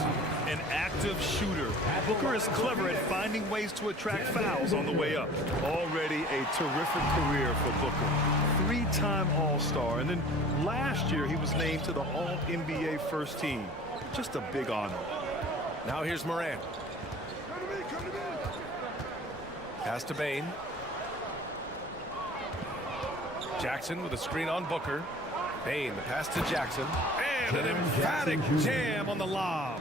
An active shooter. Booker is clever at finding ways to attract fouls on the way up. Already a terrific career for Booker. 3-time All-Star. And then last year, he was named to the All-NBA first team. Just a big honor. Now here's Morant. Pass to Bane. Jackson with a screen on Booker. Bane, the pass to Jackson. And an emphatic jam on the lob.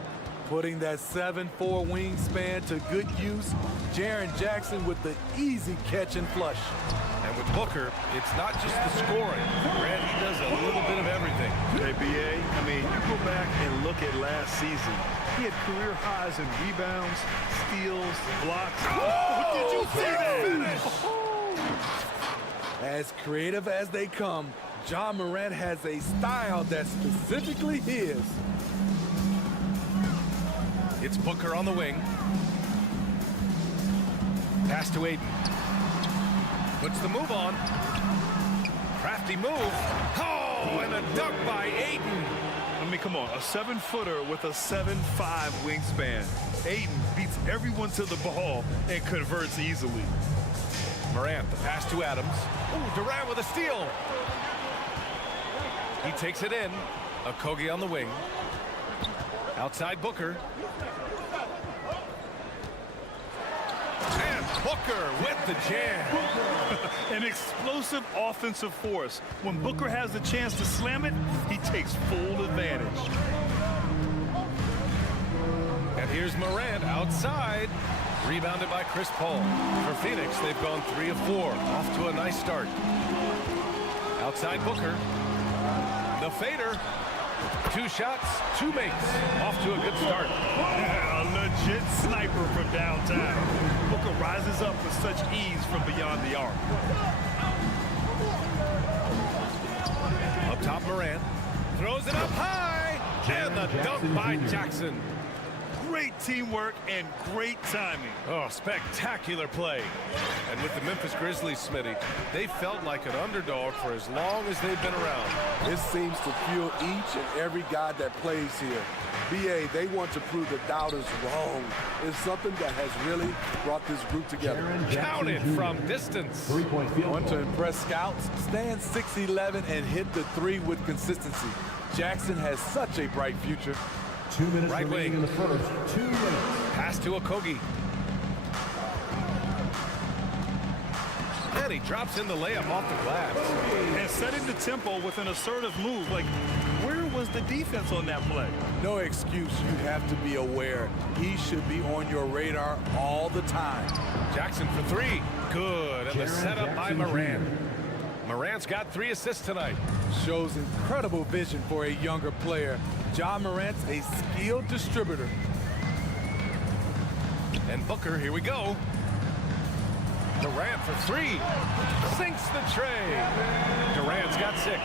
Putting that 7'4" wingspan to good use. Jaren Jackson with the easy catch and flush. And with Booker, it's not just the scoring. Grant, he does a little bit of everything. Hey, BA, I mean, you go back and look at last season. He had career highs in rebounds, steals, blocks. Oh, did you see that finish? As creative as they come, Ja Morant has a style that's specifically his. It's Booker on the wing. Pass to Aiden. Puts the move on. Crafty move. Oh, and a dunk by Aiden. I mean, come on, a 7-footer with a 7'5" wingspan. Aiden beats everyone to the ball and converts easily. Morant, the pass to Adams. Ooh, Durant with a steal. He takes it in. Okogie on the wing. Outside Booker. And Booker with the jam. An explosive offensive force. When Booker has the chance to slam it, he takes full advantage. And here's Morant outside. Rebounded by Chris Paul. For Phoenix, they've gone 3 of 4. Off to a nice start. Outside Booker. The fader. 2 shots, 2 makes. Off to a good start. A legit sniper from downtown. Booker rises up with such ease from beyond the arc. Up top, Morant. Throws it up high. And the dunk by Jackson. Great teamwork and great timing. Oh, spectacular play. And with the Memphis Grizzlies, Smitty, they felt like an underdog for as long as they've been around. This seems to fuel each and every guy that plays here. BA, they want to prove the doubters wrong. It's something that has really brought this group together. Counted from distance. Want to impress scouts? Stand 6'11" and hit the 3 with consistency. Jackson has such a bright future. 2 minutes right remaining wing. in the first. 2 minutes. Pass to Okogie. And he drops in the layup off the glass. And setting the tempo with an assertive move. Like, where was the defense on that play? No excuse. You have to be aware. He should be on your radar all the time. Jackson for 3. Good. And the setup by Morant. Morant's got 3 assists tonight. Shows incredible vision for a younger player. Ja Morant's a skilled distributor. And Booker, here we go. Durant for 3. Sinks the tray. Durant's got 6.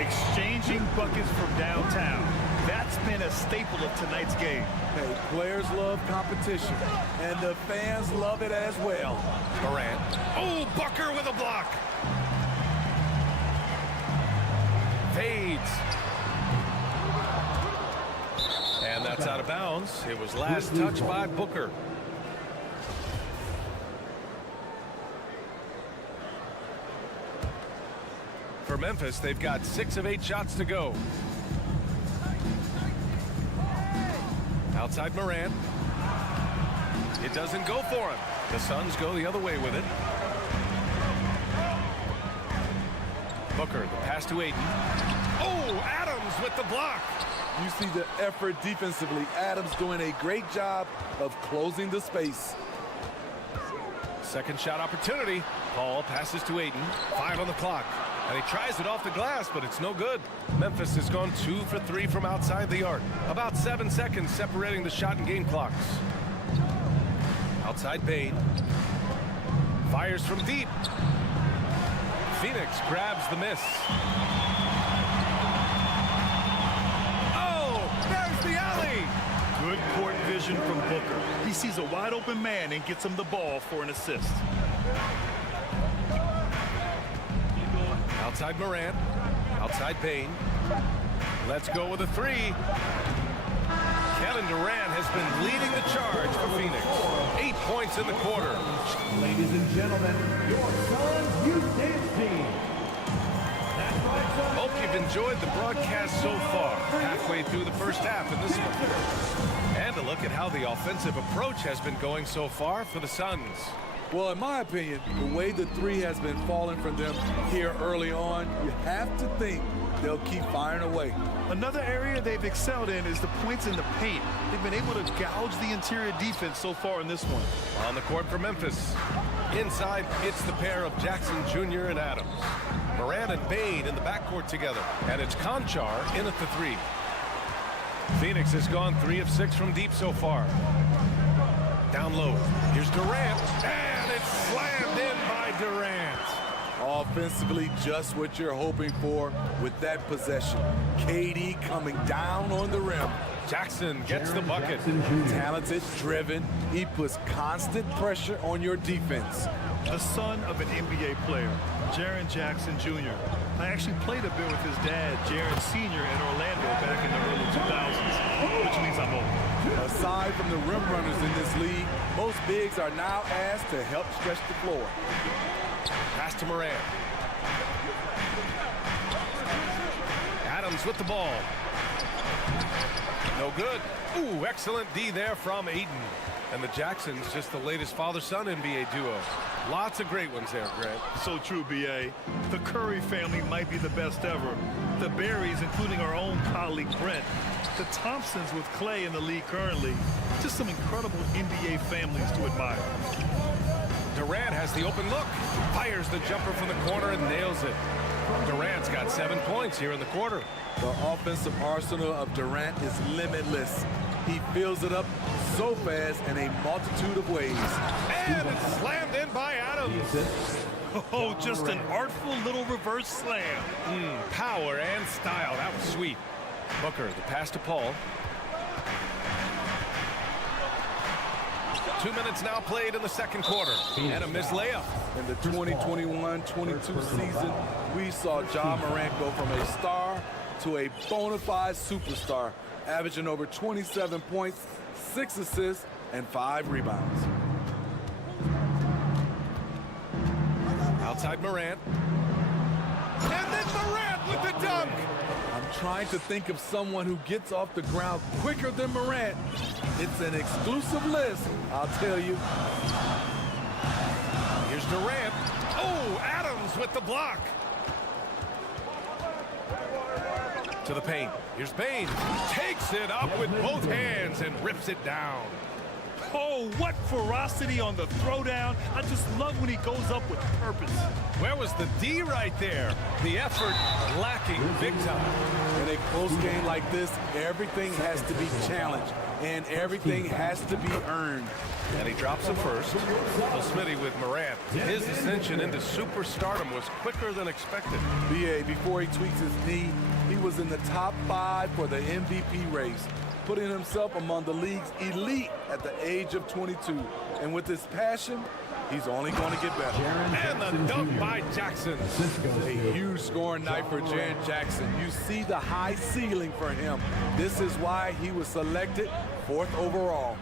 Exchanging buckets from downtown. That's been a staple of tonight's game. Hey, players love competition, and the fans love it as well. Durant. Oh, Booker with a block. Fades. And that's out of bounds. It was last touched by Booker. For Memphis, they've got 6 of 8 shots to go. Outside Morant. It doesn't go for him. The Suns go the other way with it. Booker, the pass to Aiden. Oh, Adams with the block. You see the effort defensively. Adams doing a great job of closing the space. Second shot opportunity. Paul passes to Aiden. 5 on the clock. And he tries it off the glass, but it's no good. Memphis has gone 2 for 3 from outside the arc. About 7 seconds separating the shot and game clocks. Outside Bain. Fires from deep. Phoenix grabs the miss. Oh, there's the alley. Good court vision from Booker. He sees a wide open man and gets him the ball for an assist. Outside Morant. Outside Bain. Let's go with a 3. Kevin Durant has been leading the charge for Phoenix. 8 points in the quarter. Ladies and gentlemen, your Suns Youth Dance Team. That's right, Suns. Hope you've enjoyed the broadcast so far. Halfway through the first half in this one. And a look at how the offensive approach has been going so far for the Suns. Well, in my opinion, the way the 3 has been falling from them here early on, you have to think they'll keep firing away. Another area they've excelled in is the points in the paint. They've been able to gouge the interior defense so far in this one. On the court for Memphis. Inside, it's the pair of Jackson Jr. and Adams. Morant and Bain in the backcourt together. And it's Conchar in at the 3. Phoenix has gone 3 of 6 from deep so far. Down low. Here's Durant. And it's slammed in by Durant. Offensively, just what you're hoping for with that possession. KD coming down on the rim. Jackson gets the bucket. Talented, driven. He puts constant pressure on your defense. The son of an NBA player, Jaren Jackson Jr. I actually played a bit with his dad, Jaren Sr. in Orlando back in the early 2000s, which means I'm old. Aside from the rim runners in this league, most bigs are now asked to help stretch the floor. Pass to Morant. Adams with the ball. No good. Ooh, excellent D there from Ayton. And the Jacksons, just the latest father-son NBA duo. Lots of great ones there, Grant. So true, B.A. The Curry family might be the best ever. The Berries, including our own colleague Brent. The Thompsons with Clay in the league currently. Just some incredible NBA families to admire. Durant has the open look. Fires the jumper from the corner and nails it. Durant's got 7 points here in the quarter. The offensive arsenal of Durant is limitless. He fills it up so fast in a multitude of ways. And it's slammed in by Adams. Oh, just an artful little reverse slam. Power and style. That was sweet. Booker, the pass to Paul. 2 minutes now played in the second quarter. And a missed layup. In the 2021-22 season, we saw Ja Morant go from a star to a bona fide superstar, averaging over 27 points, 6 assists, and 5 rebounds. Outside Morant. And then Morant with the dunk. I'm trying to think of someone who gets off the ground quicker than Morant. It's an exclusive list, I'll tell you. Here's Durant. Oh, Adams with the block. To the paint. Here's Bain. Takes it up with both hands and rips it down. Oh, what ferocity on the throwdown. I just love when he goes up with purpose. Where was the D right there? The effort lacking big time. In a close game like this, everything has to be challenged, and everything has to be earned. And he drops it first. Well, Smitty with Morant. His ascension into superstardom was quicker than expected. B.A., before he tweaks his knee, he was in the top 5 for the MVP race, putting himself among the league's elite at the age of 22. And with his passion, he's only going to get better. And the dunk by Jackson. A huge scoring night for Jaren Jackson. You see the high ceiling for him. This is why he was selected 4th overall.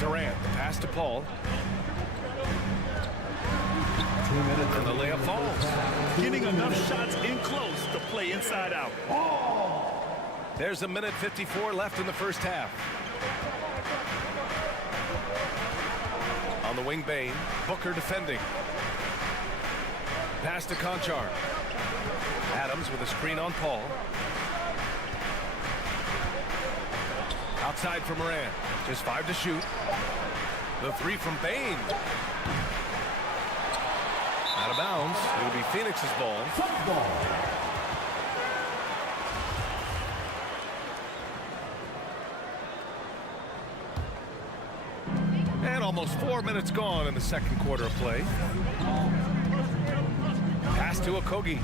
Durant, the pass to Paul. And the layup falls. Getting enough shots in close to play inside out. There's a minute 54 left in the first half. On the wing, Bain. Booker defending. Pass to Conchar. Adams with a screen on Paul. Outside for Morant. Just 5 to shoot. The 3 from Bain. Out of bounds. It'll be Phoenix's ball. And almost 4 minutes gone in the second quarter of play. Pass to Okogie.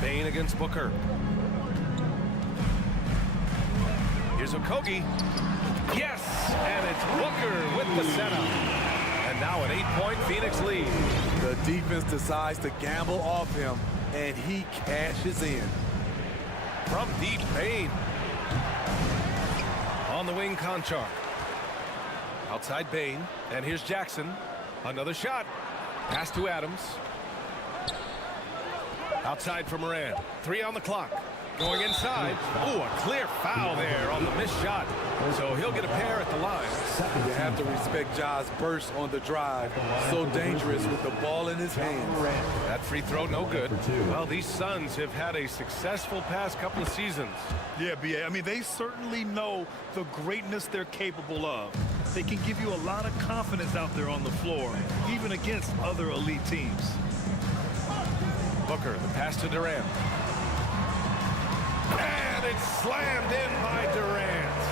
Bain against Booker. Here's Okogie. Yes, and it's Booker with the setup. And now an 8-point Phoenix lead. The defense decides to gamble off him, and he cashes in. From deep, Bain. On the wing, Conchar. Outside Bain, and here's Jackson. Another shot. Pass to Adams. Outside for Moran. 3 on the clock. Going inside. Ooh, a clear foul there on the missed shot. So he'll get a pair at the line. You have to respect Ja's burst on the drive. So dangerous with the ball in his hands. That free throw, no good. Well, these Suns have had a successful past couple of seasons. Yeah, B.A. I mean, they certainly know the greatness they're capable of. They can give you a lot of confidence out there on the floor, even against other elite teams. Booker, the pass to Durant. And it's slammed in by Durant.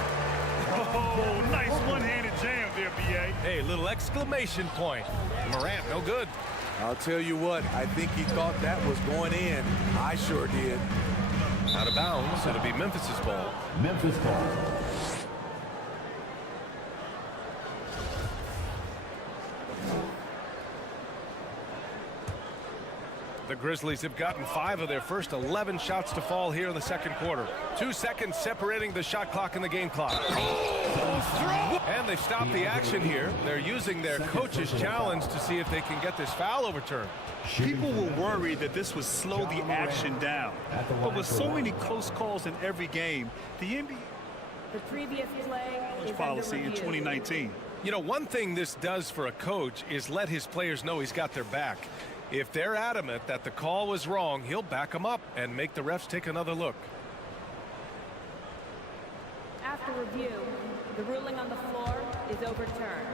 Oh, nice one-handed jam there, B.A. Hey, little exclamation point. Morant, no good. I'll tell you what, I think he thought that was going in. I sure did. Out of bounds, it'll be Memphis's ball. Memphis ball. The Grizzlies have gotten 5 of their first 11 shots to fall here in the second quarter. 2 seconds separating the shot clock and the game clock. And they've stopped the action here. They're using their coach's challenge to see if they can get this foul overturned. People were worried that this would slow the action down. But with so many close calls in every game, the NBA The previous play is policy in 2019. You know, one thing this does for a coach is let his players know he's got their back. If they're adamant that the call was wrong, he'll back them up and make the refs take another look. After review, the ruling on the floor is overturned.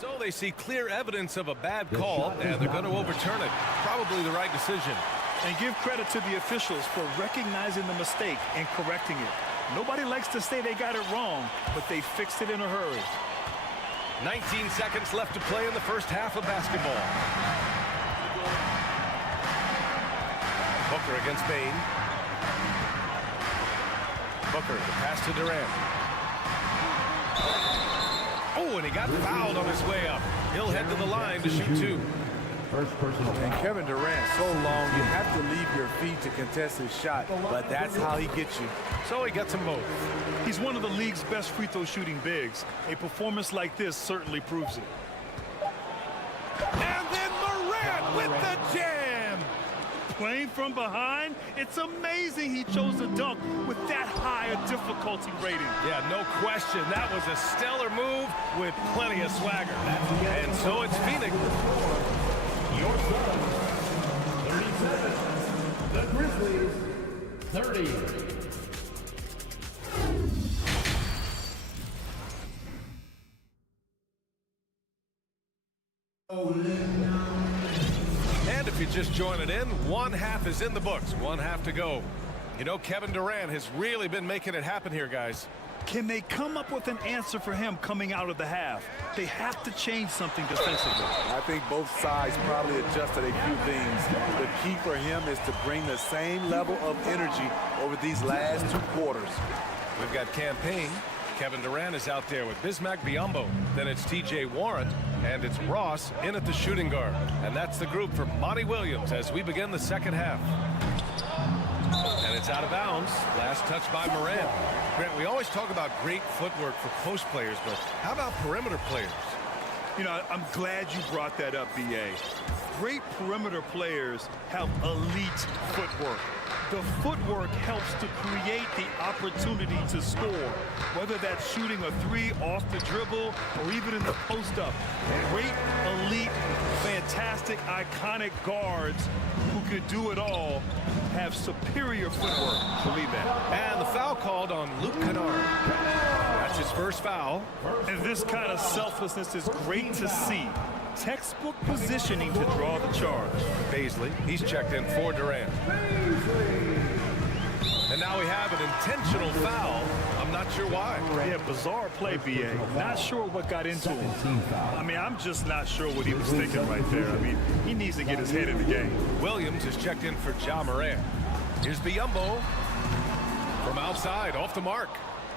So they see clear evidence of a bad call, and they're going to overturn it. Probably the right decision. And give credit to the officials for recognizing the mistake and correcting it. Nobody likes to say they got it wrong, but they fixed it in a hurry. 19 seconds left to play in the first half of basketball. Booker against Bain. Booker, the pass to Durant. Oh, and he got fouled on his way up. He'll head to the line to shoot 2. And Kevin Durant, so long, you have to leave your feet to contest his shot, but that's how he gets you. So he gets them both. He's one of the league's best free throw shooting bigs. A performance like this certainly proves it. And then Morant with the jam. Playing from behind, it's amazing he chose to dunk with that high a difficulty rating. Yeah, no question. That was a stellar move with plenty of swagger. And so it's Phoenix. Your Suns, 37. The Grizzlies, 30. And if you're just joining in, one half is in the books. One half to go. You know, Kevin Durant has really been making it happen here, guys. Can they come up with an answer for him coming out of the half? They have to change something defensively. I think both sides probably adjusted a few things. The key for him is to bring the same level of energy over these last 2 quarters. We've got campaign. Kevin Durant is out there with Bismack Biyombo. Then it's T.J. Warren, and it's Ross in at the shooting guard. And that's the group for Monty Williams as we begin the second half. And it's out of bounds. Last touch by Morant. Grant, we always talk about great footwork for post players, but how about perimeter players? You know, I'm glad you brought that up, B.A. Great perimeter players have elite footwork. The footwork helps to create the opportunity to score, whether that's shooting a three off the dribble or even in the post-up. Great, elite, fantastic, iconic guards who could do it all have superior footwork. Believe that. And the foul called on Luke Kennard. That's his first foul. And this kind of selflessness is great to see. Textbook positioning to draw the charge. Baisley, he's checked in for Durant. And now we have an intentional foul. I'm not sure why. Yeah, bizarre play, B.A. Not sure what got into him. I mean, I'm just not sure what he was thinking right there. I mean, he needs to get his head in the game. Williams is checked in for Ja Morant. Here's Biyombo from outside, off the mark.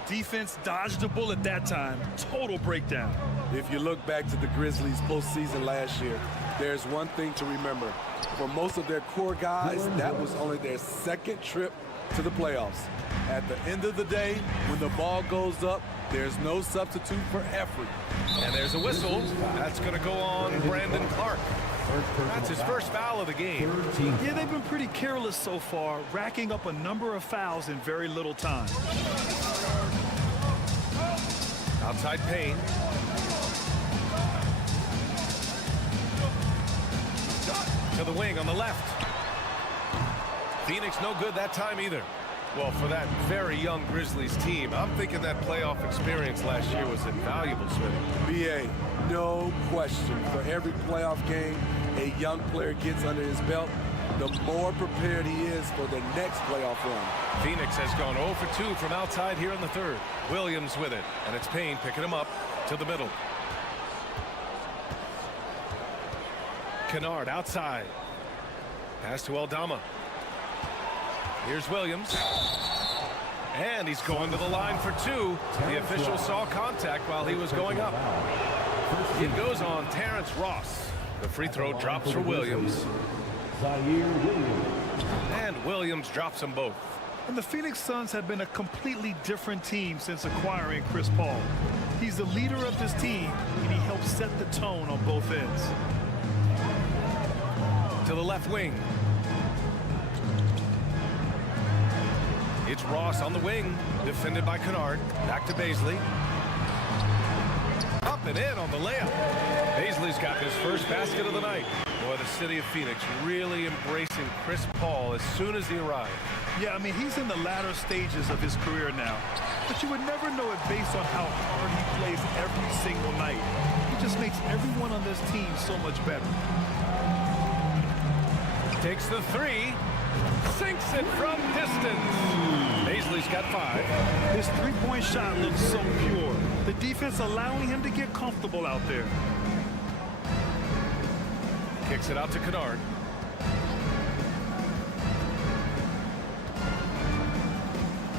Defense dodged the bullet that time. Total breakdown. If you look back to the Grizzlies postseason last year, there's one thing to remember. For most of their core guys, that was only their second trip to the playoffs. At the end of the day, when the ball goes up, there's no substitute for effort. And there's a whistle. That's going to go on Brandon Clark. That's his first foul of the game. Yeah, they've been pretty careless so far, racking up a number of fouls in very little time. Outside Payne. To the wing on the left. Phoenix no good that time either. Well, for that very young Grizzlies team, I'm thinking that playoff experience last year was invaluable, Smitty. B.A., no question. For every playoff game a young player gets under his belt, the more prepared he is for the next playoff run. Phoenix has gone 0 for 2 from outside here in the third. Williams with it, and it's Payne picking him up to the middle. Kennard outside. Pass to Aldama. Here's Williams. And he's going to the line for two. The official saw contact while he was going up. It goes on Terrence Ross. The free throw drops for Williams. And Williams drops them both. And the Phoenix Suns have been a completely different team since acquiring Chris Paul. He's the leader of this team, and he helps set the tone on both ends. To the left wing. It's Ross on the wing, defended by Kennard. Back to Baisley. Up and in on the layup. Baisley's got his first basket of the night. Boy, the city of Phoenix really embracing Chris Paul as soon as he arrived. Yeah, I mean, he's in the latter stages of his career now. But you would never know it based on how hard he plays every single night. He just makes everyone on this team so much better. Takes the three. Sinks it from distance. Baisley's got 5. His three-point shot looks so pure. The defense allowing him to get comfortable out there. Kicks it out to Kennard.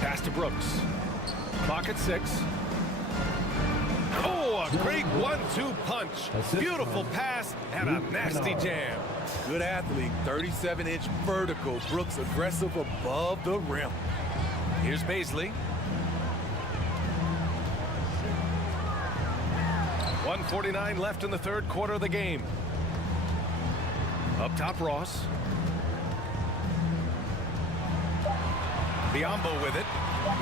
Pass to Brooks. Clock at 6. Oh, a great 1-2 punch. Beautiful pass and a nasty jam. Good athlete, 37-inch vertical. Brooks aggressive above the rim. Here's Baisley. 1:49 left in the third quarter of the game. Up top, Ross. Biyombo with it.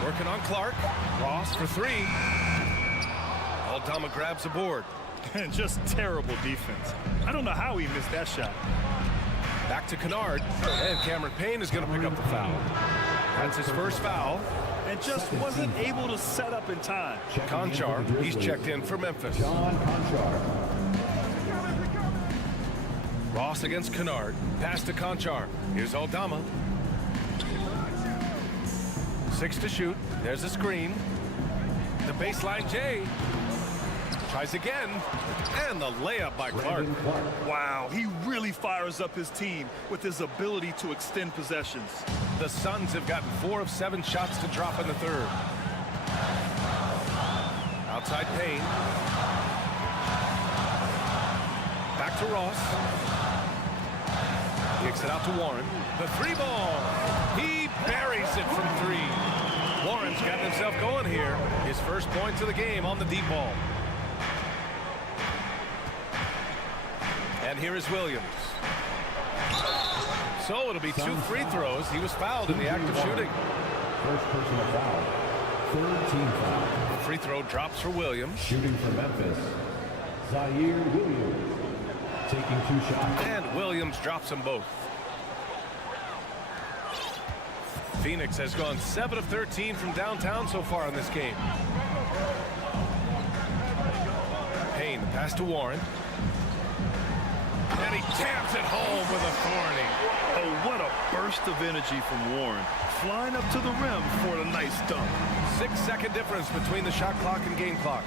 Working on Clark. Ross for 3. Aldama grabs the board. And just terrible defense. I don't know how he missed that shot. Back to Kennard. And Cameron Payne is going to pick up the foul. That's his first foul. And just wasn't able to set up in time. Conchar, he's checked in for Memphis. Ross against Kennard. Pass to Conchar. Here's Aldama. 6 to shoot. There's a screen. The baseline J. Tries again. And the layup by Clark. Wow, he really fires up his team with his ability to extend possessions. The Suns have gotten 4 of 7 shots to drop in the third. Outside Payne. Back to Ross. Kicks it out to Warren. The 3-ball. He buries it from 3. Warren's got himself going here. His first points of the game on the deep ball. And here is Williams. So it'll be 2 free throws. He was fouled in the act of shooting. First personal foul. Third team foul. The free throw drops for Williams. Shooting for Memphis. Zaire Williams. Taking 2 shots. And Williams drops them both. Phoenix has gone 7 of 13 from downtown so far in this game. Payne, the pass to Warren. And he taps it home with authority. Oh, what a burst of energy from Warren. Flying up to the rim for a nice dunk. 6-second difference between the shot clock and game clock.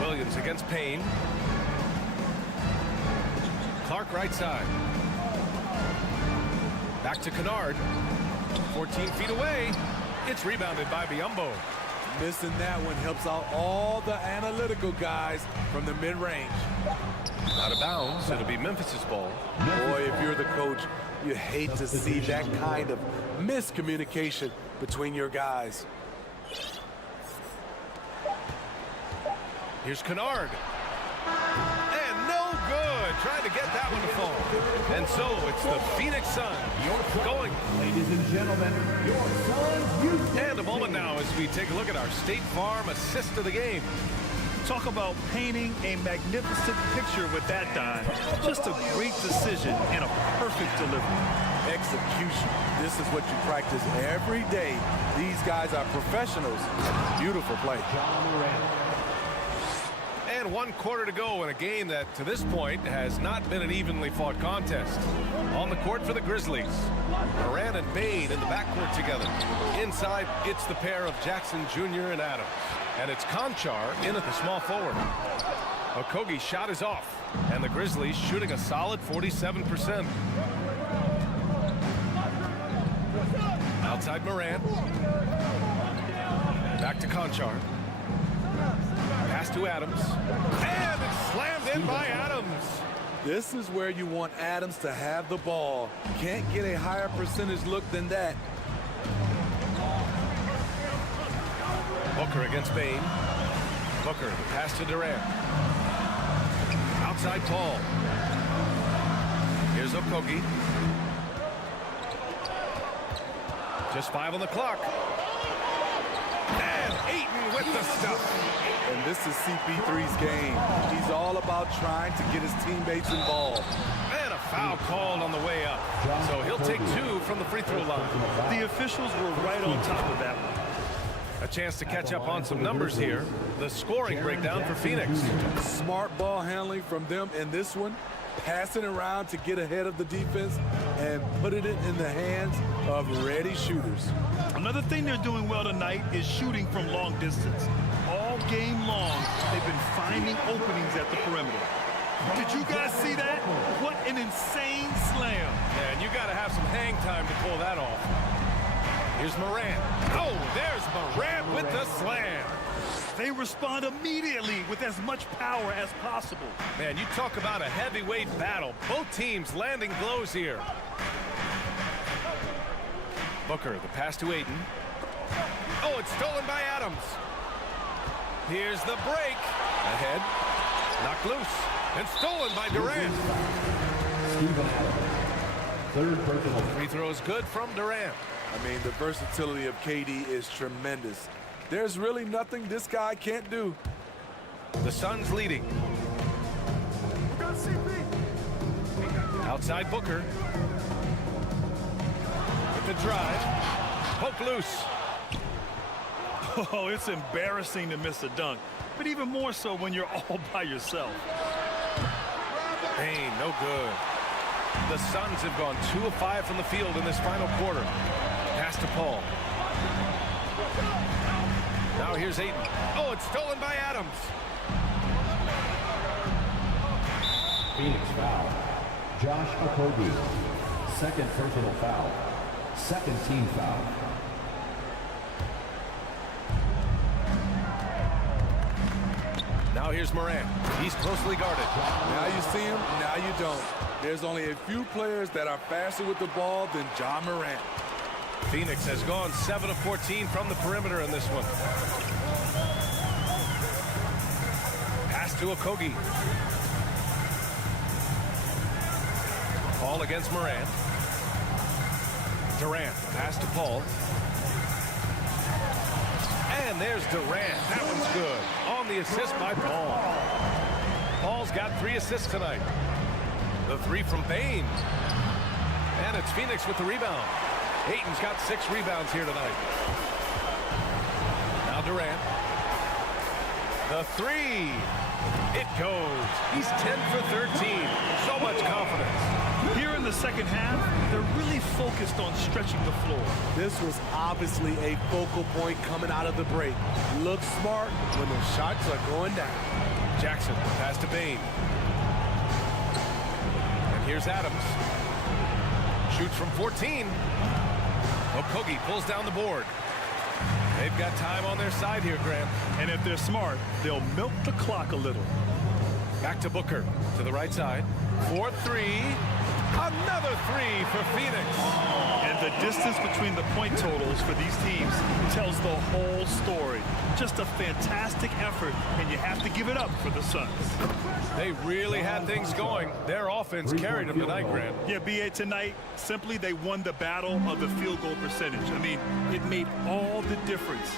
Williams against Payne. Clark right side. Back to Kennard. 14 feet away. It's rebounded by Biyombo. Missing that one helps out all the analytical guys from the mid-range. Out of bounds. It'll be Memphis's ball. Boy, if you're the coach, you hate to see that kind of miscommunication between your guys. Here's Kennard. And no good. Trying to get that one to fall. And so it's the Phoenix Suns going. Ladies and gentlemen, your Suns youth. And a moment now as we take a look at our State Farm assist of the game. Talk about painting a magnificent picture with that dime. Just a great decision and a perfect delivery. Execution. This is what you practice every day. These guys are professionals. Beautiful play. And 1 quarter to go in a game that, to this point, has not been an evenly fought contest. On the court for the Grizzlies. Moran and Payne in the backcourt together. Inside, it's the pair of Jackson Jr. and Adams. And it's Conchar in at the small forward. Okogie's shot is off. And the Grizzlies shooting a solid 47%. Outside Moran. Back to Conchar. Pass to Adams. And it's slammed in by Adams. This is where you want Adams to have the ball. Can't get a higher percentage look than that. Booker against Payne. Booker, the pass to Durant. Outside Paul. Here's Okogie. Just 5 on the clock. And Ayton with the stuff. And this is CP3's game. He's all about trying to get his teammates involved. And a foul called on the way up. So he'll take 2 from the free throw line. The officials were right on top of that one. A chance to catch up on some numbers here. The scoring breakdown for Phoenix. Smart ball handling from them in this one. Passing around to get ahead of the defense and putting it in the hands of ready shooters. Another thing they're doing well tonight is shooting from long distance. All game long, they've been finding openings at the perimeter. Did you guys see that? What an insane slam. And you got to have some hang time to pull that off. Here's Morant. Oh, there's Morant with the slam. They respond immediately with as much power as possible. Man, you talk about a heavyweight battle. Both teams landing blows here. Booker, the pass to Ayton. Oh, it's stolen by Adams. Here's the break. Ahead. Knocked loose. And stolen by Durant. Steven Adams. Third personal. Free throw is good from Durant. I mean, the versatility of KD is tremendous. There's really nothing this guy can't do. The Suns leading. Outside Booker. With the drive. Poke loose. Oh, it's embarrassing to miss a dunk, but even more so when you're all by yourself. Payne, no good. The Suns have gone 2 of 5 from the field in this final quarter. Pass to Paul. Now here's Ayton. Oh, it's stolen by Adams. Phoenix foul. Josh Okogie. Second personal foul. Second team foul. Now here's Morant. He's closely guarded. Now you see him, now you don't. There's only a few players that are faster with the ball than John Morant. Phoenix has gone 7 of 14 from the perimeter in this one. Pass to Okogie. ball against Morant. Durant, pass to Paul. And there's Durant. That one's good. On the assist by Paul. Paul's got 3 assists tonight. The 3 from Bain. And it's Phoenix with the rebound. Ayton's got 6 rebounds here tonight. Now Durant. The 3. It goes. He's 10 for 13. So much confidence. Here in the second half, they're really focused on stretching the floor. This was obviously a focal point coming out of the break. Look smart when the shots are going down. Jackson, pass to Bain. And here's Adams. Shoots from 14. Okogie pulls down the board. They've got time on their side here, Grant. And if they're smart, they'll milk the clock a little. Back to Booker, to the right side. 4-3. Another 3 for Phoenix. And the distance between the point totals for these teams tells the whole story. Just a fantastic effort, and you have to give it up for the Suns. They really had things going. Their offense carried them tonight, Grant. Yeah, B.A., tonight, simply they won the battle of the field goal percentage. I mean, it made all the difference.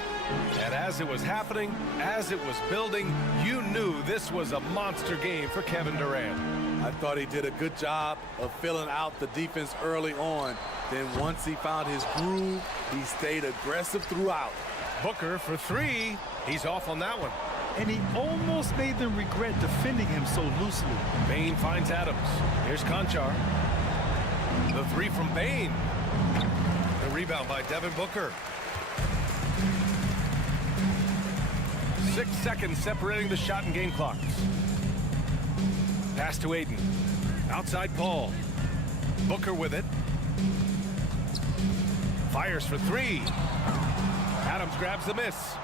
And as it was happening, as it was building, you knew this was a monster game for Kevin Durant. I thought he did a good job of filling out the defense early on. Then once he found his groove, he stayed aggressive throughout. Booker for 3. He's off on that one. And he almost made them regret defending him so loosely. Bain finds Adams. Here's Conchar. The 3 from Bain. The rebound by Devin Booker. 6 seconds separating the shot and game clocks. Pass to Ayton. Outside Paul. Booker with it. Fires for 3. Adams grabs the miss.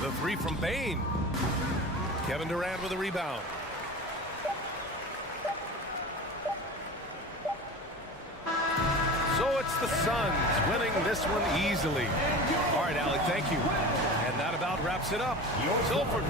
The 3 from Bain. Kevin Durant with a rebound. So it's the Suns winning this one easily. All right, Allie, thank you. And that about wraps it up. So for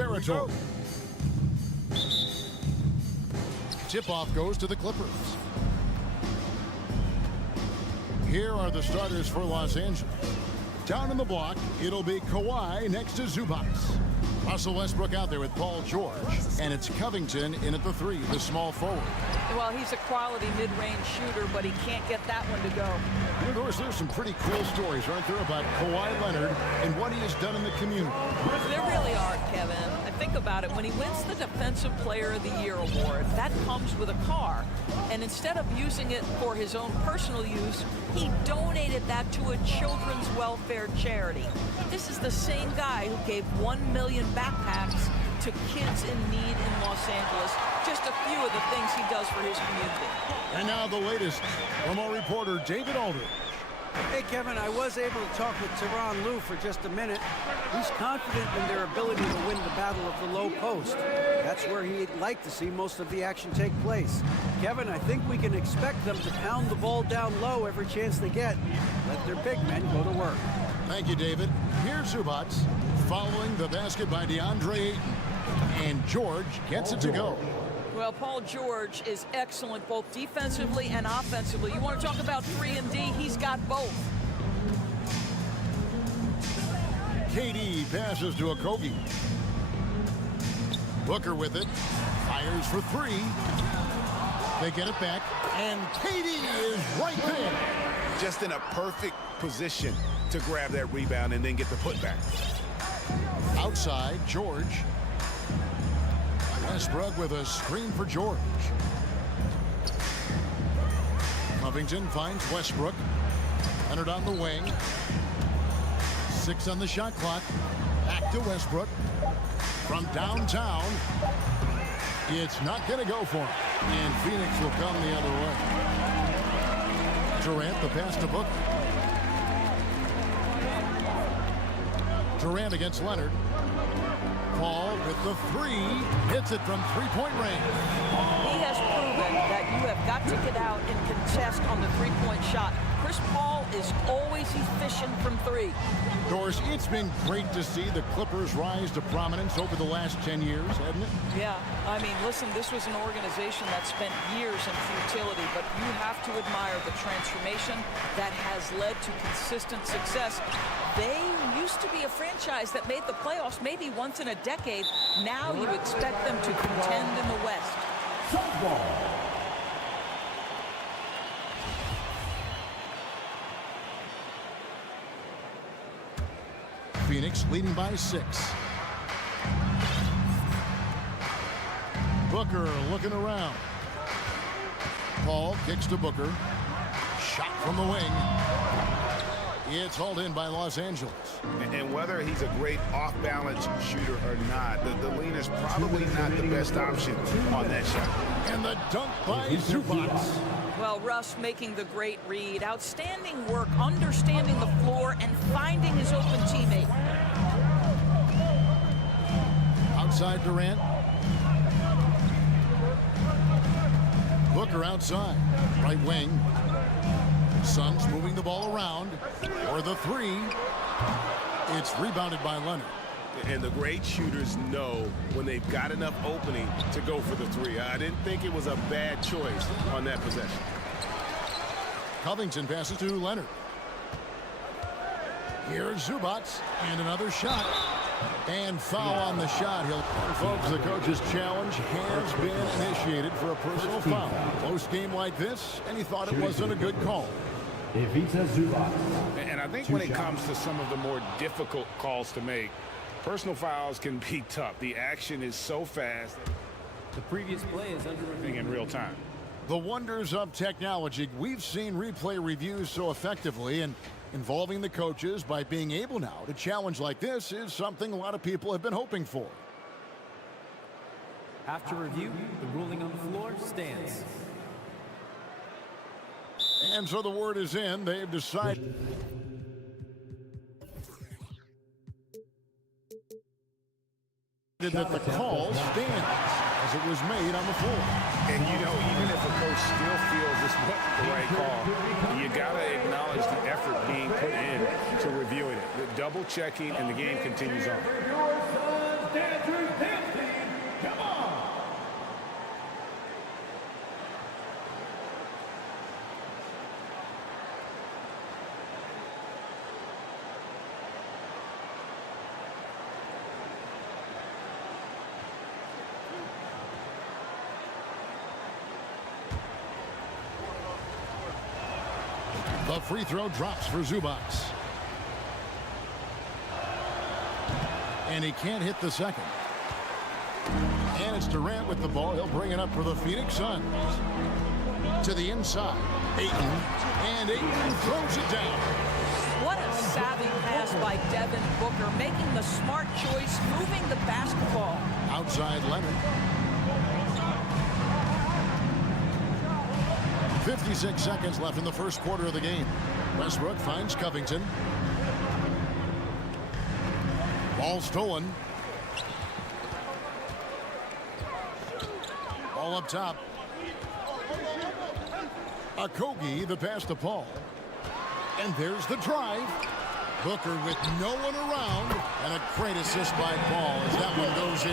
territory. Tip-off goes to the Clippers. Here are the starters for Los Angeles. Down in the block, it'll be Kawhi next to Zubac. Russell Westbrook out there with Paul George. And it's Covington in at the 3, the small forward. Well, he's a quality mid-range shooter, but he can't get that one to go. Of course, there's some pretty cool stories right there about Kawhi Leonard and what he has done in the community. There really are, Kevin. I think about it. When he wins the Defensive Player of the Year award, that comes with a car. And instead of using it for his own personal use, he donated that to a children's welfare charity. This is the same guy who gave 1 million backpacks to kids in need in Los Angeles. Just a few of the things he does for his community. And now the latest from our reporter, David Aldridge. Hey, Kevin, I was able to talk with Tyronn Lue for just a minute. He's confident in their ability to win the battle of the low post. That's where he'd like to see most of the action take place. Kevin, I think we can expect them to pound the ball down low every chance they get. Let their big men go to work. Thank you, David. Here's Zubac, following the basket by DeAndre Ayton. And George gets it to go. Well, Paul George is excellent both defensively and offensively. You want to talk about 3 and D? He's got both. KD passes to Okogie. Booker with it. Fires for 3. They get it back. And KD is right there. Just in a perfect position to grab that rebound and then get the putback. Outside, George. Westbrook with a screen for George. Covington finds Westbrook. Leonard on the wing. 6 on the shot clock. Back to Westbrook. From downtown. It's not going to go for him. And Phoenix will come the other way. Durant, the pass to Booker. Durant against Leonard. Paul with the 3, hits it from 3-point range. He has proven that you have got to get out and contest on the 3-point shot. Chris Paul is always efficient from 3. Doris, it's been great to see the Clippers rise to prominence over the last 10 years, hasn't it? Yeah, I mean, listen, this was an organization that spent years in futility, but you have to admire the transformation that has led to consistent success. They used to be a franchise that made the playoffs maybe once in a decade. Now you expect them to contend in the West. Phoenix leading by 6. Booker looking around. Paul kicks to Booker. Shot from the wing. It's hauled in by Los Angeles. And whether he's a great off-balance shooter or not, the lean is probably not the best option on that shot. And the dunk by Zubac. Well, Russ making the great read. Outstanding work, understanding the floor, and finding his open teammate. Outside Durant. Booker outside. Right wing. Suns moving the ball around. For the 3. It's rebounded by Leonard. And the great shooters know when they've got enough opening to go for the 3. I didn't think it was a bad choice on that possession. Covington passes to Leonard. Here's Zubac, and another shot. And foul on the shot. Folks, the coach's challenge has been initiated for a personal foul. Close game like this, and he thought it wasn't a good call. And I think when it comes to some of the more difficult calls to make, personal fouls can be tough. The action is so fast. The previous play is under review In real time. The wonders of technology. We've seen replay reviews so effectively, and involving the coaches by being able now to challenge like this is something a lot of people have been hoping for. After review, the ruling on the floor stands. And so the word is in. They've decided that the call stands as it was made on the floor. And you know, even if a coach still feels this wasn't the right call, you got to acknowledge the effort being put in to reviewing it. The double checking, and the game continues on. dancers dancing. Come on. The free throw drops for Zubac. And he can't hit the second. And it's Durant with the ball. He'll bring it up for the Phoenix Suns. To the inside. Ayton. And Ayton throws it down. What a savvy pass by Devin Booker, making the smart choice, moving the basketball. Outside Leonard. 56 seconds left in the first quarter of the game. Westbrook finds Covington. Ball stolen. Ball up top. Okogie, the pass to Paul. And there's the drive. Booker with no one around. And a great assist by Paul as that one goes in.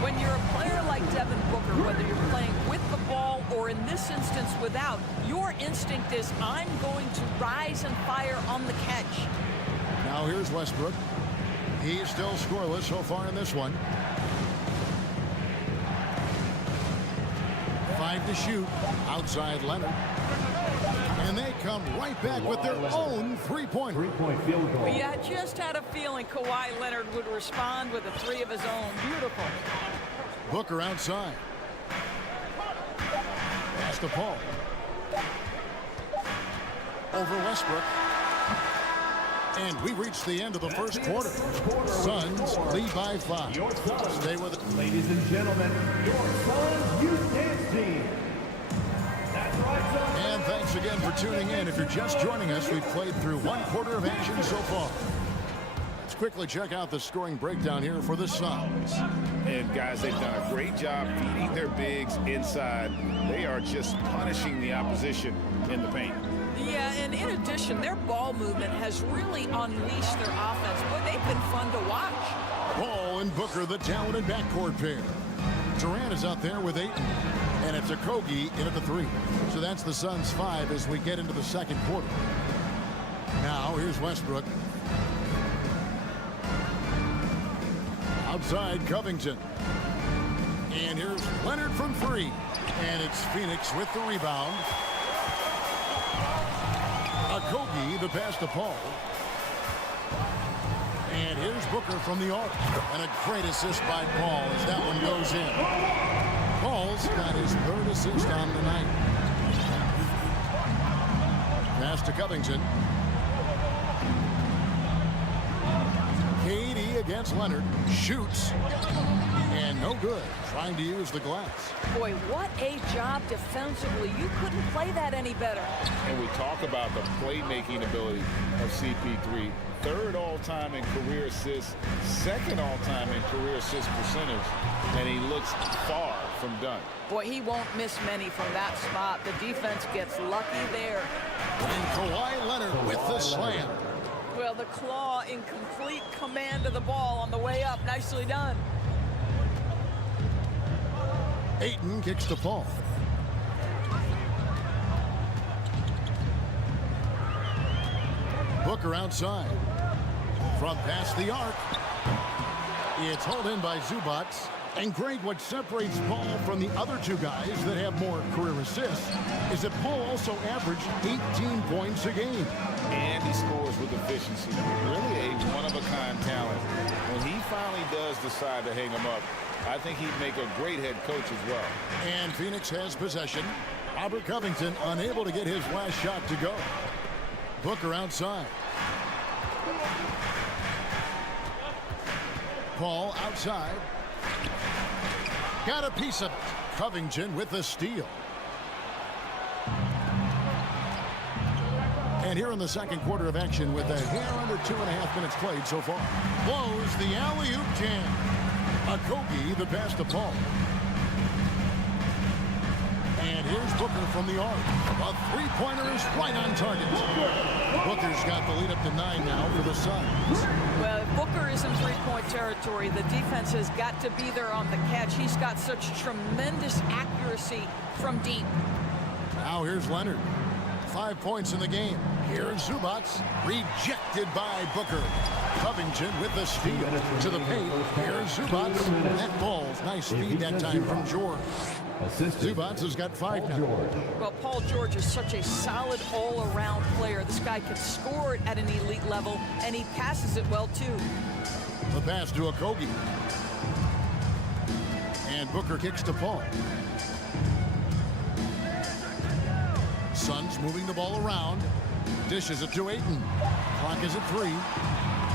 When you're a player like Devin Booker, whether you're playing with the ball or in this instance without, your instinct is, I'm going to rise and fire on the catch. Now here's Westbrook. He's still scoreless so far in this one. 5 to shoot. Outside Leonard. And they come right back with their own three-pointer. Three-point field goal. Yeah, I just had a feeling Kawhi Leonard would respond with a three of his own. Beautiful. Booker outside. Pass to Paul. Over Westbrook. And we reach the end of the first quarter. Suns lead by 5. Stay with it. Ladies and gentlemen, your Suns Youth Dance Team. That's right, Suns. And thanks again for tuning in. If you're just joining us, we've played through one quarter of action so far. Let's quickly check out the scoring breakdown here for the Suns. And guys, they've done a great job feeding their bigs inside. They are just punishing the opposition in the paint. Yeah, and in addition, their ball movement has really unleashed their offense. Boy, they've been fun to watch. Paul and Booker, the talented backcourt pair. Durant is out there with Ayton. And it's Okogie in at the 3. So that's the Suns 5 as we get into the second quarter. Now, here's Westbrook. Outside Covington. And here's Leonard from 3. And it's Phoenix with the rebound. Okogie, the pass to Paul. And here's Booker from the arc. And a great assist by Paul as that one goes in. Paul's got his 3rd assist on the night. Pass to Covington. KD against Leonard. Shoots. And no good. Trying to use the glass. Boy, what a job defensively. You couldn't play that any better. And we talk about the playmaking ability of CP3. 3rd all-time in career assists, 2nd all-time in career assist percentage, and he looks far from done. Boy, he won't miss many from that spot. The defense gets lucky there. And Kawhi Leonard with the slam. Well, the claw in complete command of the ball on the way up. Nicely done. Ayton kicks to Paul. Booker outside. From past the arc. It's hauled in by Zubac. And Greg, what separates Paul from the other 2 guys that have more career assists is that Paul also averaged 18 points a game. And he scores with efficiency. Really a one-of-a-kind talent. When he finally does decide to hang him up, I think he'd make a great head coach as well. And Phoenix has possession. Robert Covington unable to get his last shot to go. Booker outside. Paul outside. Got a piece of it. Covington with the steal. And here in the second quarter of action with a hair under 2.5 minutes played so far. Blows the alley-oop jam. Okogie, the pass to Paul. And here's Booker from the arc. A three-pointer is right on target. Booker's got the lead up to 9 now for the Suns. Well, if Booker is in three-point territory, the defense has got to be there on the catch. He's got such tremendous accuracy from deep. Now here's Leonard. 5 points in the game. Here's Zubac, rejected by Booker. Covington with the steal to the paint. Here's Zubac. That ball, nice feed that time from George. Zubac has got 5 now. Well, Paul George is such a solid all-around player. This guy can score it at an elite level, and he passes it well, too. The pass to Okogie. And Booker kicks to Paul. Suns moving the ball around. Dishes it to Ayton. Clock is at 3.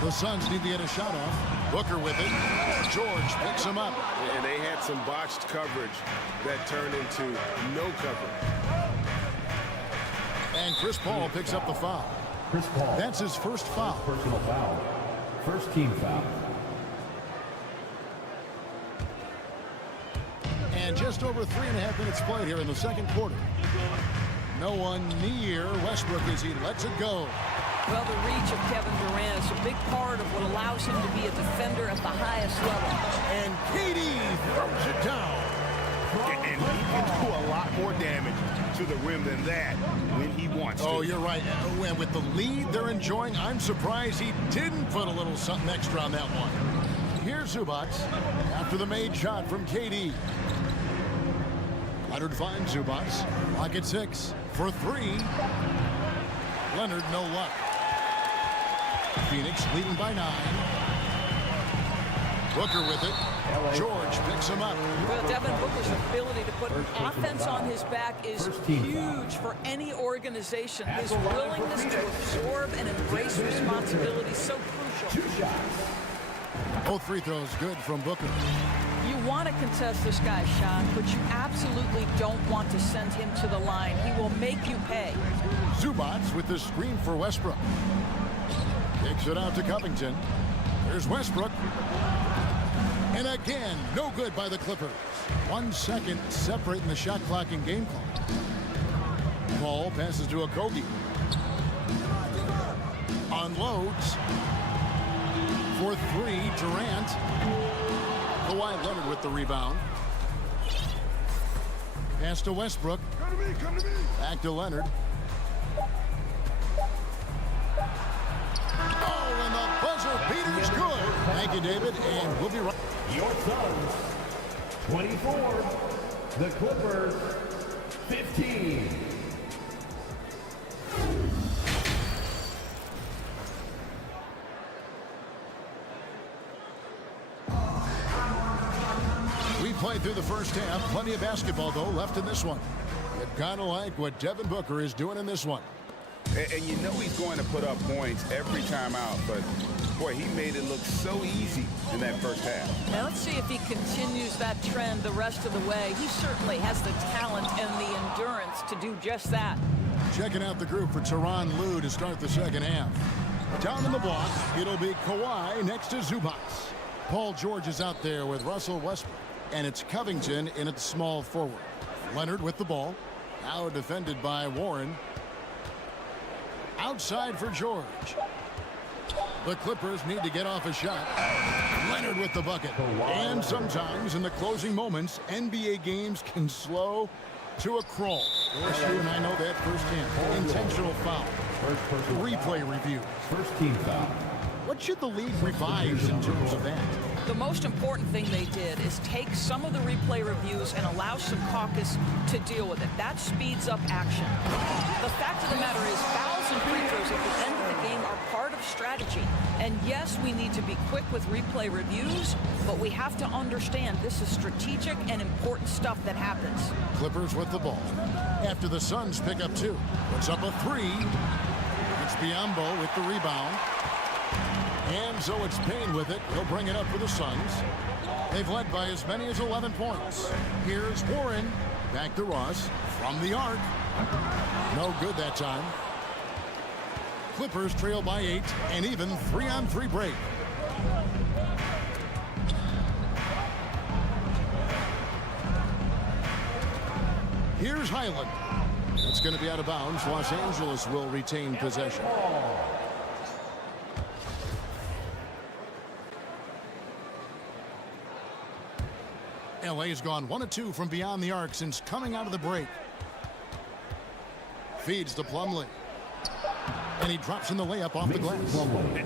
The Suns need to get a shot off. Booker with it. George picks him up. And they had some botched coverage that turned into no coverage. And Chris Paul picks up the foul. Chris Paul. That's his first foul. Personal foul. First team foul. And just over 3.5 minutes played here in the second quarter. No one near Westbrook as he lets it go. Well, the reach of Kevin Durant is a big part of what allows him to be a defender at the highest level. And KD throws it down. And he can do a lot more damage to the rim than that when he wants to. Oh, you're right. And with the lead they're enjoying, I'm surprised he didn't put a little something extra on that one. Here's Zubac after the made shot from KD. Leonard finds Zubac. Lock at 6 for 3. Leonard, no luck. Phoenix leading by 9. Booker with it. George picks him up. Well, Devin Booker's ability to put an offense on his back is huge for any organization. His willingness to absorb and embrace responsibility is so crucial. Both free throws good from Booker. You want to contest this guy's shot, but you absolutely don't want to send him to the line. He will make you pay. Zubac with the screen for Westbrook. Kicks it out to Covington. There's Westbrook. And again, no good by the Clippers. 1 second separating the shot clock and game clock. Paul passes to Okogie. Unloads. For 3, Durant. Kawhi Leonard with the rebound. Pass to Westbrook. Come to me. Back to Leonard. Oh, and the buzzer beater's good. Thank you, David, and we'll be right. Your Suns, 24. The Clippers, 15. We played through the first half. Plenty of basketball, though, left in this one. You kind of like what Devin Booker is doing in this one. And you know he's going to put up points every time out, but boy, he made it look so easy in that first half. Now let's see if he continues that trend the rest of the way. He certainly has the talent and the endurance to do just that. Checking out the group for Tyronn Lue to start the second half. Down in the block, it'll be Kawhi next to Zubac. Paul George is out there with Russell Westbrook, and it's Covington in at the small forward. Leonard with the ball, now defended by Warren. Outside for George. The Clippers need to get off a shot. Leonard with the bucket. And sometimes in the closing moments, NBA games can slow to a crawl. Of course, you and I know that firsthand. Intentional foul. Replay review. First team foul. What should the league revise in terms of that? The most important thing they did is take some of the replay reviews and allow some caucus to deal with it. That speeds up action. The fact of the matter is fouls and free throws at the end of the game are part of strategy. And yes, we need to be quick with replay reviews, but we have to understand this is strategic and important stuff that happens. Clippers with the ball. After the Suns pick up 2. Puts up a 3. It's Biyombo with the rebound. And so it's Payne with it. He'll bring it up for the Suns. They've led by as many as 11 points. Here's Warren. Back to Ross from the arc. No good that time. Clippers trail by 8, and even 3-on-3 break. Here's Highland. It's going to be out of bounds. Los Angeles will retain possession. LA's gone 1 of 2 from beyond the arc since coming out of the break. Feeds to Plumlee. And he drops in the layup off the glass.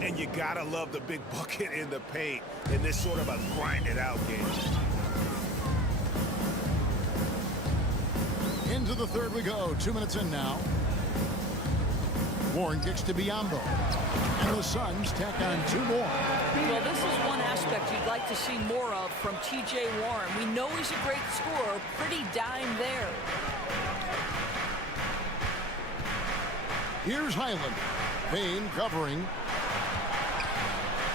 And you gotta love the big bucket in the paint in this sort of a grinded out game. Into the third we go. 2 minutes in now. Warren kicks to Biyombo. And the Suns tack on 2 more. Well, this is one aspect you'd like to see more of from T.J. Warren. We know he's a great scorer. Pretty dime there. Here's Highland. Payne covering.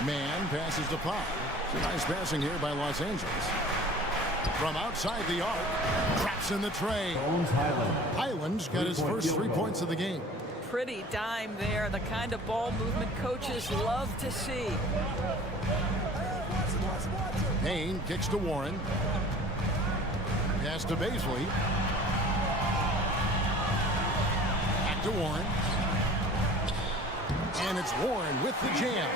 Man passes to Pop. Some nice passing here by Los Angeles. From outside the arc. Traps in the tray. Highland's got his first 3 points of the game. Pretty dime there. The kind of ball movement coaches love to see. Payne kicks to Warren. Pass to Baisley. Back to Warren. And it's Warren with the jam.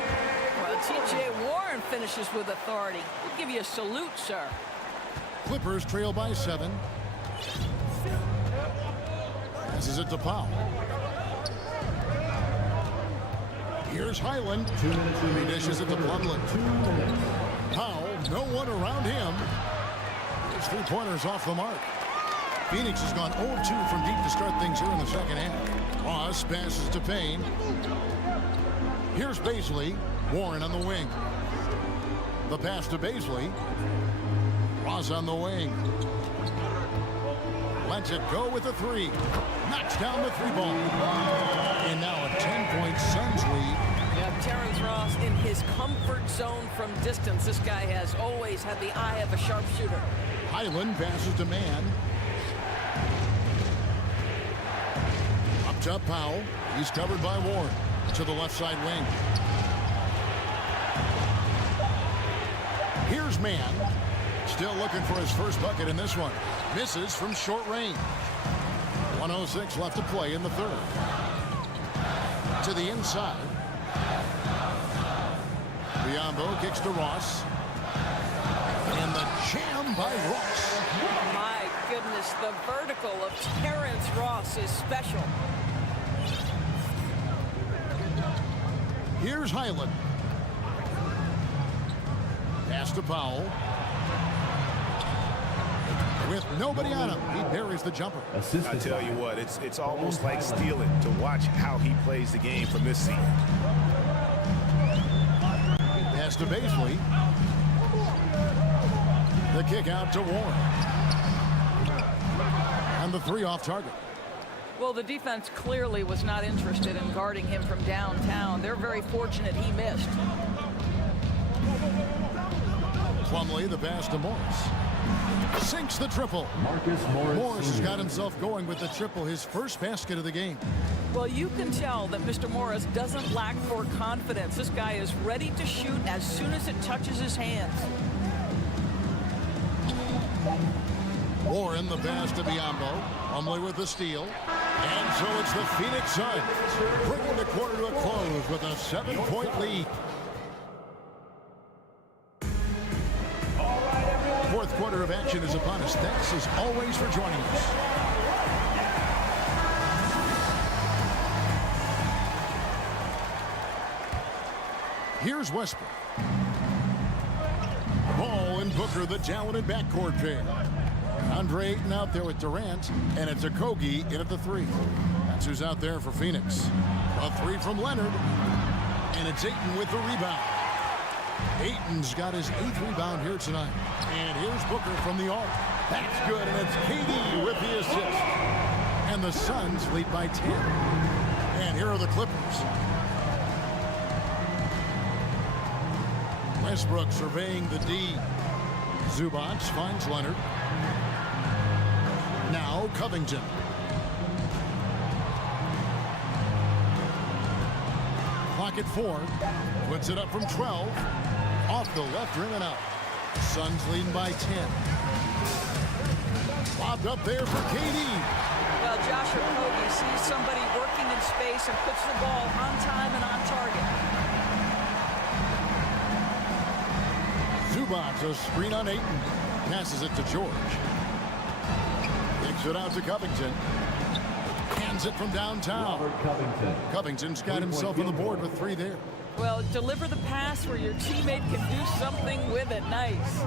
Well, T.J. Warren finishes with authority. We'll give you a salute, sir. Clippers trail by 7. Passes it to Powell. Here's Highland. He dishes it to Plumlee. Powell, no one around him. His 3-pointers off the mark. Phoenix has gone 0 of 2 from deep to start things here in the second half. Ross passes to Payne. Here's Baisley. Warren on the wing. The pass to Baisley. Ross on the wing. Lets it go with a 3. Knocks down the 3-ball. And now a 10-point Suns lead. Yeah, Terrence Ross in his comfort zone from distance. This guy has always had the eye of a sharpshooter. Highland passes to Man. Up top Powell. He's covered by Warren. To the left side wing. Here's Man. Still looking for his first bucket in this one. Misses from short range. 1:06 left to play in the third. To the inside. Biyombo kicks to Ross. And the jam by Ross. My goodness, the vertical of Terrence Ross is special. Here's Highland. Pass to Powell. With nobody on him, he buries the jumper. I tell you what, it's almost like stealing to watch how he plays the game from this seat. Pass to Baisley. The kick out to Warren. And the 3 off target. Well, the defense clearly was not interested in guarding him from downtown. They're very fortunate he missed. Plumlee, the pass to Morris. Sinks the triple. Morris has got himself going with the triple, his first basket of the game. Well, you can tell that Mr. Morris doesn't lack for confidence. This guy is ready to shoot as soon as it touches his hands. Warren, the pass to Biyombo. Plumlee with the steal. And so it's the Phoenix Suns bringing the quarter to a close with a 7-point lead. Fourth quarter of action is upon us. Thanks as always for joining us. Here's Westbrook. Ball and Booker, the talented backcourt pair. Andre Ayton out there with Durant, and it's Okogie in at the 3. That's who's out there for Phoenix. A 3 from Leonard, and it's Ayton with the rebound. Ayton's got his 8th rebound here tonight. And here's Booker from the arc. That's good, and it's KD with the assist. And the Suns lead by 10. And here are the Clippers. Westbrook surveying the D. Zubac finds Leonard. Now Covington. Clock at 4. Puts it up from 12. Off the left rim and out. Suns leading by 10. Lobbed up there for KD. Well, Josh Okogie sees somebody working in space and puts the ball on time and on target. Zubac, a screen on Ayton. Passes it to George. Kicks it out to Covington. Hands it from downtown. Covington's got himself on the board with 3 there. Well, deliver the pass where your teammate can do something with it. Nice.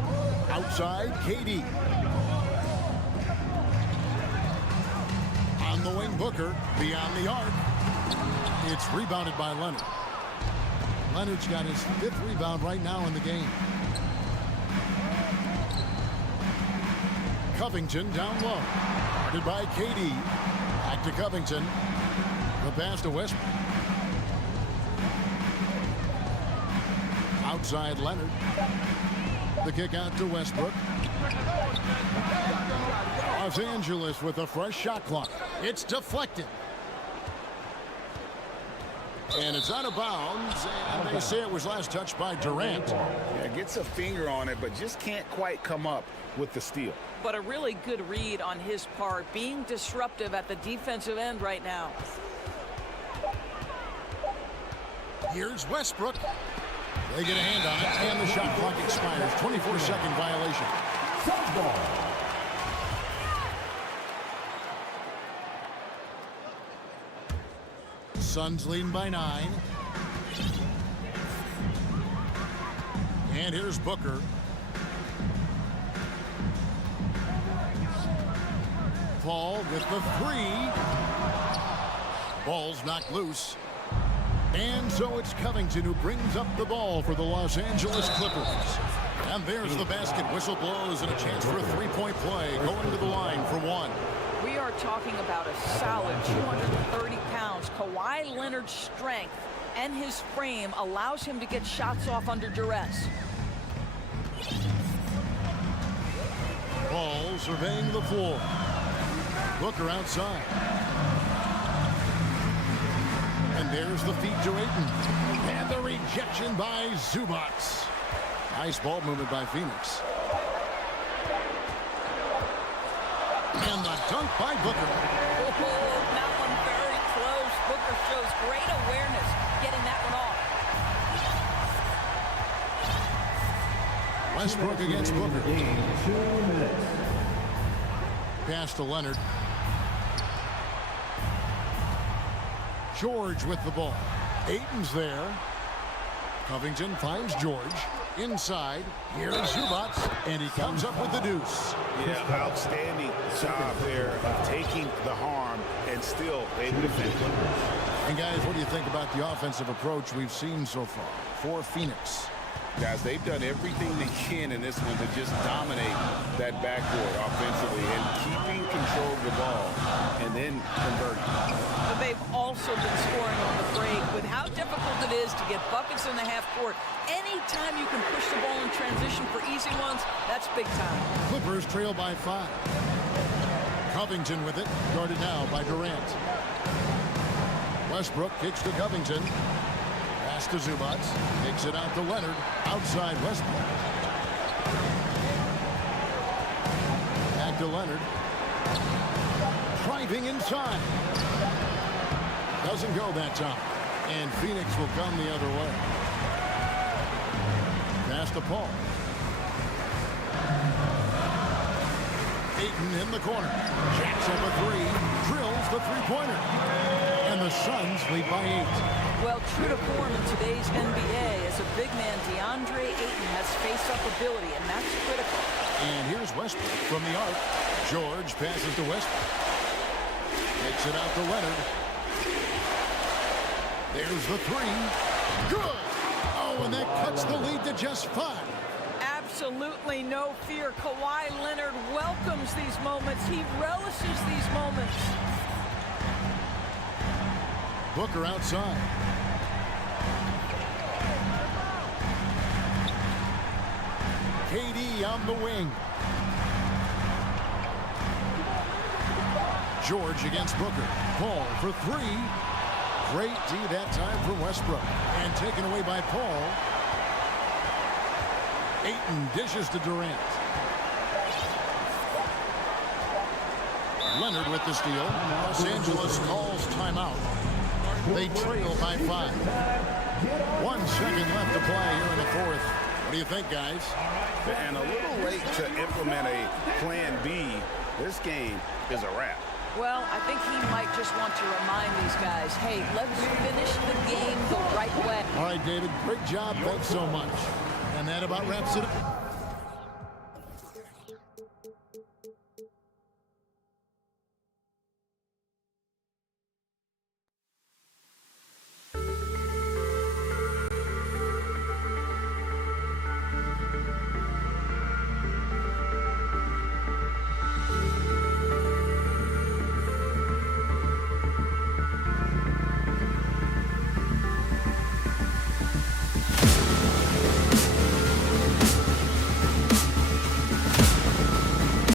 Outside, KD. On the wing, Booker. Beyond the arc. It's rebounded by Leonard. Leonard's got his 5th rebound right now in the game. Covington down low. Guarded by KD. Back to Covington. The pass to Westbrook. Outside Leonard. The kick out to Westbrook. Los Angeles with a fresh shot clock. It's deflected. And it's out of bounds. And they say it was last touched by Durant. Yeah, gets a finger on it, but just can't quite come up with the steal. But a really good read on his part, being disruptive at the defensive end right now. Here's Westbrook. They get a hand on it, and the shot clock expires. 24-second violation. Suns leading by 9. And here's Booker. Paul with the 3. Ball's knocked loose. And so it's Covington who brings up the ball for the Los Angeles Clippers. And there's the basket. Whistle blows and a chance for a 3-point play. Going to the line for 1. We are talking about a solid 230 pounds. Kawhi Leonard's strength and his frame allows him to get shots off under duress. Ball surveying the floor. Booker outside. And there's the feed to Ayton. And the rejection by Zubac. Nice ball movement by Phoenix. And the dunk by Booker. Oh, that one very close. Booker shows great awareness getting that one off. Westbrook against Booker. 2 minutes. Pass to Leonard. George with the ball. Ayton's there. Covington finds George. Inside. Here's Zubac. And he comes up with the deuce. Yeah, outstanding job there of taking the harm and still able to finish. And guys, what do you think about the offensive approach we've seen so far for Phoenix? Guys, they've done everything they can in this one to just dominate that backcourt offensively and keeping control of the ball and then converting. But they've also been scoring on the break. With how difficult it is to get buckets in the half court, anytime you can push the ball in transition for easy ones, that's big time. Clippers trail by 5. Covington with it, guarded now by Durant. Westbrook kicks to Covington. Pass to Zubac. Takes it out to Leonard. Outside Westbrook. Back to Leonard. Driving inside. Doesn't go that time. And Phoenix will come the other way. Pass to Paul. Ayton in the corner. Jacks up a 3. Drills the 3-pointer. And the Suns lead by 8. Well, true to form in today's NBA, as a big man, DeAndre Ayton has face-up ability, and that's critical. And here's Westbrook from the arc. George passes to Westbrook. Takes it out to Leonard. There's the 3. Good! Oh, and that cuts the lead to just 5. Absolutely no fear. Kawhi Leonard welcomes these moments. He relishes these moments. Booker outside. KD on the wing. George against Booker. Paul for 3. Great D that time from Westbrook. And taken away by Paul. Ayton dishes to Durant. Leonard with the steal. Los Angeles calls timeout. They trail by 5. 1 second left to play here in the fourth. What do you think, guys? And a little late to implement a plan B. This game is a wrap. Well, I think he might just want to remind these guys, hey, let's finish the game the right way. All right, David, great job. Thanks so much. And that about wraps it up.